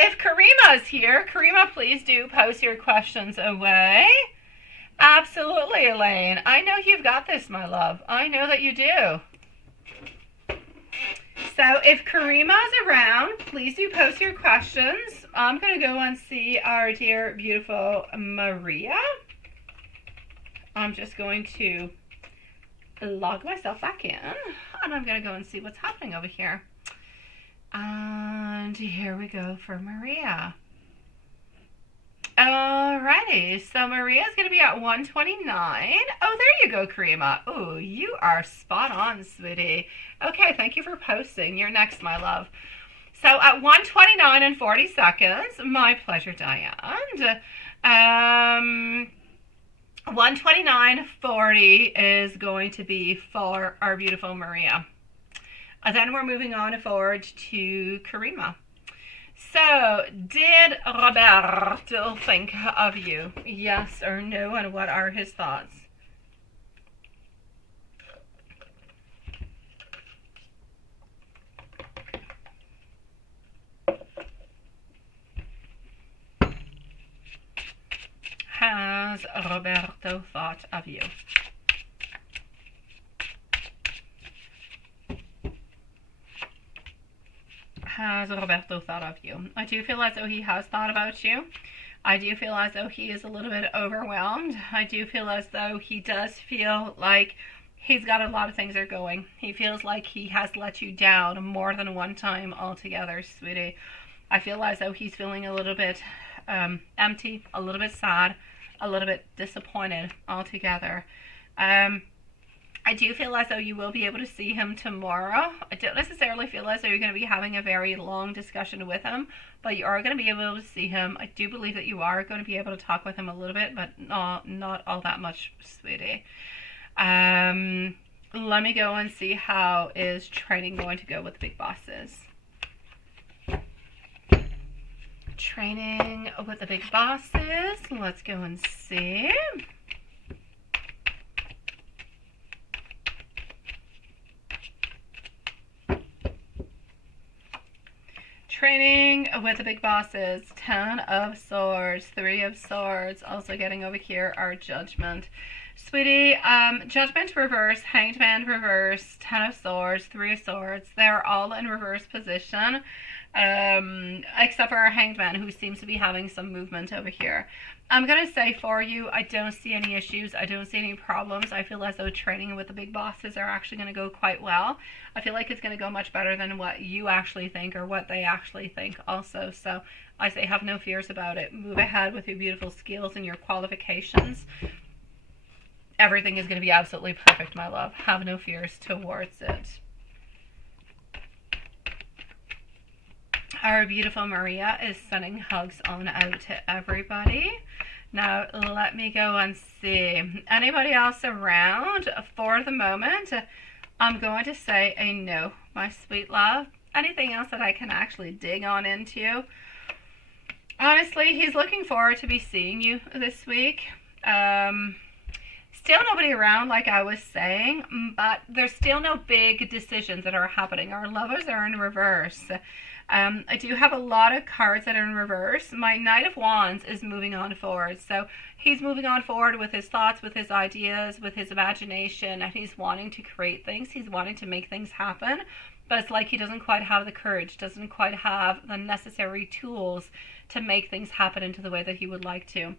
If Karima is here, Karima, please do post your questions away. Absolutely, Elaine. I know you've got this, my love. I know that you do. So if Karima's around, please do post your questions. I'm going to go and see our dear, beautiful Maria. I'm just going to log myself back in, and I'm going to go and see what's happening over here. And here we go for Maria. Alrighty, so Maria's going to be at 129. Oh, there you go, Karima. Oh, you are spot on, sweetie. Okay, thank you for posting. You're next, my love. So at 129 and 40 seconds, my pleasure, Diane. 129.40 is going to be for our beautiful Maria. And then we're moving on forward to Karima. So, did Roberto think of you? Yes or no, and what are his thoughts? Has Roberto thought of you? Has Roberto thought of you? I do feel as though he has thought about you. I do feel as though he is a little bit overwhelmed. I do feel as though he does feel like he's got a lot of things are going. He feels like he has let you down more than one time altogether, sweetie. I feel as though he's feeling a little bit empty, a little bit sad, a little bit disappointed altogether. I do feel as though you will be able to see him tomorrow. I don't necessarily feel as though you're going to be having a very long discussion with him, but you are going to be able to see him. I do believe that you are going to be able to talk with him a little bit, but not all that much, sweetie. Let me go and see how is training going to go with the big bosses. Training with the big bosses. Let's go and see. Training with the big bosses. 10 of Swords, 3 of Swords. Also getting over here our Judgment. Sweetie, Judgment reverse, Hanged Man reverse, 10 of Swords, 3 of Swords. They're all in reverse position. Except for our Hanged Man, who seems to be having some movement over here. I'm going to say for you, I don't see any issues. I don't see any problems. I feel as though training with the big bosses are actually going to go quite well. I feel like it's going to go much better than what you actually think or what they actually think also. So I say have no fears about it. Move ahead with your beautiful skills and your qualifications. Everything is going to be absolutely perfect, my love. Have no fears towards it. Our beautiful Maria is sending hugs on out to everybody. Now, let me go and see. Anybody else around? For the moment, I'm going to say a no, my sweet love. Anything else that I can actually dig on into? Honestly, he's looking forward to be seeing you this week. Still nobody around, like I was saying, but there's still no big decisions that are happening. Our lovers are in reverse. I do have a lot of cards that are in reverse. My Knight of Wands is moving on forward. So he's moving on forward with his thoughts, with his ideas, with his imagination, and he's wanting to create things. He's wanting to make things happen. But it's like he doesn't quite have the courage, doesn't quite have the necessary tools to make things happen into the way that he would like to.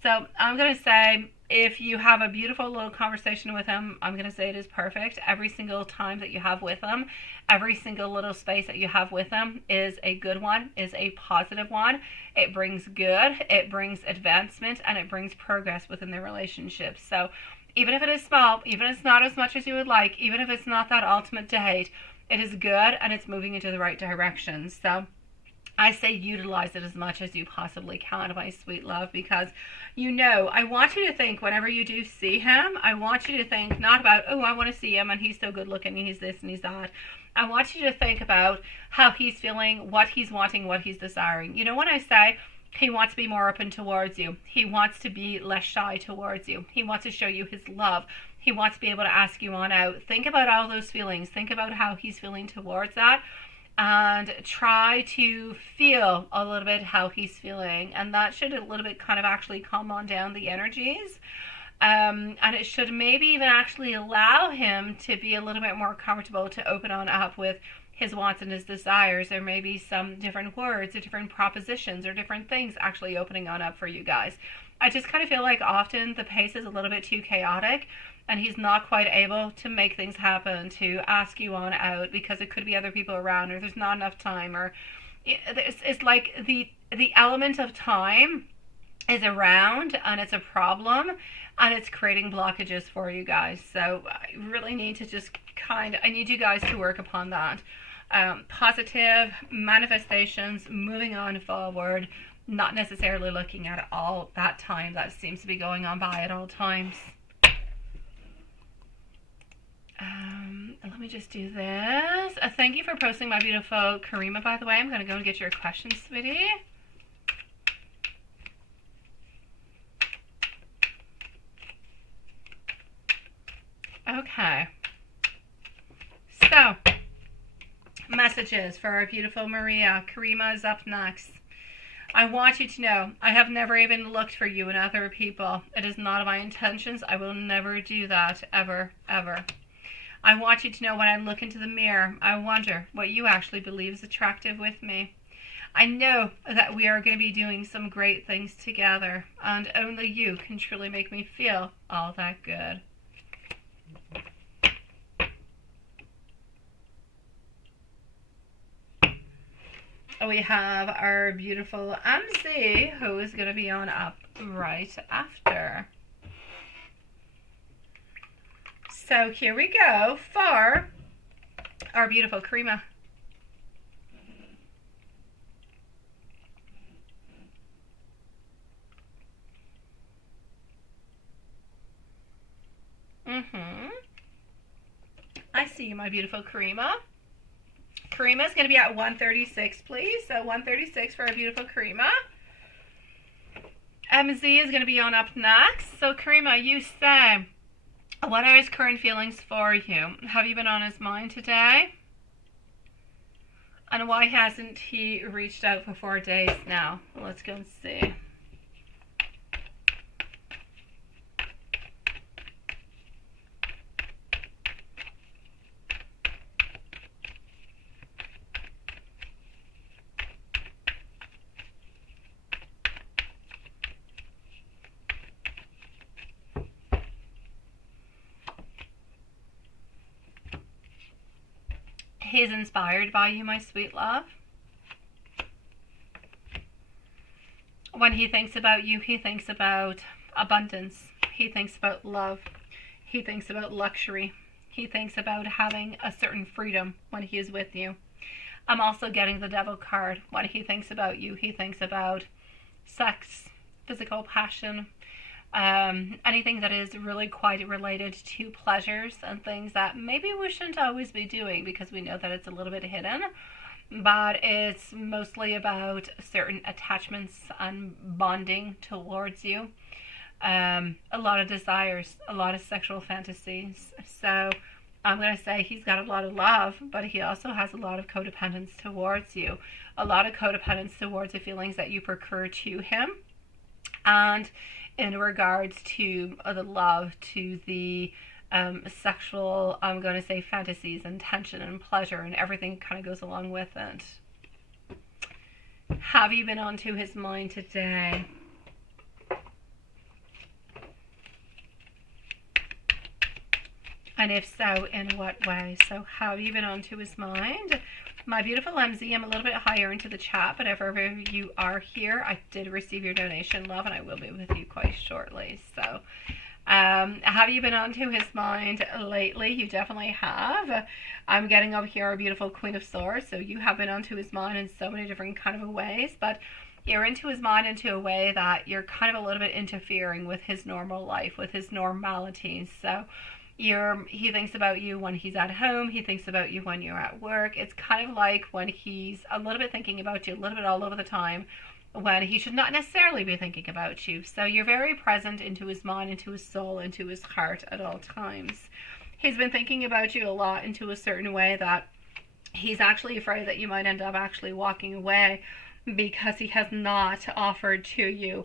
So I'm going to say, if you have a beautiful little conversation with him, I'm going to say it is perfect. Every single time that you have with him, every single little space that you have with him is a good one, is a positive one. It brings good, it brings advancement, and it brings progress within the relationship. So even if it is small, even if it's not as much as you would like, even if it's not that ultimate date, it is good and it's moving into the right direction. So I say utilize it as much as you possibly can, my sweet love, because I want you to think whenever you do see him, I want you to think not about, oh, I want to see him and he's so good looking and he's this and he's that. I want you to think about how he's feeling, what he's wanting, what he's desiring. When I say he wants to be more open towards you, he wants to be less shy towards you, he wants to show you his love, he wants to be able to ask you on out. Think about all those feelings. Think about how he's feeling towards that. And try to feel a little bit how he's feeling, and that should a little bit kind of actually calm on down the energies. And it should maybe even actually allow him to be a little bit more comfortable to open on up with his wants and his desires. There may be some different words or different propositions or different things actually opening on up for you guys. I just kind of feel like often the pace is a little bit too chaotic and he's not quite able to make things happen, to ask you on out, because it could be other people around or there's not enough time, or it's like the element of time is around and it's a problem and it's creating blockages for you guys. So I really need to just I need you guys to work upon that. Positive manifestations, moving on forward, not necessarily looking at all that time that seems to be going on by at all times. Let me just do this. Thank you for posting, my beautiful Karima, by the way. I'm going to go and get your questions, sweetie. Okay. So, messages for our beautiful Maria. Karima is up next. I want you to know, I have never even looked for you in other people. It is not my intentions. I will never do that, ever, ever. I want you to know when I look into the mirror, I wonder what you actually believe is attractive with me. I know that we are going to be doing some great things together, and only you can truly make me feel all that good. We have our beautiful MC, who is going to be on up right after. So here we go for our beautiful Karima. I see you, my beautiful Karima. Karima is going to be at 136, please. So 136 for our beautiful Karima. MZ is going to be on up next. So Karima, you say, what are his current feelings for you? Have you been on his mind today? And why hasn't he reached out for 4 days now? Let's go and see. He's inspired by you, my sweet love. When he thinks about you, he thinks about abundance. He thinks about love. He thinks about luxury. He thinks about having a certain freedom when he is with you. I'm also getting the Devil card. When he thinks about you, he thinks about sex, physical passion, anything that is really quite related to pleasures and things that maybe we shouldn't always be doing because we know that it's a little bit hidden, but it's mostly about certain attachments and bonding towards you. A lot of desires, a lot of sexual fantasies. So I'm going to say he's got a lot of love, but he also has a lot of codependence towards you. A lot of codependence towards the feelings that you procure to him. And in regards to the love, to the sexual, I'm going to say fantasies and tension and pleasure and everything kind of goes along with it. Have you been onto his mind today? And if so, in what way? So have you been onto his mind? My beautiful MZ, I'm a little bit higher into the chat, but if ever you are here, I did receive your donation, love, and I will be with you quite shortly. So have you been onto his mind lately? You definitely have. I'm getting up here a beautiful Queen of Swords, so you have been onto his mind in so many different kind of ways, but you're into his mind into a way that you're kind of a little bit interfering with his normal life, with his normalities. So he thinks about you when he's at home. He thinks about you when you're at work. It's kind of like when he's a little bit thinking about you, a little bit all over the time, when he should not necessarily be thinking about you. So you're very present into his mind, into his soul, into his heart at all times. He's been thinking about you a lot into a certain way that he's actually afraid that you might end up actually walking away because he has not offered to you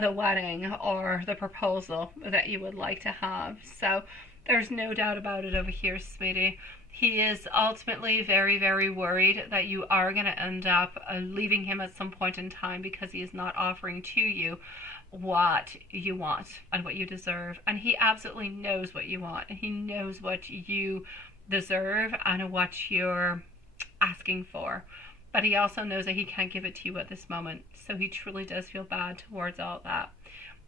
the wedding or the proposal that you would like to have. So there's no doubt about it over here, sweetie. He is ultimately very, very worried that you are going to end up leaving him at some point in time because he is not offering to you what you want and what you deserve. And he absolutely knows what you want. And he knows what you deserve and what you're asking for. But he also knows that he can't give it to you at this moment. So he truly does feel bad towards all that.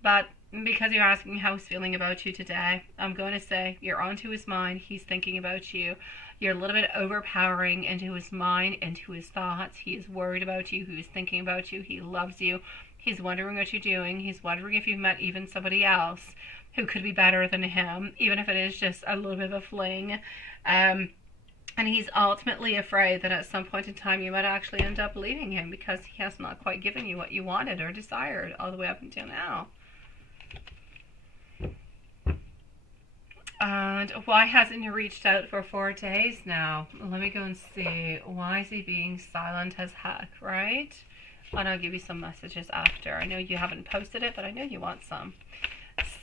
But because you're asking how he's feeling about you today, I'm going to say you're onto his mind. He's thinking about you. You're a little bit overpowering into his mind, into his thoughts. He is worried about you. He is thinking about you. He loves you. He's wondering what you're doing. He's wondering if you've met even somebody else who could be better than him, even if it is just a little bit of a fling. And he's ultimately afraid that at some point in time you might actually end up leaving him because he has not quite given you what you wanted or desired all the way up until now. And why hasn't he reached out for 4 days now? Let me go and see. Why is he being silent as heck, right? And I'll give you some messages after. I know you haven't posted it, but I know you want some.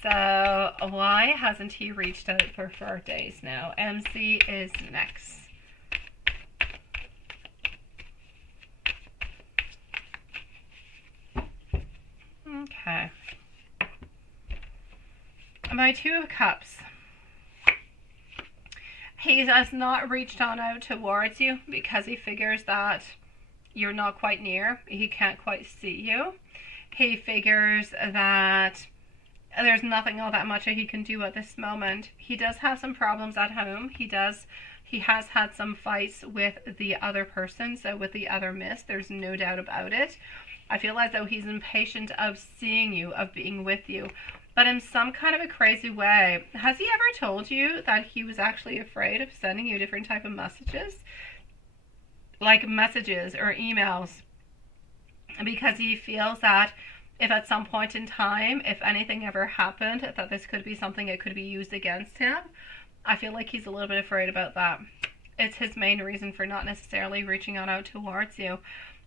So why hasn't he reached out for 4 days now? MC is next. Okay. My 2 of Cups. He has not reached on out towards you because he figures that you're not quite near. He can't quite see you. He figures that there's nothing all that much that he can do at this moment. He does have some problems at home. He has had some fights with the other person, so with the other miss, there's no doubt about it. I feel as though he's impatient of seeing you, of being with you. But in some kind of a crazy way, has he ever told you that he was actually afraid of sending you different type of messages? Like messages or emails. Because he feels that if at some point in time, if anything ever happened, that this could be something that could be used against him. I feel like he's a little bit afraid about that. It's his main reason for not necessarily reaching on out towards you.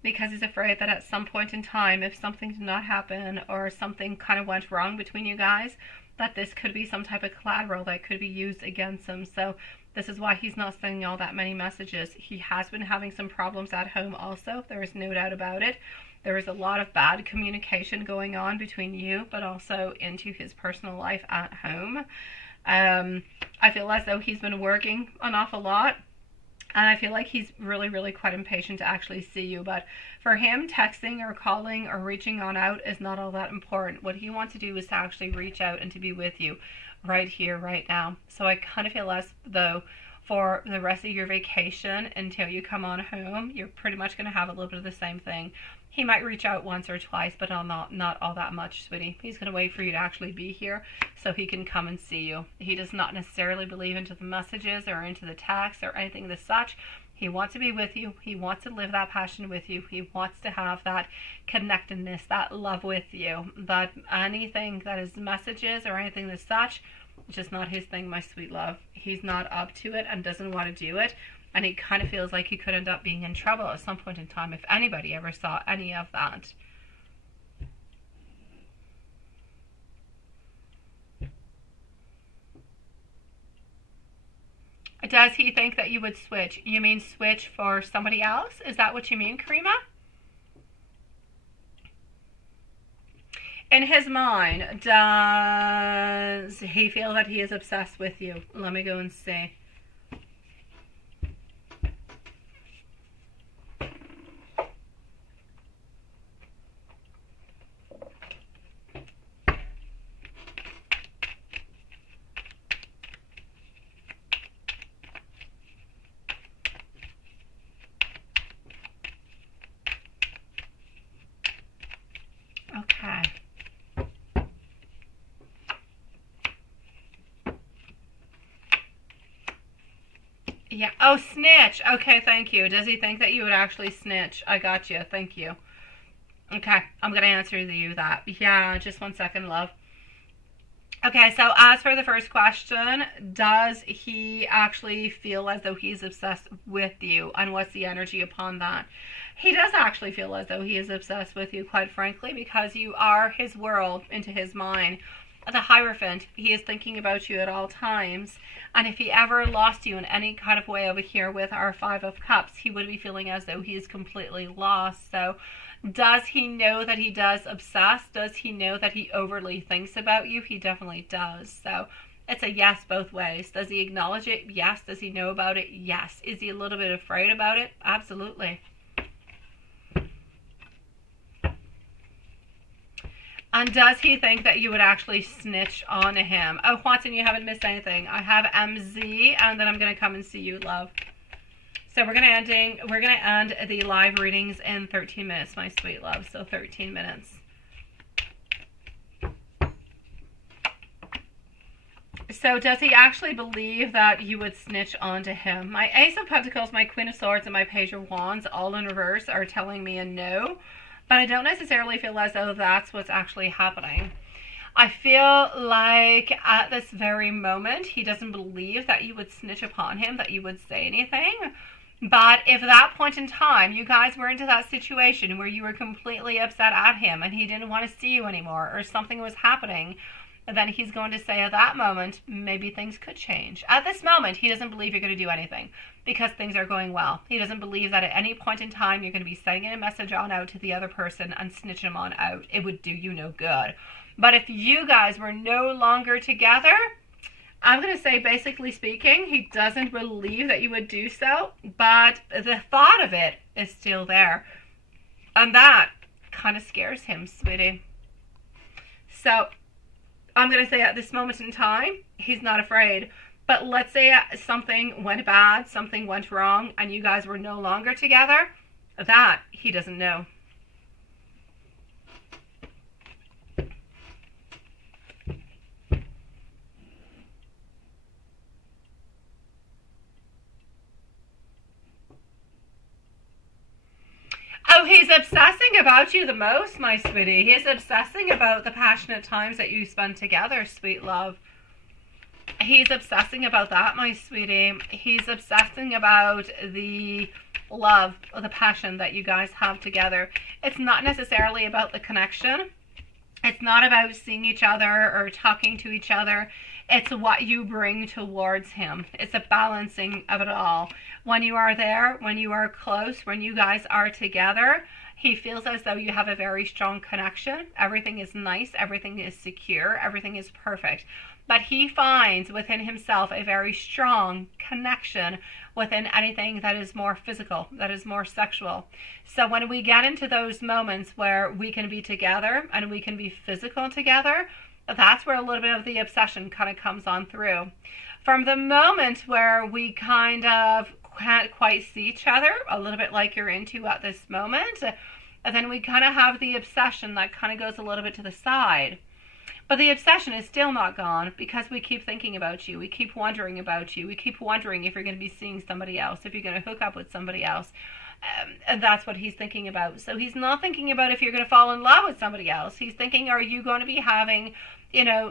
Because he's afraid that at some point in time, if something did not happen or something kind of went wrong between you guys, that this could be some type of collateral that could be used against him. So this is why he's not sending all that many messages. He has been having some problems at home also. There is no doubt about it. There is a lot of bad communication going on between you, but also into his personal life at home. I feel as though he's been working an awful lot. And I feel like he's really, really quite impatient to actually see you. But for him, texting or calling or reaching on out is not all that important. What he wants to do is to actually reach out and to be with you right here, right now. So I kind of feel as though for the rest of your vacation until you come on home, you're pretty much going to have a little bit of the same thing. He might reach out once or twice, but not all that much, sweetie. He's going to wait for you to actually be here so he can come and see you. He does not necessarily believe into the messages or into the texts or anything of the such. He wants to be with you. He wants to live that passion with you. He wants to have that connectedness, that love with you. But anything that is messages or anything as such, it's just not his thing, my sweet love. He's not up to it and doesn't want to do it. And he kind of feels like he could end up being in trouble at some point in time if anybody ever saw any of that. Does he think that you would switch? You mean switch for somebody else? Is that what you mean, Karima? In his mind, does he feel that he is obsessed with you? Let me go and see. Okay. Yeah. Oh, snitch. Okay, thank you. Does he think that you would actually snitch? I got you. Thank you. Okay, I'm going to answer you that. Yeah, just 1 second, love. Okay, so as for the first question, does he actually feel as though he's obsessed with you? And what's the energy upon that? He does actually feel as though he is obsessed with you, quite frankly, because you are his world into his mind. The Hierophant, he is thinking about you at all times. And if he ever lost you in any kind of way over here with our Five of Cups, he would be feeling as though he is completely lost. So does he know that he does obsess? Does he know that he overly thinks about you? He definitely does. So it's a yes both ways. Does he acknowledge it? Yes. Does he know about it? Yes. Is he a little bit afraid about it? Absolutely. And does he think that you would actually snitch on him? Oh, Watson, you haven't missed anything. I have MZ, and then I'm going to come and see you, love. So we're gonna end the live readings in 13 minutes, my sweet love. So 13 minutes. So does he actually believe that you would snitch onto him? My Ace of Pentacles, my Queen of Swords, and my Page of Wands, all in reverse, are telling me a no. But I don't necessarily feel as though that's what's actually happening. I feel like at this very moment, he doesn't believe that you would snitch upon him, that you would say anything. But if at that point in time you guys were into that situation where you were completely upset at him and he didn't want to see you anymore, or something was happening, then he's going to say at that moment, maybe things could change. At this moment, he doesn't believe you're going to do anything because things are going well. He doesn't believe that at any point in time you're going to be sending a message on out to the other person and snitching them on out. It would do you no good. But if you guys were no longer together, I'm going to say, basically speaking, he doesn't believe that you would do so, but the thought of it is still there. And that kind of scares him, sweetie. So I'm going to say at this moment in time, he's not afraid. But let's say something went bad, something went wrong, and you guys were no longer together. That he doesn't know. Oh, he's obsessing about you the most, my sweetie. He's obsessing about the passionate times that you spend together, sweet love. He's obsessing about that, my sweetie. He's obsessing about the love, or the passion that you guys have together. It's not necessarily about the connection. It's not about seeing each other or talking to each other. It's what you bring towards him. It's a balancing of it all. When you are there, when you are close, when you guys are together, he feels as though you have a very strong connection. Everything is nice. Everything is secure. Everything is perfect. But he finds within himself a very strong connection within anything that is more physical, that is more sexual. So when we get into those moments where we can be together and we can be physical together, that's where a little bit of the obsession kind of comes on through. From the moment where we kind of can't quite see each other, a little bit like you're into at this moment, and then we kind of have the obsession that kind of goes a little bit to the side. But the obsession is still not gone because we keep thinking about you. We keep wondering about you. We keep wondering if you're going to be seeing somebody else, if you're going to hook up with somebody else. And that's what he's thinking about. So he's not thinking about if you're going to fall in love with somebody else. He's thinking, are you going to be having,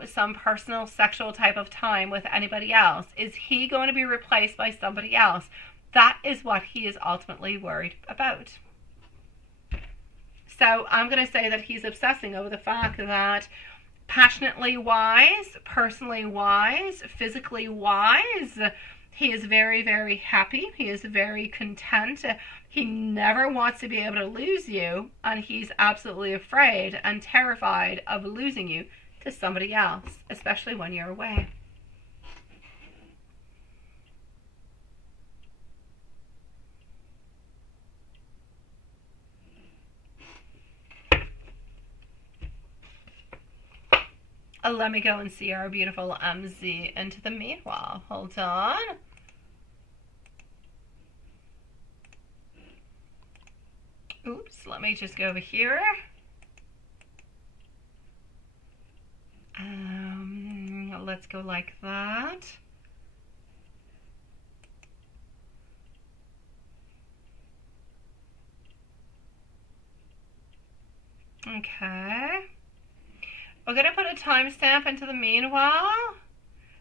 some personal sexual type of time with anybody else? Is he going to be replaced by somebody else? That is what he is ultimately worried about. So I'm going to say that he's obsessing over the fact that passionately wise, personally wise, physically wise, he is very, very happy. He is very content. He never wants to be able to lose you, and he's absolutely afraid and terrified of losing you to somebody else, especially when you're away. Let me go and see our beautiful MZ into the meanwhile. Hold on. Oops, let me just go over here. Let's go like that. Okay. We're going to put a timestamp into the meanwhile.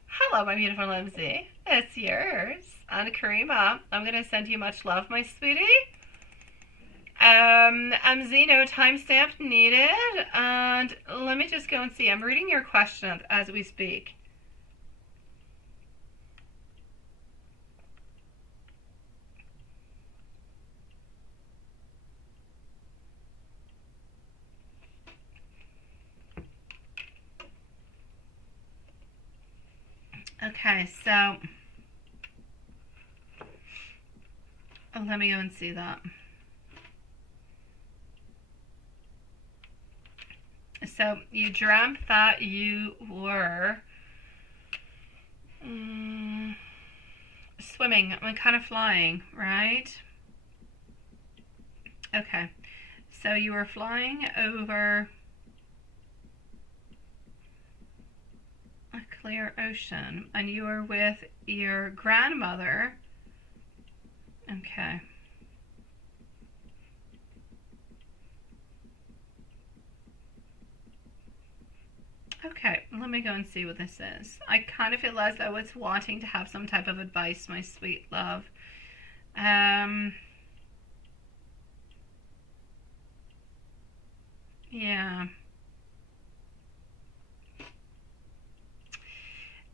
Hello, my beautiful Lindsay. It's yours. And Karima, I'm going to send you much love, my sweetie. Zeno, timestamp needed. And let me just go and see. I'm reading your question as we speak. Okay, so let me go and see that. So you dreamt that you were swimming and kind of flying, right? Okay, so you were flying over a clear ocean and you were with your grandmother. Okay. Okay, let me go and see what this is. I kind of feel as though it's wanting to have some type of advice, my sweet love. Yeah.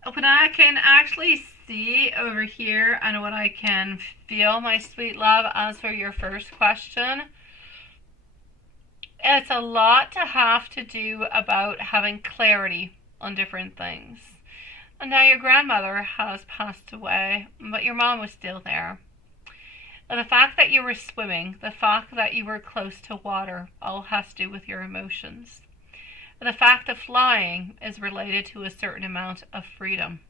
What I can actually see over here and what I can feel, my sweet love, as for your first question, it's a lot to have to do about having clarity on different things. And now your grandmother has passed away, but your mom was still there. And the fact that you were swimming, the fact that you were close to water, all has to do with your emotions. The fact of flying is related to a certain amount of freedom.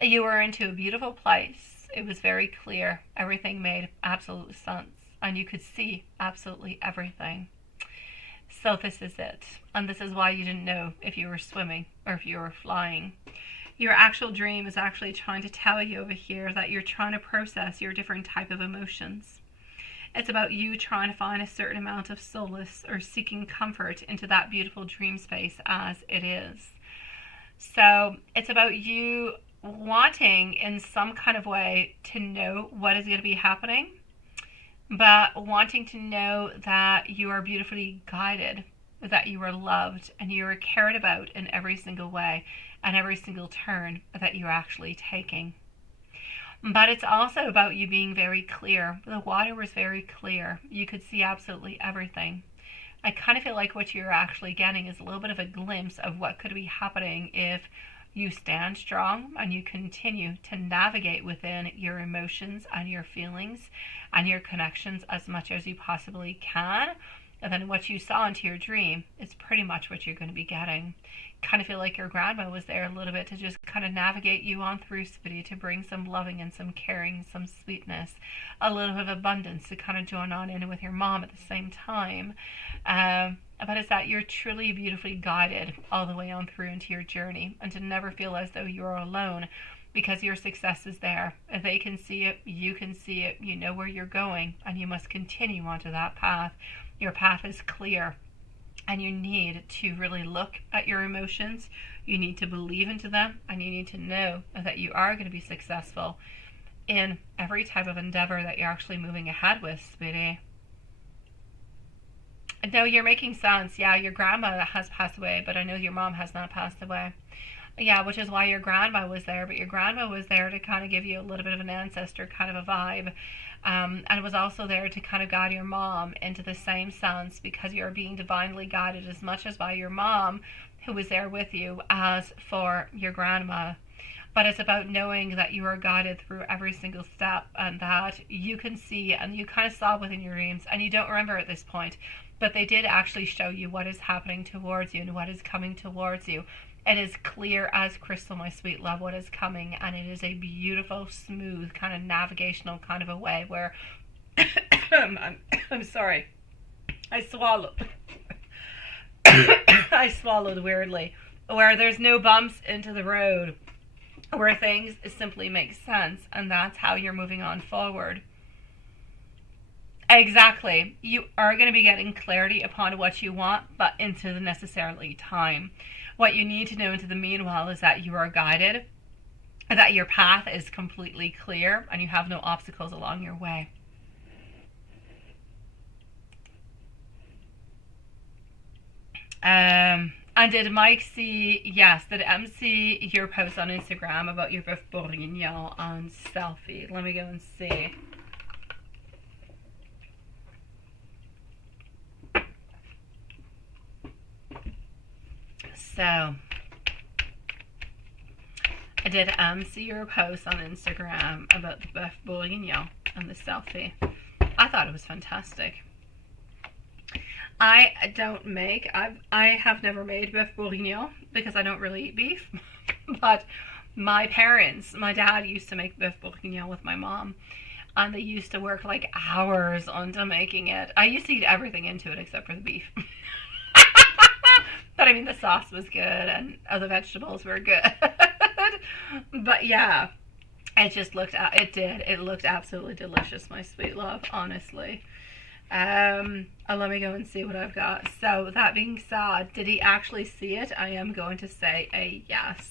You were into a beautiful place. It was very clear. Everything made absolute sense. And you could see absolutely everything. So this is it. And this is why you didn't know if you were swimming or if you were flying. Your actual dream is actually trying to tell you over here that you're trying to process your different type of emotions. It's about you trying to find a certain amount of solace or seeking comfort into that beautiful dream space as it is. So it's about you wanting in some kind of way to know what is going to be happening, but wanting to know that you are beautifully guided, that you are loved, and you are cared about in every single way and every single turn that you're actually taking. But it's also about you being very clear. The water was very clear. You could see absolutely everything. I kind of feel like what you're actually getting is a little bit of a glimpse of what could be happening if you stand strong and you continue to navigate within your emotions and your feelings and your connections as much as you possibly can. And then what you saw into your dream is pretty much what you're going to be getting. Kind of feel like your grandma was there a little bit to just kind of navigate you on through, Spitty, to bring some loving and some caring, some sweetness, a little bit of abundance to kind of join on in with your mom at the same time. But it's that you're truly beautifully guided all the way on through into your journey, and to never feel as though you're alone, because your success is there. If they can see it, you can see it, you know where you're going, and you must continue onto that path. Your path is clear, and you need to really look at your emotions. You need to believe into them, and you need to know that you are going to be successful in every type of endeavor that you're actually moving ahead with, sweetie. No, you're making sense. Yeah, your grandma has passed away, but I know your mom has not passed away. Yeah, which is why your grandma was there, but your grandma was there to kind of give you a little bit of an ancestor kind of a vibe. And was also there to kind of guide your mom into the same sense, because you're being divinely guided as much as by your mom, who was there with you, as for your grandma. But it's about knowing that you are guided through every single step, and that you can see, and you kind of saw within your dreams, and you don't remember at this point, but they did actually show you what is happening towards you and what is coming towards you. It is clear as crystal, my sweet love, what is coming, and it is a beautiful, smooth, kind of navigational kind of a way where I'm sorry, I swallowed. I swallowed weirdly. Where there's no bumps into the road, where things simply make sense, and that's how you're moving on forward. Exactly. You are going to be getting clarity upon what you want, but into the necessarily time. What you need to know into the meanwhile is that you are guided, that your path is completely clear, and you have no obstacles along your way. And did Mike see, yes, did M see your post on Instagram about your Bœuf Bourguignon on selfie? Let me go and see. So, I did see your post on Instagram about the Bœuf Bourguignon and the selfie. I thought it was fantastic. I have never made Bœuf Bourguignon because I don't really eat beef. But my dad used to make Bœuf Bourguignon with my mom. And they used to work like hours onto making it. I used to eat everything into it except for the beef. But I mean, the sauce was good and other vegetables were good. But yeah, it looked absolutely delicious, my sweet love, honestly. Let me go and see what I've got. So that being said, did he actually see it? I am going to say a yes.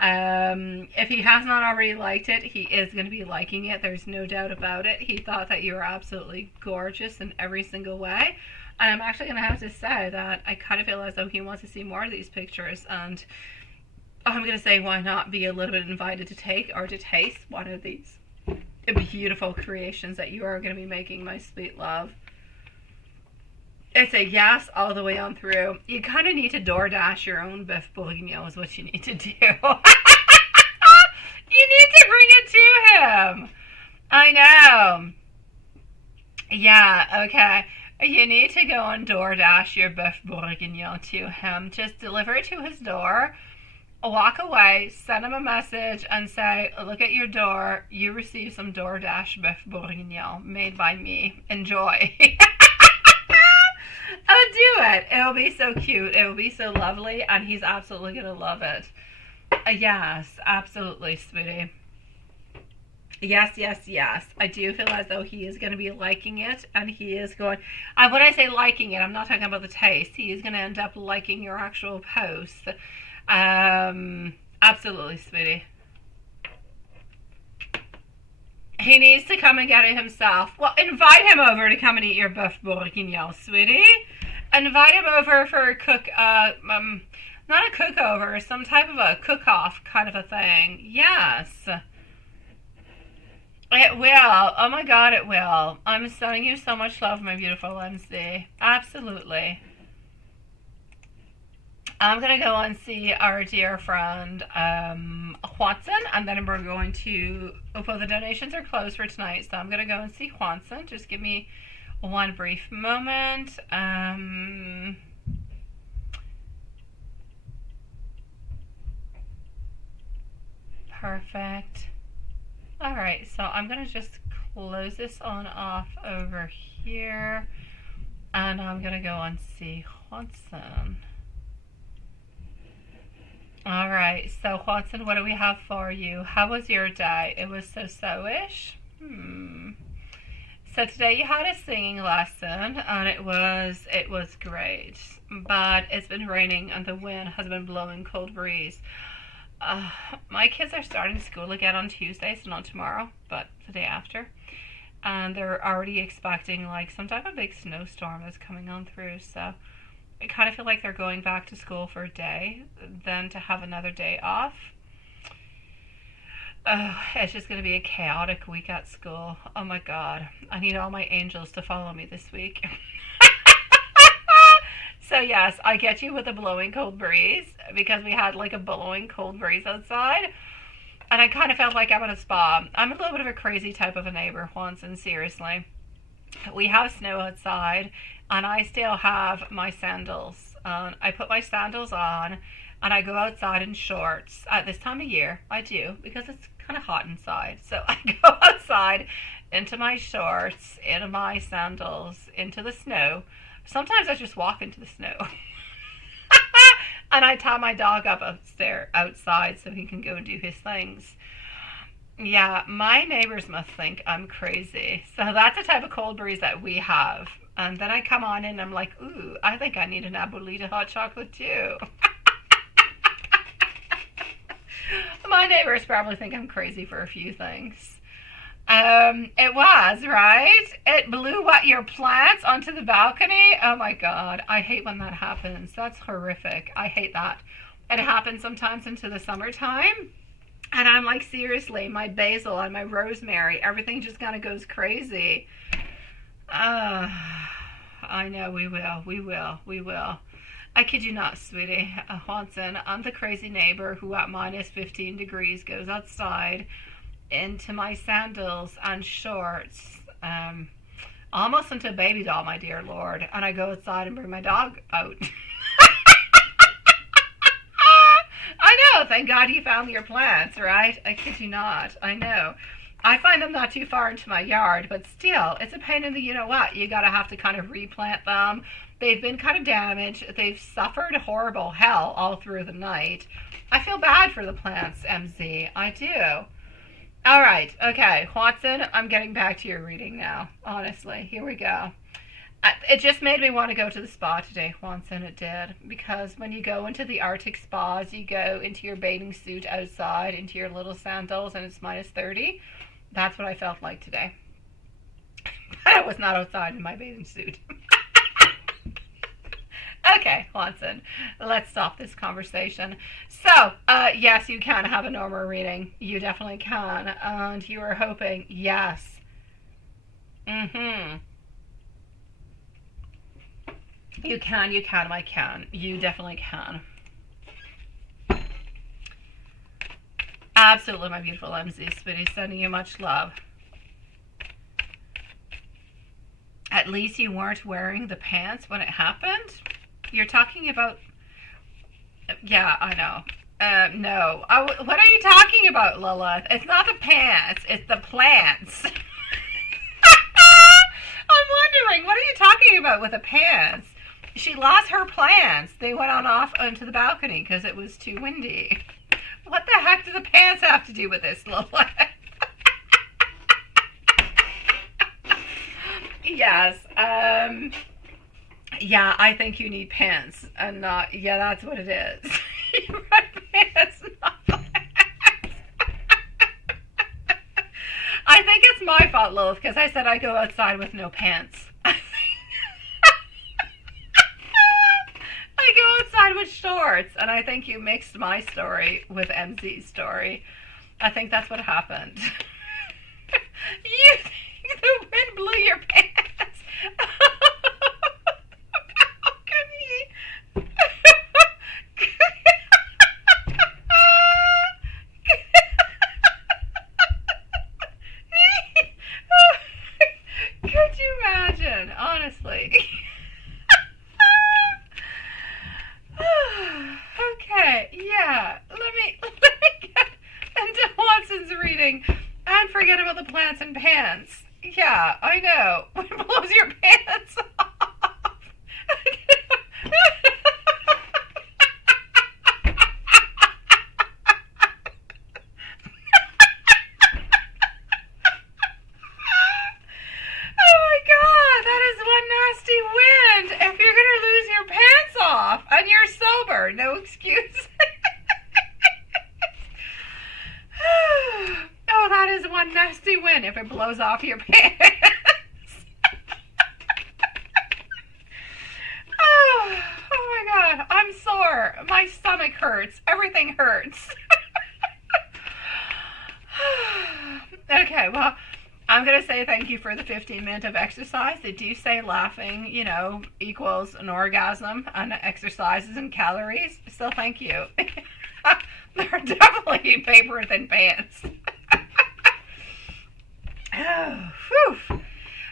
If he has not already liked it, he is going to be liking it. There's no doubt about it. He thought that you were absolutely gorgeous in every single way. And I'm actually going to have to say that I kind of feel as though he wants to see more of these pictures. And I'm going to say, why not be a little bit invited to take or to taste one of these beautiful creations that you are going to be making, my sweet love. It's a yes all the way on through. You kind of need to DoorDash your own Bœuf Bourguignon is what you need to do. You need to bring it to him. I know. Yeah, okay. You need to go and DoorDash your Bœuf Bourguignon to him. Just deliver it to his door. Walk away, send him a message and say, look at your door. You received some DoorDash Bœuf Bourguignon made by me. Enjoy. Oh, do it. It'll be so cute. It will be so lovely. And he's absolutely going to love it. Yes, absolutely, sweetie. Yes, yes, yes. I do feel as though he is going to be liking it. And he is going... when I say liking it, I'm not talking about the taste. He is going to end up liking your actual post. Absolutely, sweetie. He needs to come and get it himself. Well, invite him over to come and eat your Bœuf Bourguignon, sweetie. Invite him over for a not a cook-over, some type of a cook-off kind of a thing. Yes. It will. Oh my God, it will. I'm sending you so much love, my beautiful MC. Absolutely. I'm going to go and see our dear friend, Watson, and then we're going to, well, the donations are closed for tonight, so I'm going to go and see Watson. Just give me one brief moment. Perfect. All right, so I'm going to just close this on off over here, and I'm going to go and see Watson. All right, so Watson, what do we have for you? How was your day? It was so-ish. So today you had a singing lesson, and it was great. But it's been raining, and the wind has been blowing cold breeze. My kids are starting school again on Tuesday, so not tomorrow, but the day after. And they're already expecting like some type of big snowstorm that's coming on through, so I kind of feel like they're going back to school for a day, then to have another day off. It's just going to be a chaotic week at school. Oh my God. I need all my angels to follow me this week. So yes, I get you with a blowing cold breeze, because we had like a blowing cold breeze outside. And I kind of felt like I'm at a spa. I'm a little bit of a crazy type of a neighbor, Watson, seriously. We have snow outside, and I still have my sandals. I put my sandals on, and I go outside in shorts. At this time of year, I do, because it's kind of hot inside. So I go outside into my shorts, into my sandals, into the snow. Sometimes I just walk into the snow. And I tie my dog up outside so he can go and do his things. Yeah, my neighbors must think I'm crazy. So that's the type of cold breeze that we have. And then I come on in and I'm like, ooh, I think I need an abuelita hot chocolate too. My neighbors probably think I'm crazy for a few things. It was, right? It blew what, your plants onto the balcony? Oh my God. I hate when that happens. That's horrific. I hate that. It happens sometimes into the summertime. And I'm like, seriously, my basil and my rosemary, everything just kind of goes crazy. I know, we will. I kid you not, sweetie. Watson, I'm the crazy neighbor who at minus 15 degrees goes outside into my sandals and shorts, almost into a baby doll, my dear Lord. And I go outside and bring my dog out. I know, thank God you found your plants, right? I kid you not, I know. I find them not too far into my yard, but still, it's a pain in the you-know-what. You gotta have to kind of replant them. They've been kind of damaged. They've suffered horrible hell all through the night. I feel bad for the plants, MZ. I do. All right, okay, Watson, I'm getting back to your reading now, honestly. Here we go. It just made me want to go to the spa today, Watson, it did. Because when you go into the Arctic spas, you go into your bathing suit outside, into your little sandals, and it's minus 30. That's what I felt like today. But I was not outside in my bathing suit. Okay, Watson, let's stop this conversation. So, yes, you can have a normal reading. You definitely can. And you were hoping, yes. You can, I can. You definitely can. Absolutely, my beautiful MZ, sweetie. Sending you much love. At least you weren't wearing the pants when it happened? You're talking about... Yeah, I know. No. What are you talking about, Lilith? It's not the pants. It's the plants. I'm wondering, what are you talking about with the pants? She lost her plants. They went on off onto the balcony because it was too windy. What the heck do the pants have to do with this, Lilith? Yes. Yeah, I think you need pants and not... Yeah, that's what it is. You want pants, not plants. I think it's my fault, Lilith, because I said I go outside with no pants. I go outside with shorts, and I think you mixed my story with MZ's story. I think that's what happened. You think the wind blew your pants? Could you imagine? Honestly. Okay, yeah. Let me get into Watson's reading and forget about the plants and pants. Yeah, I know. When it blows your pants off. Oh my God, that is one nasty wind. If you're gonna lose your pants off and you're sober, no excuse. Oh, that is one nasty wind if it blows off your pants. Oh my God, I'm sore. My stomach hurts. Everything hurts. Okay, well, I'm going to say thank you for the 15 minutes of exercise. They do say laughing, equals an orgasm, and exercises and calories. So thank you. They're definitely paper thin pants. Oh, whew.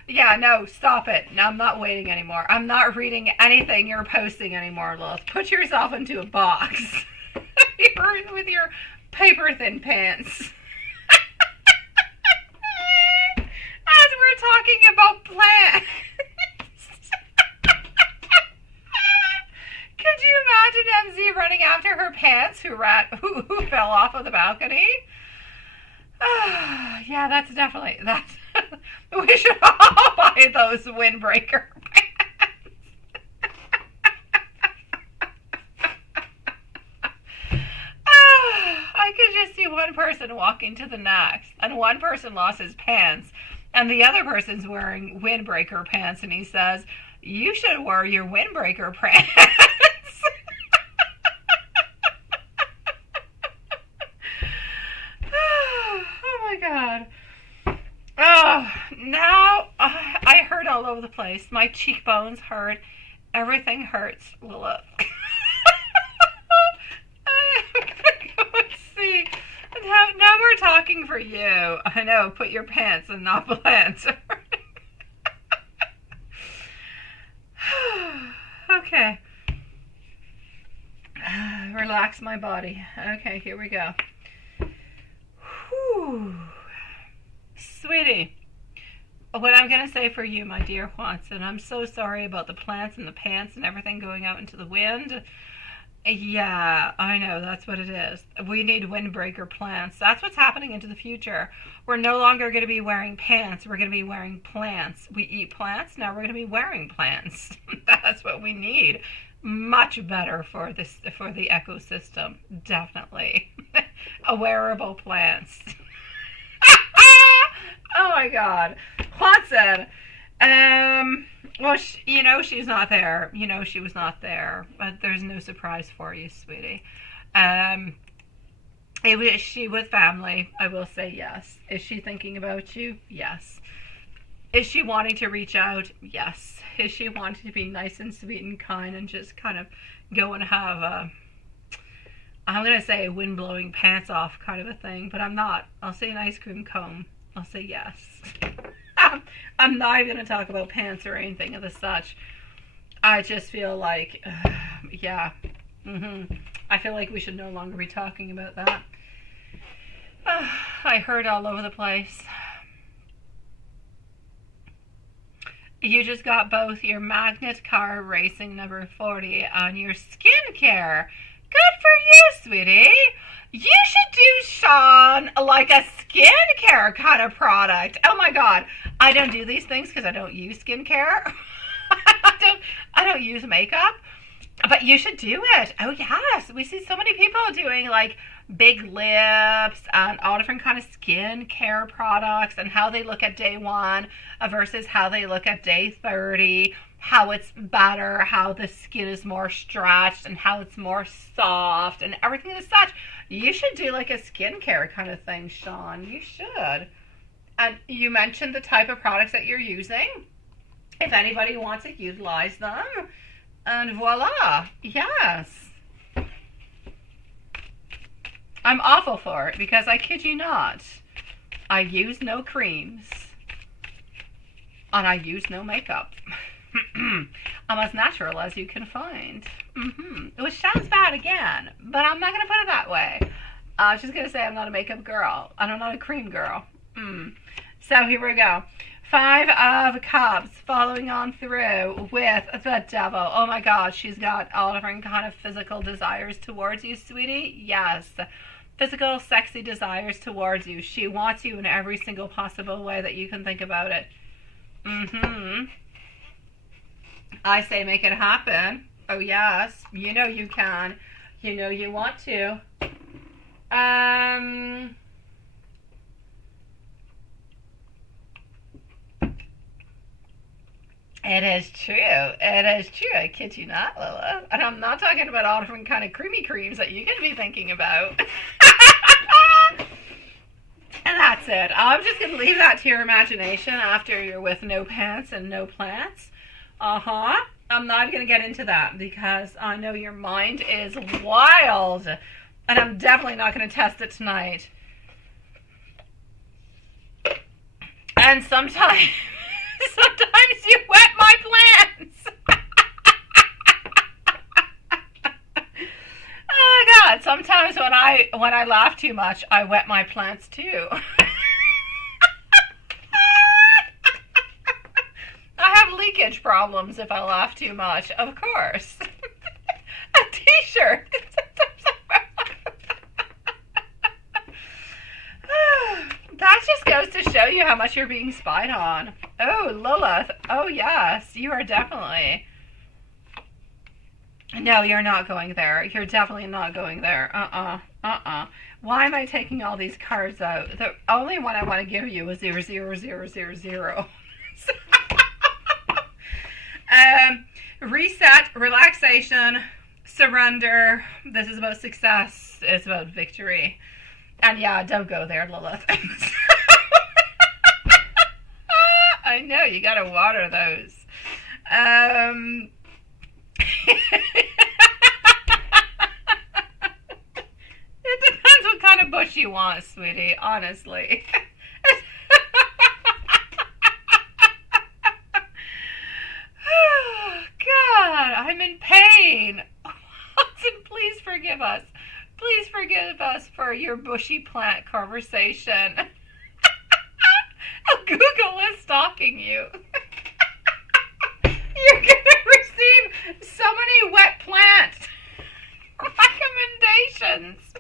Yeah, no, stop it. No, I'm not waiting anymore. I'm not reading anything you're posting anymore, Lilith. Put yourself into a box. With your paper thin pants. As we're talking about plants. Could you imagine MZ running after her pants who fell off of the balcony? Yeah, that's definitely, that's, we should all buy those windbreaker pants. I could just see one person walking to the next, and one person lost his pants, and the other person's wearing windbreaker pants, and he says, "You should wear your windbreaker pants." Oh my God. Oh, now I hurt all over the place. My cheekbones hurt. Everything hurts. Look. Let's see. Now we're talking for you. I know. Put your pants and not plants. Okay. Relax my body. Okay, here we go. Whew. Sweetie, what I'm going to say for you, my dear Watson, I'm so sorry about the plants and the pants and everything going out into the wind. Yeah, I know, that's what it is. We need windbreaker plants. That's what's happening into the future. We're no longer going to be wearing pants. We're going to be wearing plants. We eat plants. Now we're going to be wearing plants. That's what we need. Much better for this, for the ecosystem. Definitely. Wearable plants. Oh my God. Watson. Well, you know she's not there. You know she was not there. But there's no surprise for you, sweetie. Is she with family? I will say yes. Is she thinking about you? Yes. Is she wanting to reach out? Yes. Is she wanting to be nice and sweet and kind and just kind of go and have a, I'm going to say a wind-blowing pants off kind of a thing, but I'm not. I'll say an ice cream cone. I'll say yes. I'm not even going to talk about pants or anything of the such. I just feel like, yeah. I feel like we should no longer be talking about that. I hurt all over the place. You just got both your magnet car racing number 40 on your skincare. Good for you, sweetie. You should do, Sean, like a skincare kind of product. Oh my God. I don't do these things because I don't use skincare. I don't use makeup. But you should do it. Oh yes. We see so many people doing like big lips and all different kind of skincare products and how they look at day 1 versus how they look at day 30. How it's better, how the skin is more stretched, and how it's more soft, and everything as such. You should do like a skincare kind of thing, Sean. You should. And you mentioned the type of products that you're using. If anybody wants to utilize them. And voila. Yes. I'm awful for it because I kid you not. I use no creams. And I use no makeup. I'm as natural as you can find. Which sounds bad again, but I'm not going to put it that way. I was just going to say I'm not a makeup girl, and I'm not a cream girl. So here we go. 5 of Cups, following on through with the Devil. Oh my God, she's got all different kind of physical desires towards you, sweetie. Yes. Physical, sexy desires towards you. She wants you in every single possible way that you can think about it. I say make it happen. Oh yes, you know you can. You know you want to. It is true. It is true. I kid you not, Lila. And I'm not talking about all different kind of creamy creams that you're going to be thinking about. And that's it. I'm just going to leave that to your imagination after you're with no pants and no plants. I'm not going to get into that because I know your mind is wild. And I'm definitely not going to test it tonight. And sometimes you wet my plants. Oh my God. Sometimes when I laugh too much, I wet my plants too. I have leakage problems if I laugh too much, of course. A t-shirt. to show you how much you're being spied on. Oh, Lilith. Oh, yes. You are definitely... No, you're not going there. You're definitely not going there. Why am I taking all these cards out? The only one I want to give you is 00000. Reset, relaxation, surrender. This is about success. It's about victory. And yeah, don't go there, Lilith. I know, you gotta water those. It depends what kind of bush you want, sweetie, honestly. God, I'm in pain. Watson, please forgive us. Please forgive us for your bushy plant conversation. Google is stalking you. You're gonna receive so many wet plant recommendations.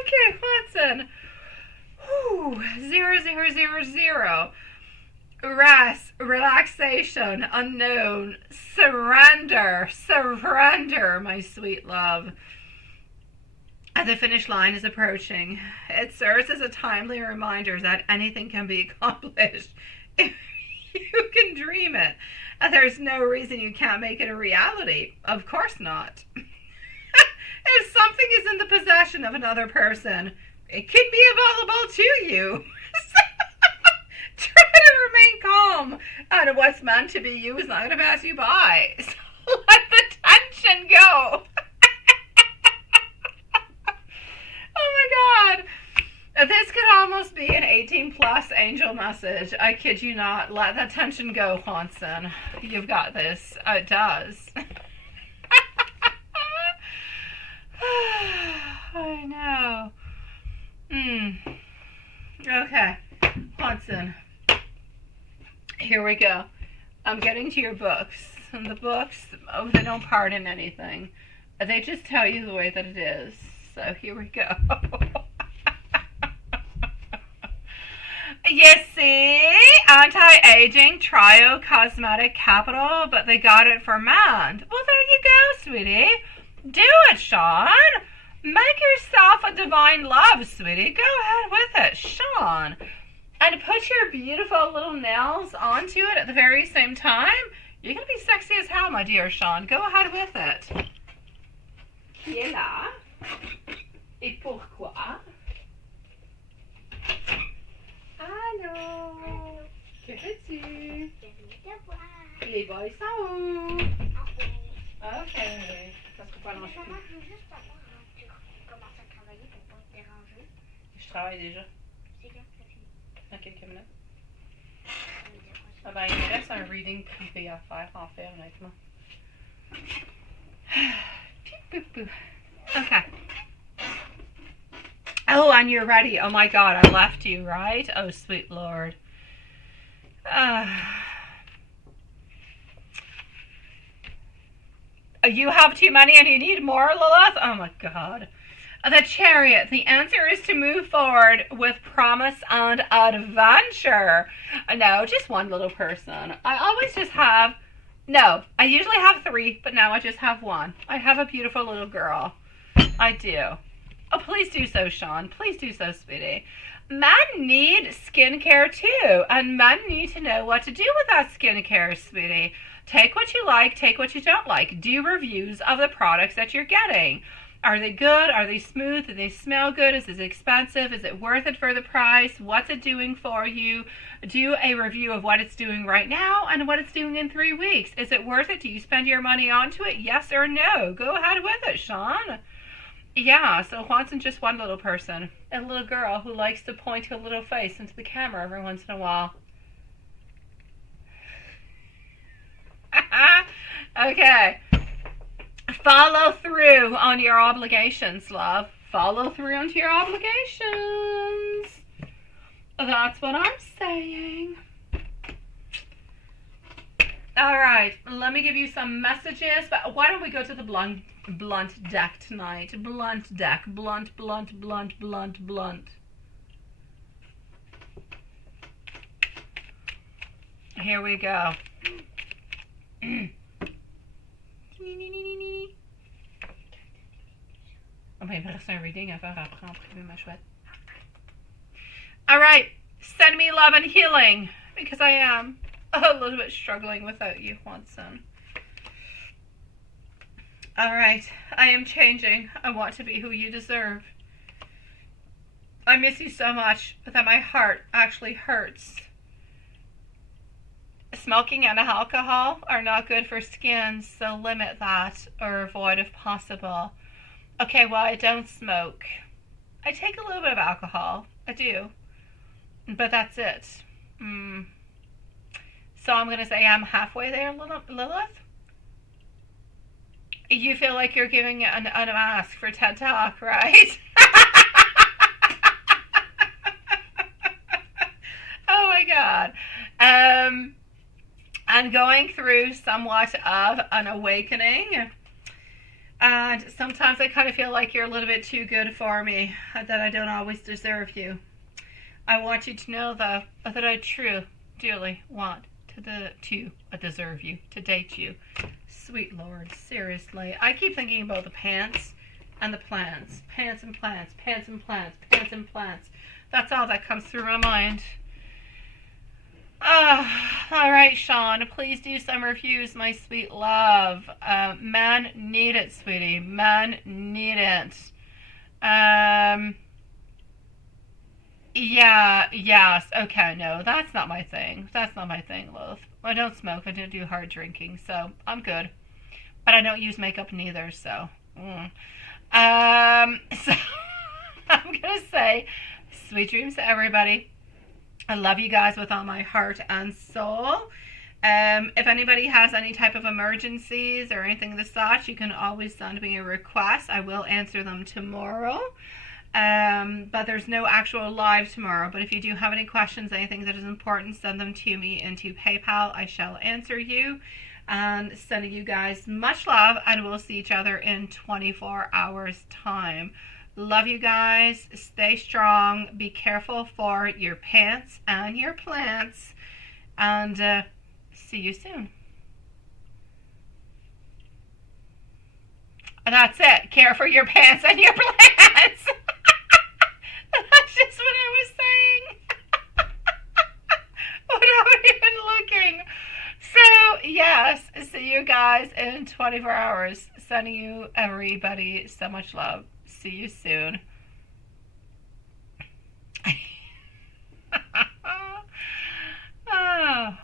Okay, Watson. 0000. Rest, relaxation, unknown, surrender, my sweet love. The finish line is approaching. It serves as a timely reminder that anything can be accomplished if you can dream it. There's no reason you can't make it a reality. Of course not. If something is in the possession of another person, it can be available to you. Try to remain calm, and what's meant to be you is not going to pass you by. So let the tension go. Oh my God. This could almost be an 18+ angel message. I kid you not. Let that tension go, Watson. You've got this. It does. I know. Okay. Watson. Here we go. I'm getting to your books. And the books, they don't pardon anything. They just tell you the way that it is. So here we go. You see? Anti-aging trio cosmetic capital, but they got it for man. Well, there you go, sweetie. Do it, Sean. Make yourself a divine love, sweetie. Go ahead with it, Sean. And put your beautiful little nails onto it at the very same time. You're going to be sexy as hell, my dear Sean. Go ahead with it. Qui est là? Et pourquoi? Allô? Que fais-tu? Les boys sont où? Ok. Parce que pas longtemps. Maman, je veux juste savoir tu commences à travailler pour pas te déranger. Je travaille déjà. C'est quand ça finit? Dans quelques minutes. Ah ben, il me reste un reading privé à faire, en fait, honnêtement. Okay. Oh, and you're ready. Oh my God, I left you, right? Oh, sweet Lord. You have too many and you need more, Lilith? Oh my God. The Chariot. The answer is to move forward with promise and adventure. No, just one little person. I always just have... No, I usually have 3, but now I just have 1. I have a beautiful little girl. I do. Oh, please do so, Sean. Please do so, sweetie. Men need skincare too, and men need to know what to do with that skincare, sweetie. Take what you like, take what you don't like. Do reviews of the products that you're getting. Are they good? Are they smooth? Do they smell good? Is it expensive? Is it worth it for the price? What's it doing for you? Do a review of what it's doing right now and what it's doing in 3 weeks. Is it worth it? Do you spend your money onto it? Yes or no? Go ahead with it, Sean. Yeah, so Watson's just one little person. A little girl who likes to point her little face into the camera every once in a while. Okay. Follow through on your obligations, love. Follow through onto your obligations. That's what I'm saying. All right, let me give you some messages, but why don't we go to the blunt deck tonight. Blunt deck. Blunt, blunt, blunt, blunt, blunt. Here we go. Oh ben, il me reste un reading à faire après en privé, ma chouette. All right. Send me love and healing, because I am a little bit struggling without you, Watson. All right. I am changing. I want to be who you deserve. I miss you so much that my heart actually hurts. Smoking and alcohol are not good for skin, so limit that or avoid if possible. Okay, well, I don't smoke. I take a little bit of alcohol. I do. But that's it. So I'm going to say I'm halfway there, Lilith. You feel like you're giving an ask for TED Talk, right? Oh my God. I'm going through somewhat of an awakening. And sometimes I kind of feel like you're a little bit too good for me, that I don't always deserve you. I want you to know, though, that I dearly want to deserve you, to date you. Sweet Lord, seriously. I keep thinking about the pants and the plants. Pants and plants, pants and plants, pants and plants. That's all that comes through my mind. All right, Sean, please do some reviews, my sweet love. Men need it, sweetie. Men need it. Yeah, yes. Okay, no, that's not my thing. That's not my thing, Lilith. I don't smoke. I don't do hard drinking, so I'm good. But I don't use makeup neither, so. So I'm gonna say, sweet dreams to everybody. I love you guys with all my heart and soul. If anybody has any type of emergencies or anything of the sort, you can always send me a request. I will answer them tomorrow. But there's no actual live tomorrow. But if you do have any questions, anything that is important, send them to me into PayPal. I shall answer you. And sending you guys much love, and we'll see each other in 24 hours time. Love you guys. Stay strong. Be careful for your pants and your plants. And see you soon. And that's it. Care for your pants and your plants. That's just what I was saying. Without even looking. So, yes. See you guys in 24 hours. Sending you, everybody, so much love. See you soon.